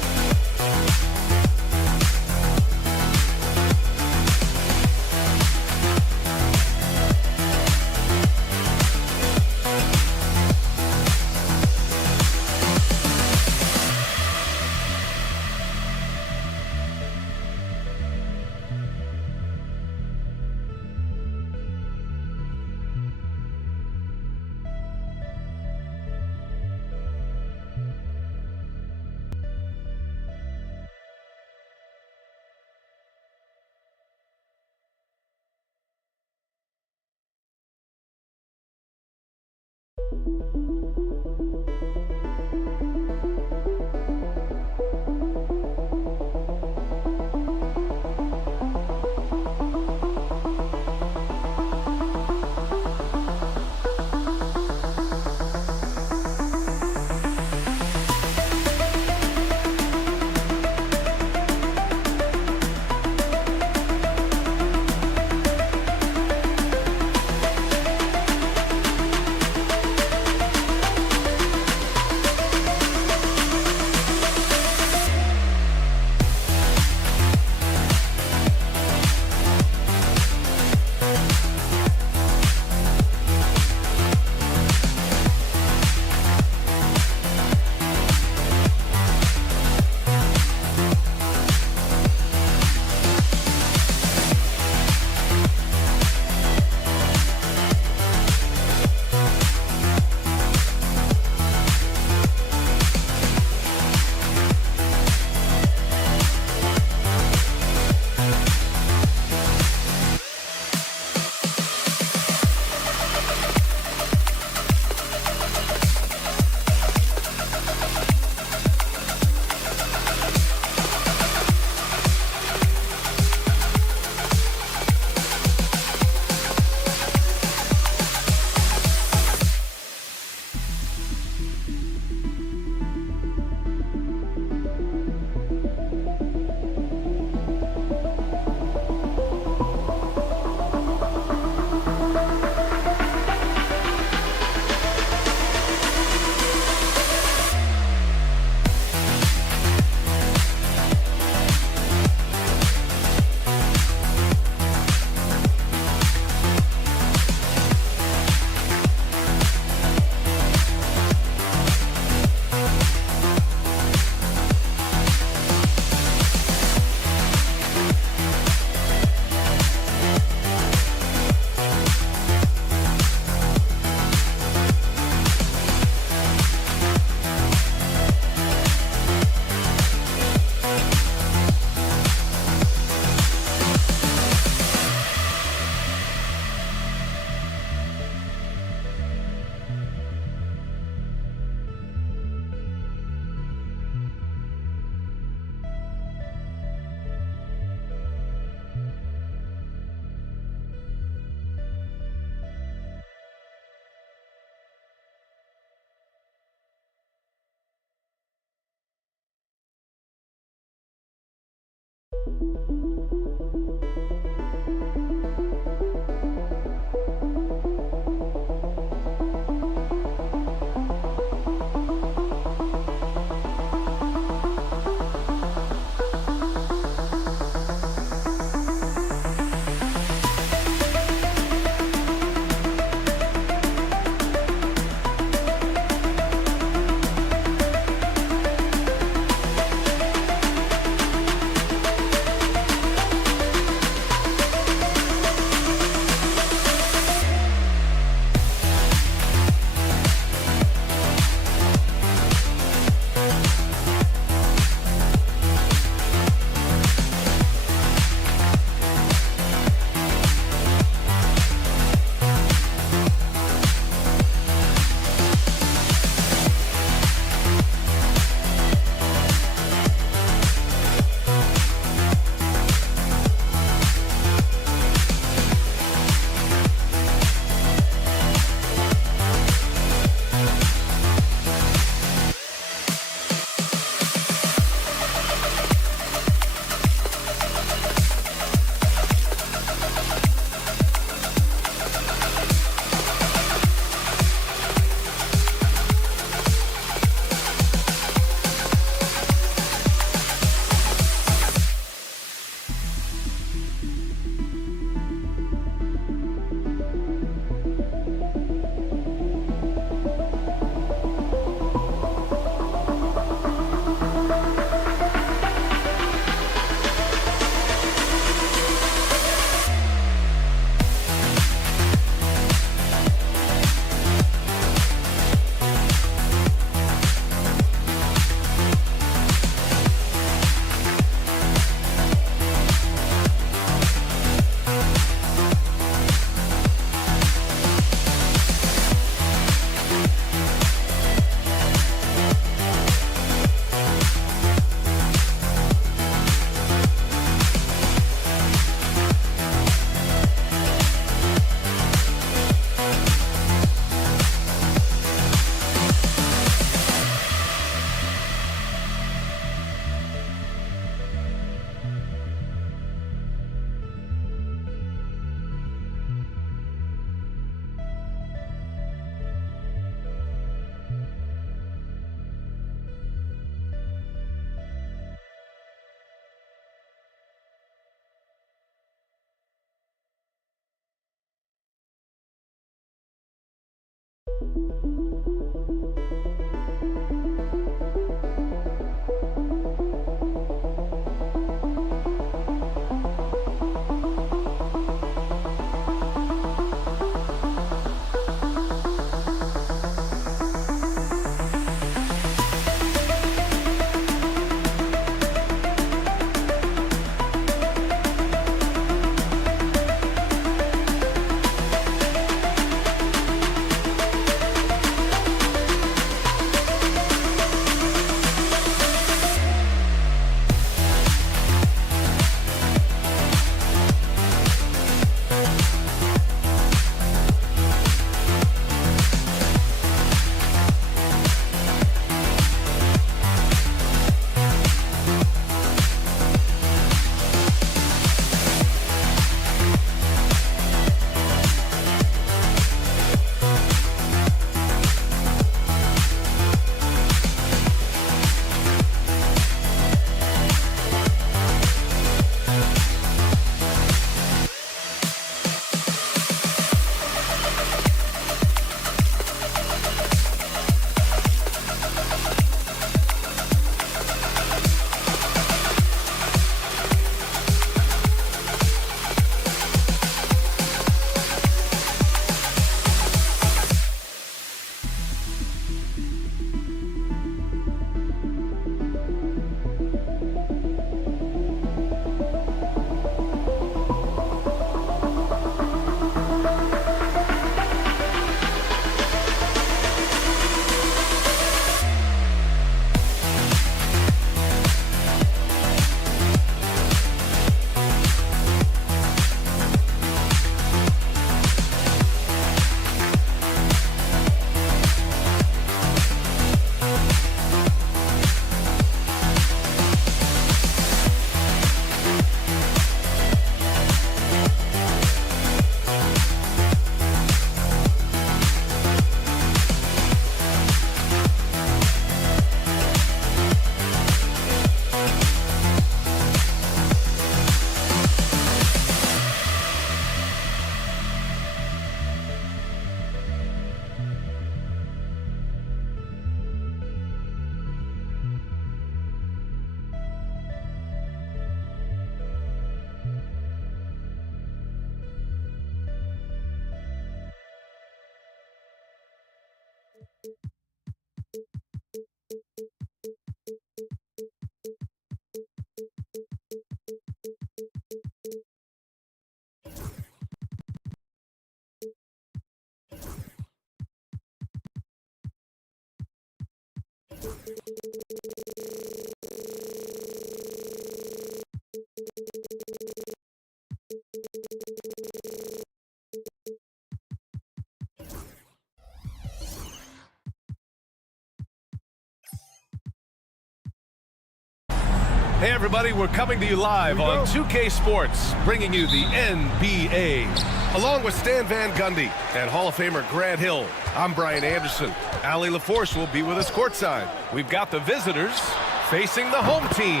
Hey everybody, we're coming to you live on 2K Sports, bringing you the NBA. Along with Stan Van Gundy and Hall of Famer Grant Hill, I'm Brian Anderson. Allie LaForce will be with us courtside. We've got the visitors facing the home team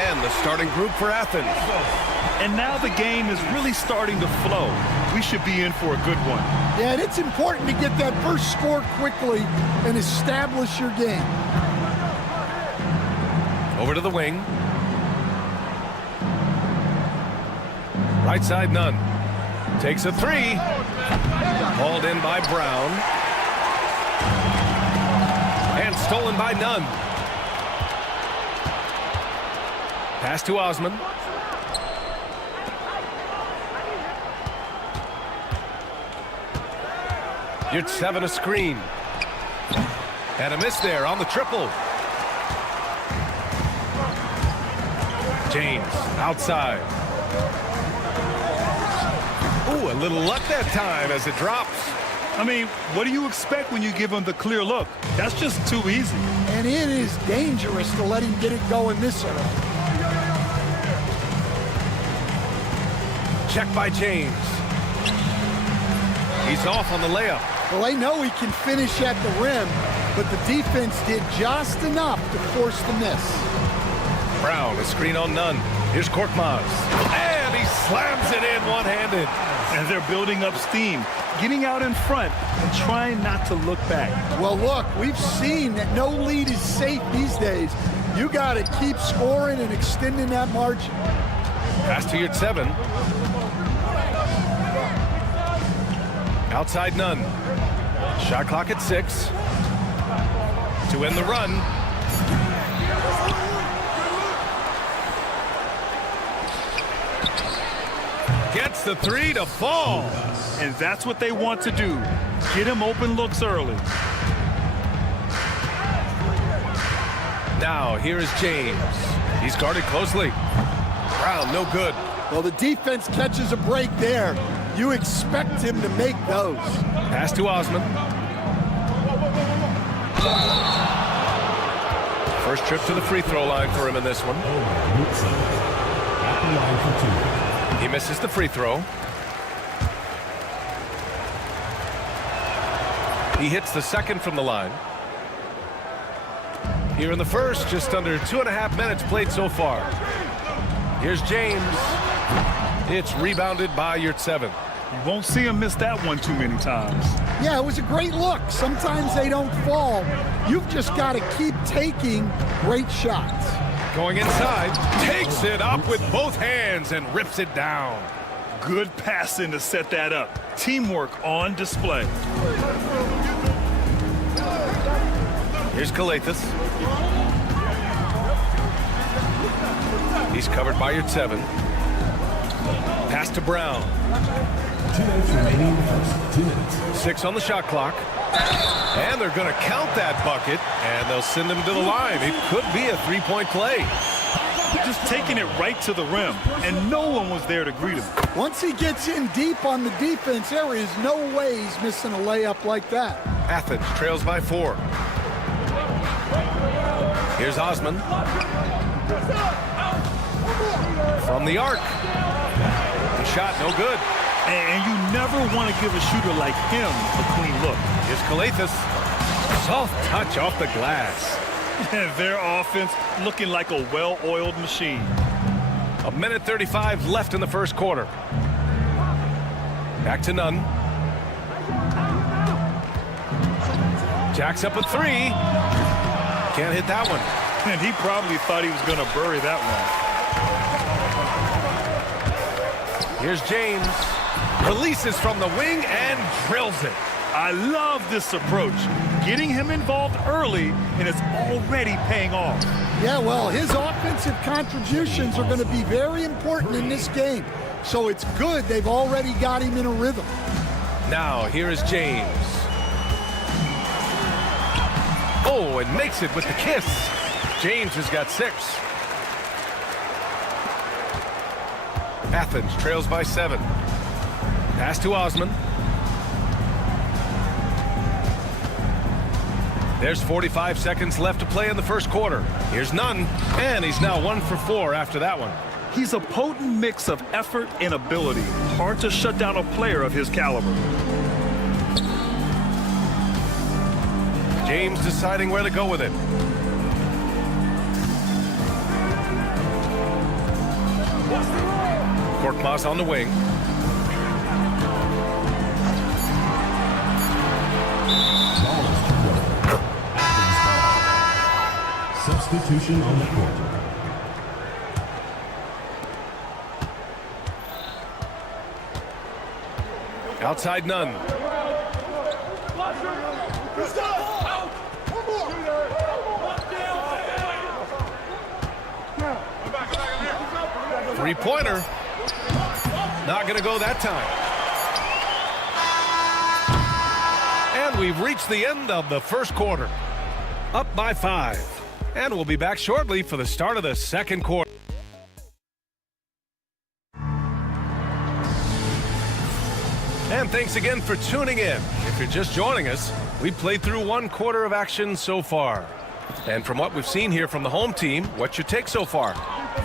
and the starting group for Athens. And now the game is really starting to flow. We should be in for a good one. Yeah, and it's important to get that first score quickly and establish your game. Over to the wing. Right side, Nunn. Takes a three. Hauled in by Brown. And stolen by Nunn. Pass to Osman. You're 7 a screen. And a miss there on the triple. James outside. Ooh, a little luck that time as it drops. I mean, what do you expect when you give him the clear look? That's just too easy. And it is dangerous to let him get it going this early. Check by James. He's off on the layup. Well, they know he can finish at the rim, but the defense did just enough to force the miss. Brown, a screen on Nunn. Here's Korkmaz. And he slams it in one-handed. And they're building up steam, getting out in front and trying not to look back. Well, look, we've seen that no lead is safe these days. You got to keep scoring and extending that margin. Pass to your 7. Outside Nunn. Shot clock at 6. To end the run. Gets the 3 to fall. And that's what they want to do. Get him open looks early. Now, here is James. He's guarded closely. Brown, no good. Well, the defense catches a break there. You expect him to make those. Pass to Osman. First trip to the free throw line for him in this one. He misses the free throw. He hits the second from the line. Here in the first, just under 2.5 minutes played so far. Here's James. It's rebounded by Yurtseven. You won't see him miss that one too many times. Yeah, it was a great look. Sometimes they don't fall. You've just got to keep taking great shots. Going inside, takes it up with both hands and rips it down. Good passing to set that up. Teamwork on display. Here's Krilexxx. He's covered by Yurtseven. Pass to Brown. 2 minutes remaining in the first. 2 minutes. 6 on the shot clock. And they're going to count that bucket, and they'll send him to the line. It could be a three-point play. Just taking it right to the rim, and no one was there to greet him. Once he gets in deep on the defense, there is no way he's missing a layup like that. Athens trails by 4. Here's Osman. From the arc. The shot, no good. And you never want to give a shooter like him a clean look. Here's Krilexxx. Soft touch off the glass. And their offense looking like a well-oiled machine. 1:35 left in the first quarter. Back to Nunn. Jacks up a 3. Can't hit that one. And he probably thought he was going to bury that one. Here's James. Releases from the wing and drills it. I love this approach. getting him involved early, and it's already paying off. Yeah, well, his offensive contributions are going to be very important in this game. So it's good they've already got him in a rhythm. Now, here is James. Oh, and makes it with the kiss. James has got 6. Athens trails by 7. Pass to Osman. There's 45 seconds left to play in the first quarter. Here's Nunn, and he's now 1 for 4 after that one. He's a potent mix of effort and ability. Hard to shut down a player of his caliber. James deciding where to go with it. Korkmaz on the wing. Substitution on the court. Outside Nunn. Three-pointer. Not going to go that time. And we've reached the end of the first quarter. Up by 5. And we'll be back shortly for the start of the second quarter. And thanks again for tuning in. If you're just joining us, we've played through 1 quarter of action so far. And from what we've seen here from the home team, what's your take so far?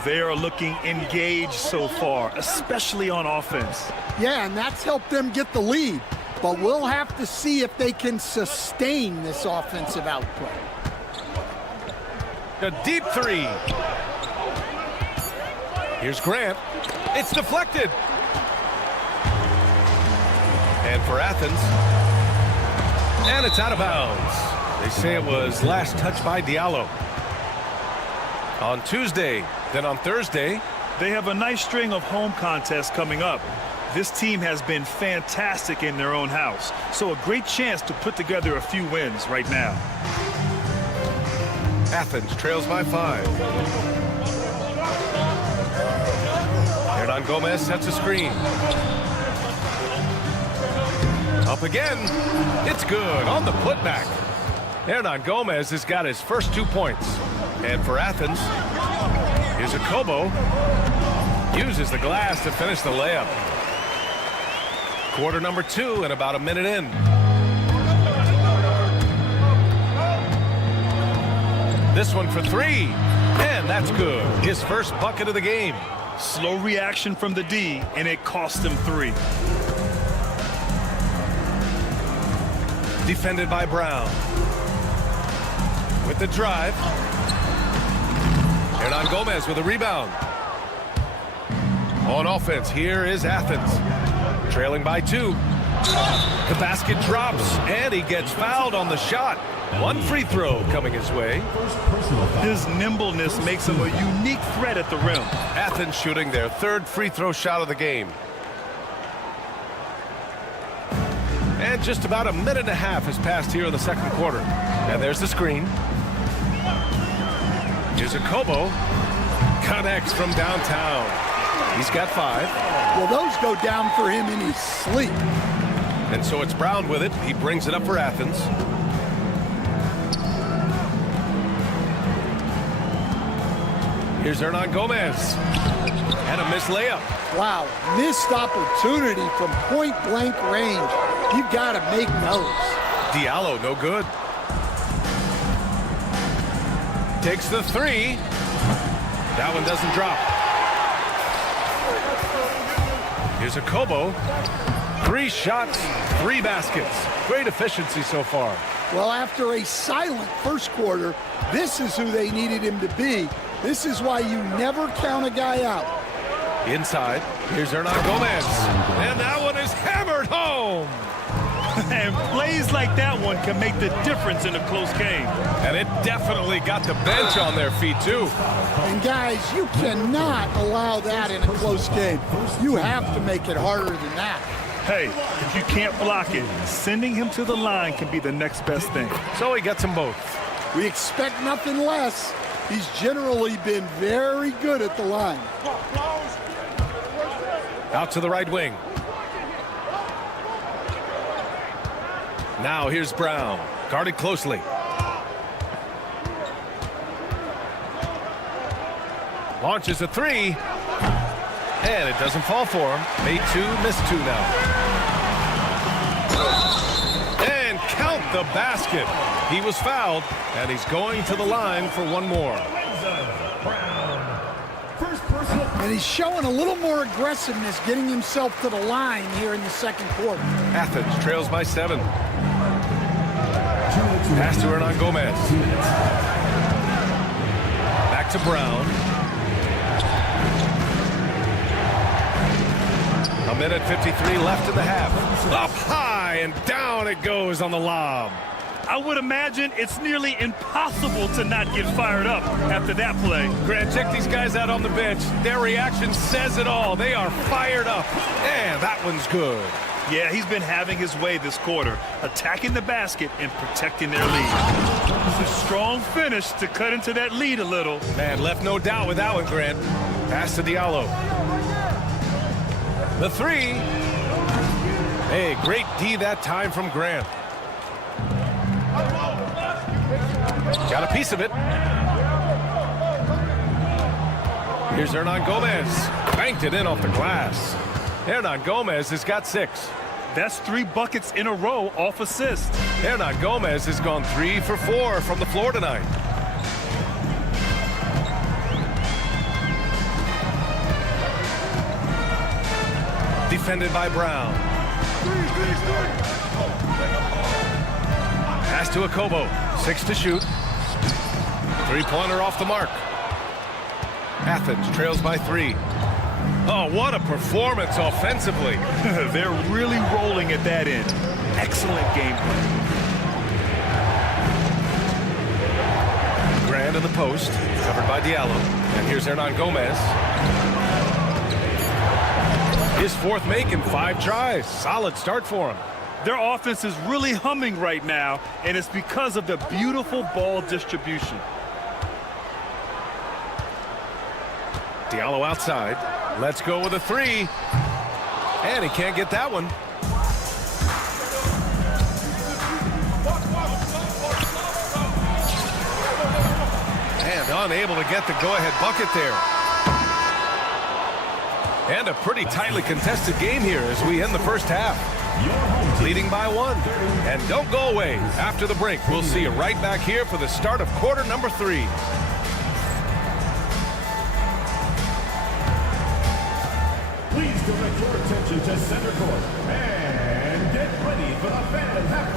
They are looking engaged so far, especially on offense. Yeah, and that's helped them get the lead. But we'll have to see if they can sustain this offensive output. A deep 3. Here's Grant. It's deflected. And for Athens. And it's out of bounds. They say it was last touched by Diallo. On Tuesday, then on Thursday. They have a nice string of home contests coming up. This team has been fantastic in their own house, so a great chance to put together a few wins right now. Athens trails by 5. Hernan Gomez sets a screen. Up again. It's good on the putback. Hernan Gomez has got his first 2 points. And for Athens, here's a Kobo. Uses the glass to finish the layup. Quarter number 2 and about a minute in. This one for 3. And that's good. His first bucket of the game. Slow reaction from the D, and it cost him 3. Defended by Brown. With the drive. Hernan Gomez with a rebound. On offense, here is Athens. Trailing by 2. The basket drops, and he gets fouled on the shot. 1 free throw coming his way. His nimbleness makes him a unique threat at the rim. Athens shooting their 3rd free throw shot of the game. And just about a minute and a half has passed here in the second quarter. And there's the screen. Here's a Kobo. Connects from downtown. He's got 5. Well, those go down for him in his sleep. And so it's Brown with it. He brings it up for Athens. Here's Hernan Gomez. And a missed layup. Wow, missed opportunity from point-blank range. You've got to make those. Diallo, no good. Takes the 3. That one doesn't drop. Here's a Kobo. 3 shots, 3 baskets. Great efficiency so far. Well, after a silent first quarter, this is who they needed him to be. This is why you never count a guy out. Inside, here's Hernan Gomez. And that one is hammered home. And plays like that one can make the difference in a close game. And it definitely got the bench on their feet, too. And, guys, you cannot allow that in a close game. You have to make it harder than that. Hey, if you can't block it, sending him to the line can be the next best thing. So he gets them both. We expect nothing less. He's generally been very good at the line. Out to the right wing. Now here's Brown, guarded closely. Launches a three, and it doesn't fall for him. Made two, missed two now. And count the basket. He was fouled, and he's going to the line for one more. And he's showing a little more aggressiveness getting himself to the line here in the second quarter. Athens trails by 7. Pass to Hernan Gomez. Back to Brown. A minute 53 left in the half. Up high and down it goes on the lob. I would imagine it's nearly impossible to not get fired up after that play. Grant, check these guys out on the bench. Their reaction says it all. They are fired up. And that one's good. Yeah, he's been having his way this quarter, attacking the basket and protecting their lead. It's a strong finish to cut into that lead a little. Man, left no doubt with that one, Grant. Pass to Diallo. The three. Hey, great D that time from Grant. Got a piece of it. Here's Hernan Gomez. Banked it in off the glass. Hernan Gomez has got 6. That's 3 buckets in a row off assist. Hernan Gomez has gone 3 for 4 from the floor tonight. Defended by Brown. Pass to Akobo. 6 to shoot. 3-pointer off the mark. Athens trails by 3. Oh, what a performance offensively. They're really rolling at that end. Excellent game plan. Grant in the post, covered by Diallo. And here's Hernan Gomez. His 4th make in 5 tries. Solid start for him. Their offense is really humming right now, and it's because of the beautiful ball distribution. Diallo outside. Let's go with a 3. And he can't get that one. And unable to get the go-ahead bucket there. And a pretty tightly contested game here as we end the first half. Leading by 1. And don't go away. After the break, we'll see you right back here for the start of quarter number 3. Please direct your attention to center court and get ready for the fan half.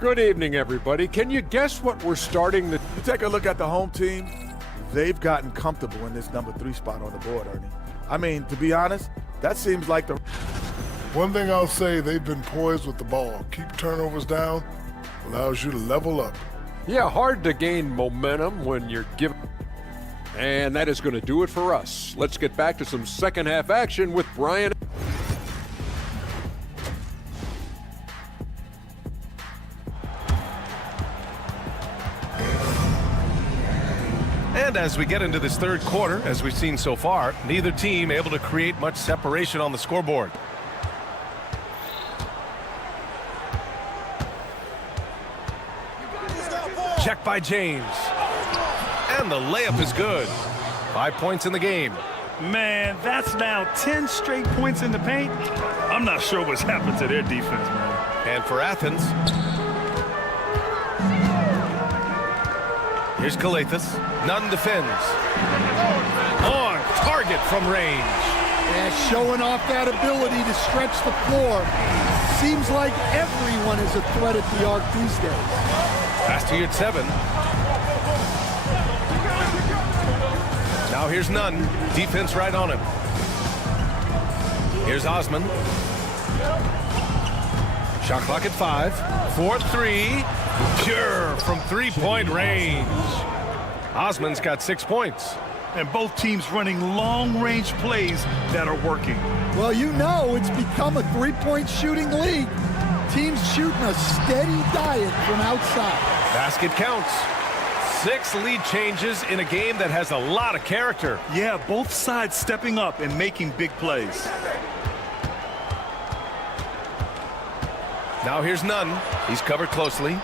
Good evening, everybody. Can you guess what we're starting the... You take a look at the home team. They've gotten comfortable in this number 3 spot on the board, Ernie. I mean, to be honest, that seems like the... One thing I'll say, they've been poised with the ball. Keep turnovers down, allows you to level up. Yeah, hard to gain momentum when you're given... And that is going to do it for us. Let's get back to some second half action with Brian. And as we get into this third quarter, as we've seen so far, neither team able to create much separation on the scoreboard. Check by James. And the layup is good. 5 points in the game. Man, that's now 10 straight points in the paint. I'm not sure what's happened to their defense, man. And for Athens, here's Krilexxx. Nunn defends. On target from range. Yeah, showing off that ability to stretch the floor. Seems like everyone is a threat at the arc these days. Pass to Yurtseven. Now here's Nunn. Defense right on him. Here's Osman. Shot clock at 5. 4-3. Pure from 3-point range. Osman's got 6 points. And both teams running long-range plays that are working. Well, you know it's become a three-point shooting league. Teams shooting a steady diet from outside. Basket counts. 6 lead changes in a game that has a lot of character. Yeah, both sides stepping up and making big plays. Now here's Nunn. He's covered closely.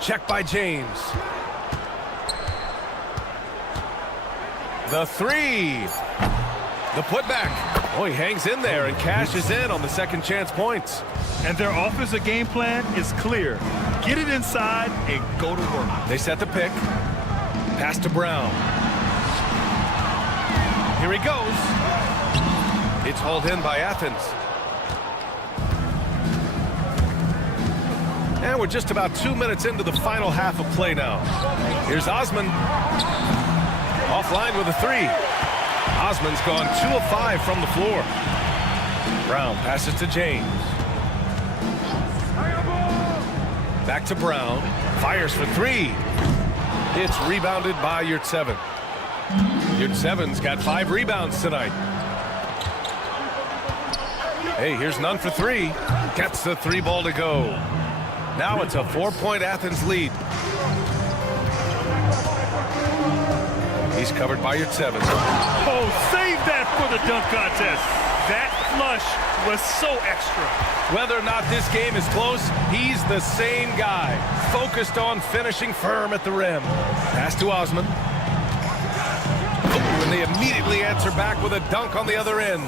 Check by James. The three. The putback. Oh, he hangs in there and cashes in on the second chance points. And their offensive game plan is clear. Get it inside and go to work. They set the pick. Pass to Brown. Here he goes. It's hauled in by Athens. And we're just about 2 minutes into the final half of play now. Here's Osman. Offline with a three. Osman's gone 2 of 5 from the floor. Brown passes to James. Back to Brown. Fires for 3. It's rebounded by Yurtseven. Yurtseven's got 5 rebounds tonight. Hey, here's Nunn for 3. Gets the 3 ball to go. Now it's a 4-point Athens lead. He's covered by Yurtseven. Oh, save that for the dunk contest. That flush was so extra. Whether or not this game is close, he's the same guy. Focused on finishing firm at the rim. Pass to Osman. Oh, and they immediately answer back with a dunk on the other end.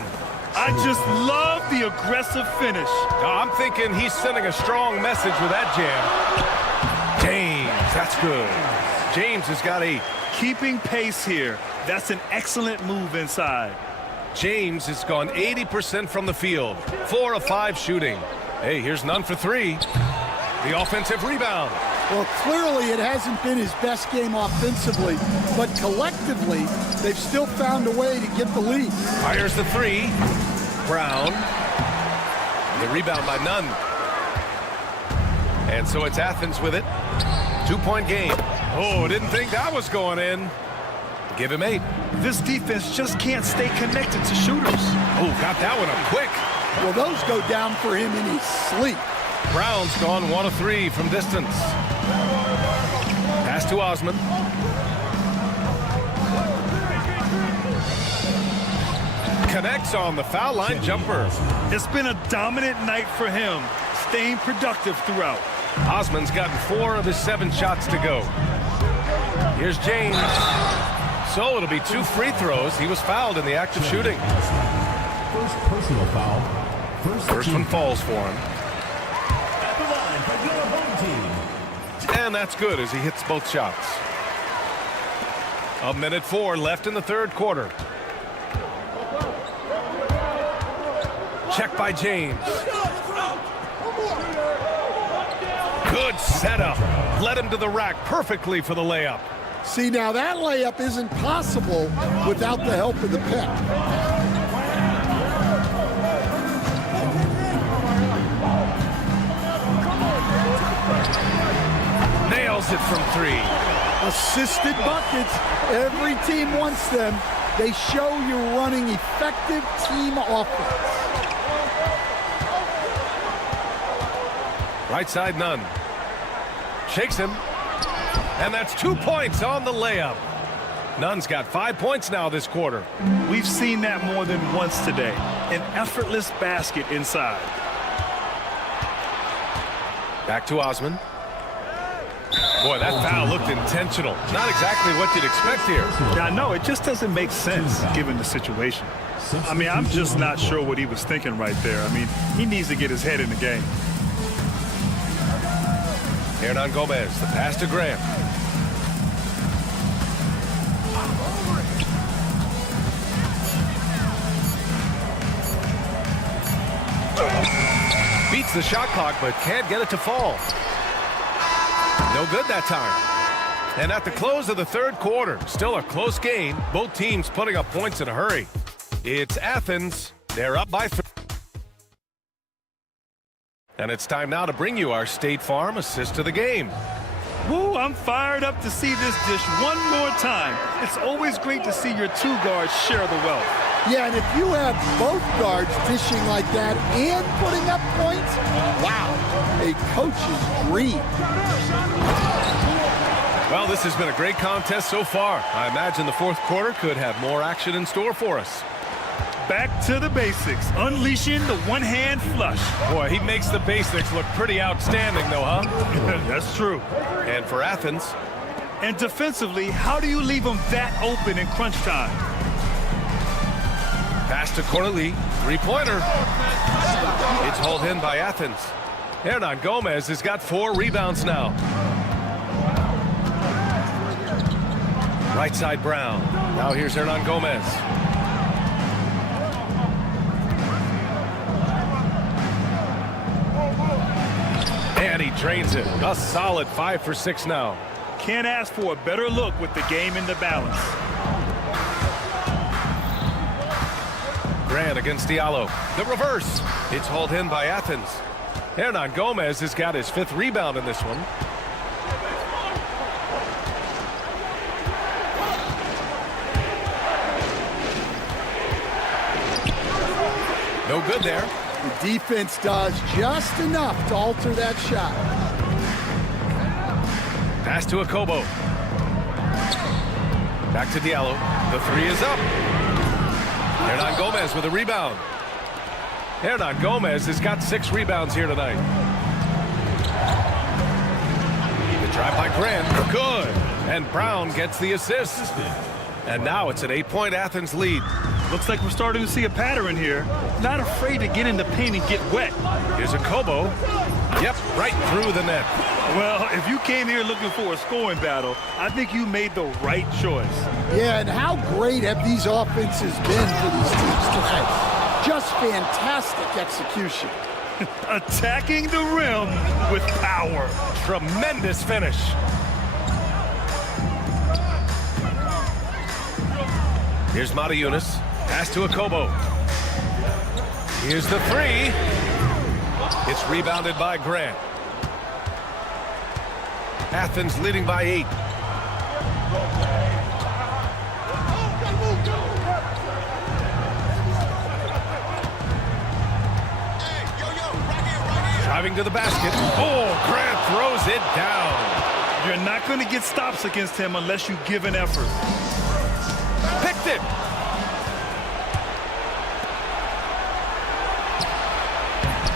I just love the aggressive finish. I'm thinking he's sending a strong message with that jam. James, that's good. James has got 8. Keeping pace here. That's an excellent move inside. James has gone 80% from the field. 4 of 5 shooting. Hey, here's Nunn for 3. The offensive rebound. Well, clearly it hasn't been his best game offensively, but collectively, they've still found a way to get the lead. Fires the 3. Brown. The rebound by Nunn. And so it's Athens with it. 2-point game. Oh, didn't think that was going in. Give him 8. This defense just can't stay connected to shooters. Oh, got that one up quick. Well, those go down for him in his sleep. Brown's gone 1 of 3 from distance. Pass to Osman. Connects on the foul line jumper. It's been a dominant night for him, staying productive throughout. Osman's gotten 4 of his 7 shots to go. Here's James. So it'll be 2 free throws. He was fouled in the act of shooting. First personal foul. First one falls for him. At the line for your home team. And that's good as he hits both shots. 1:04 left in the third quarter. Check by James. Good setup. Led him to the rack perfectly for the layup. See, now that layup isn't possible without the help of the pick. Nails it from 3. Assisted buckets. Every team wants them. They show you're running effective team offense. Right side, Nunn. Shakes him. And that's 2 points on the layup. Nunn's got 5 points now this quarter. We've seen that more than once today. An effortless basket inside. Back to Osman. Boy, that foul looked intentional. Not exactly what you'd expect here. Yeah, no, it just doesn't make sense given the situation. I mean, I'm just not sure what he was thinking right there. I mean, he needs to get his head in the game. Hernan Gomez, the pass to Graham. Beats the shot clock, but can't get it to fall. No good that time. And at the close of the third quarter, still a close game. Both teams putting up points in a hurry. It's Athens. They're up by 3. And it's time now to bring you our State Farm assist of the game. Woo, I'm fired up to see this dish one more time. It's always great to see your two guards share the wealth. Yeah, and if you have both guards dishing like that and putting up points, wow, a coach's dream. Well, this has been a great contest so far. I imagine the fourth quarter could have more action in store for us. Back to the basics, unleashing the one-hand flush. Boy, he makes the basics look pretty outstanding, though, huh? That's true. And for Athens. And defensively, how do you leave them that open in crunch time? Pass to Corley, three-pointer. It's hauled in by Athens. Hernan Gomez has got 4 rebounds now. Right side Brown. Now here's Hernan Gomez. And he drains it. A solid 5 for 6 now. Can't ask for a better look with the game in the balance. Grant against Diallo. The reverse. It's hauled in by Athens. Hernan Gomez has got his 5th rebound in this one. No good there. The defense does just enough to alter that shot. Pass to Akobo. Back to Diallo. The 3 is up. Hernan Gomez with a rebound. Hernan Gomez has got 6 rebounds here tonight. The drive by Grant. Good. And Brown gets the assist. And now it's an 8-point Athens lead. Looks like we're starting to see a pattern here. Not afraid to get in the paint and get wet. Here's Akobo. Yep, right through the net. Well, if you came here looking for a scoring battle, I think you made the right choice. Yeah, and how great have these offenses been for these teams tonight? Just fantastic execution. Attacking the rim with power. Tremendous finish. Here's Matajunas. Pass to Akobo. Here's the 3. It's rebounded by Grant. Athens leading by 8. Driving to the basket. Oh, Grant throws it down. You're not going to get stops against him unless you give an effort. Picked it.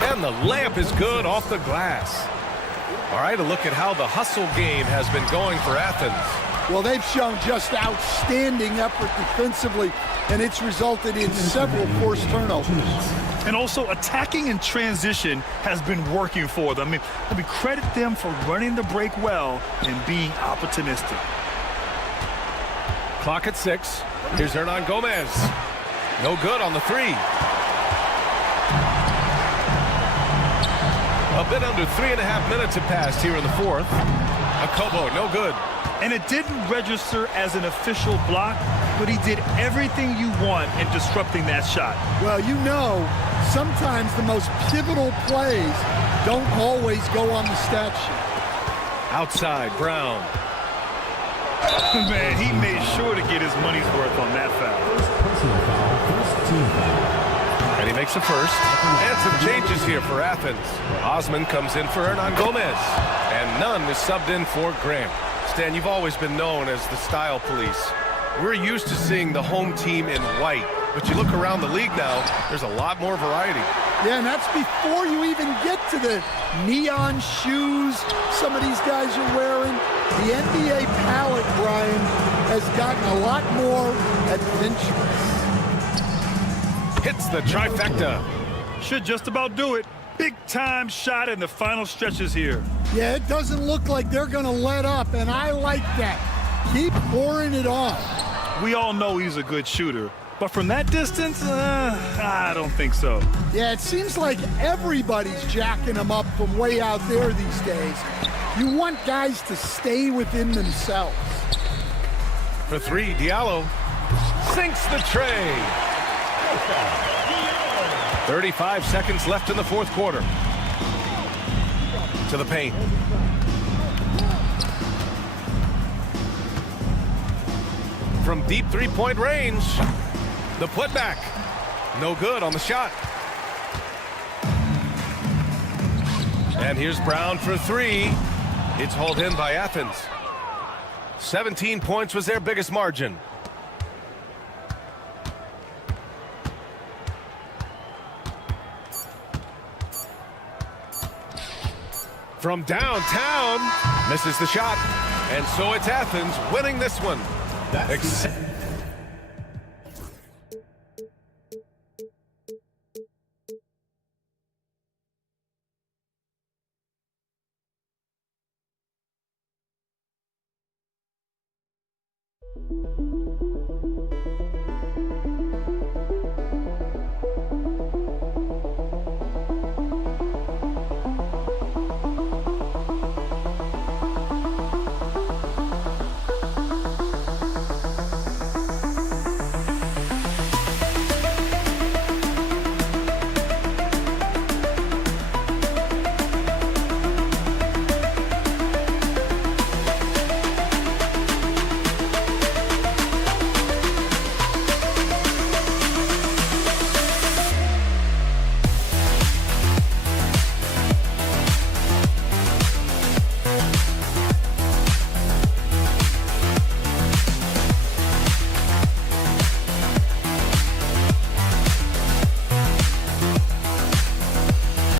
And the layup is good off the glass. All right, a look at how the hustle game has been going for Athens. Well, they've shown just outstanding effort defensively, and it's resulted in several forced turnovers. And also, attacking in transition has been working for them. I mean, credit them for running the break well and being opportunistic. Clock at 6. Here's Hernan Gomez. No good on the 3. A bit under 3.5 minutes have passed here in the 4th. Akobo, no good. And it didn't register as an official block, but he did everything you want in disrupting that shot. Well, you know, sometimes the most pivotal plays don't always go on the stat sheet. Outside, Brown. Man, he made sure to get his money's worth on that foul. Personal foul, first team foul. And he makes a first. And some changes here for Athens. Osman comes in for Hernan Gomez. And none is subbed in for Grant. Stan, you've always been known as the style police. We're used to seeing the home team in white. But you look around the league now, there's a lot more variety. Yeah, and that's before you even get to the neon shoes some of these guys are wearing. The NBA palette, Brian, has gotten a lot more adventurous. Hits the trifecta. Should just about do it. Big time shot in the final stretches here. Yeah, it doesn't look like they're going to let up, and I like that. Keep pouring it on. We all know he's a good shooter, but from that distance, I don't think so. Yeah, it seems like everybody's jacking him up from way out there these days. You want guys to stay within themselves. For 3, Diallo sinks the tray. 35 seconds left in the 4th quarter. To the paint. from deep three-point range. The putback. No good on the shot. And here's Brown for three. It's hauled in by Athens. 17 points was their biggest margin. From downtown, misses the shot. And so it's Athens winning this one.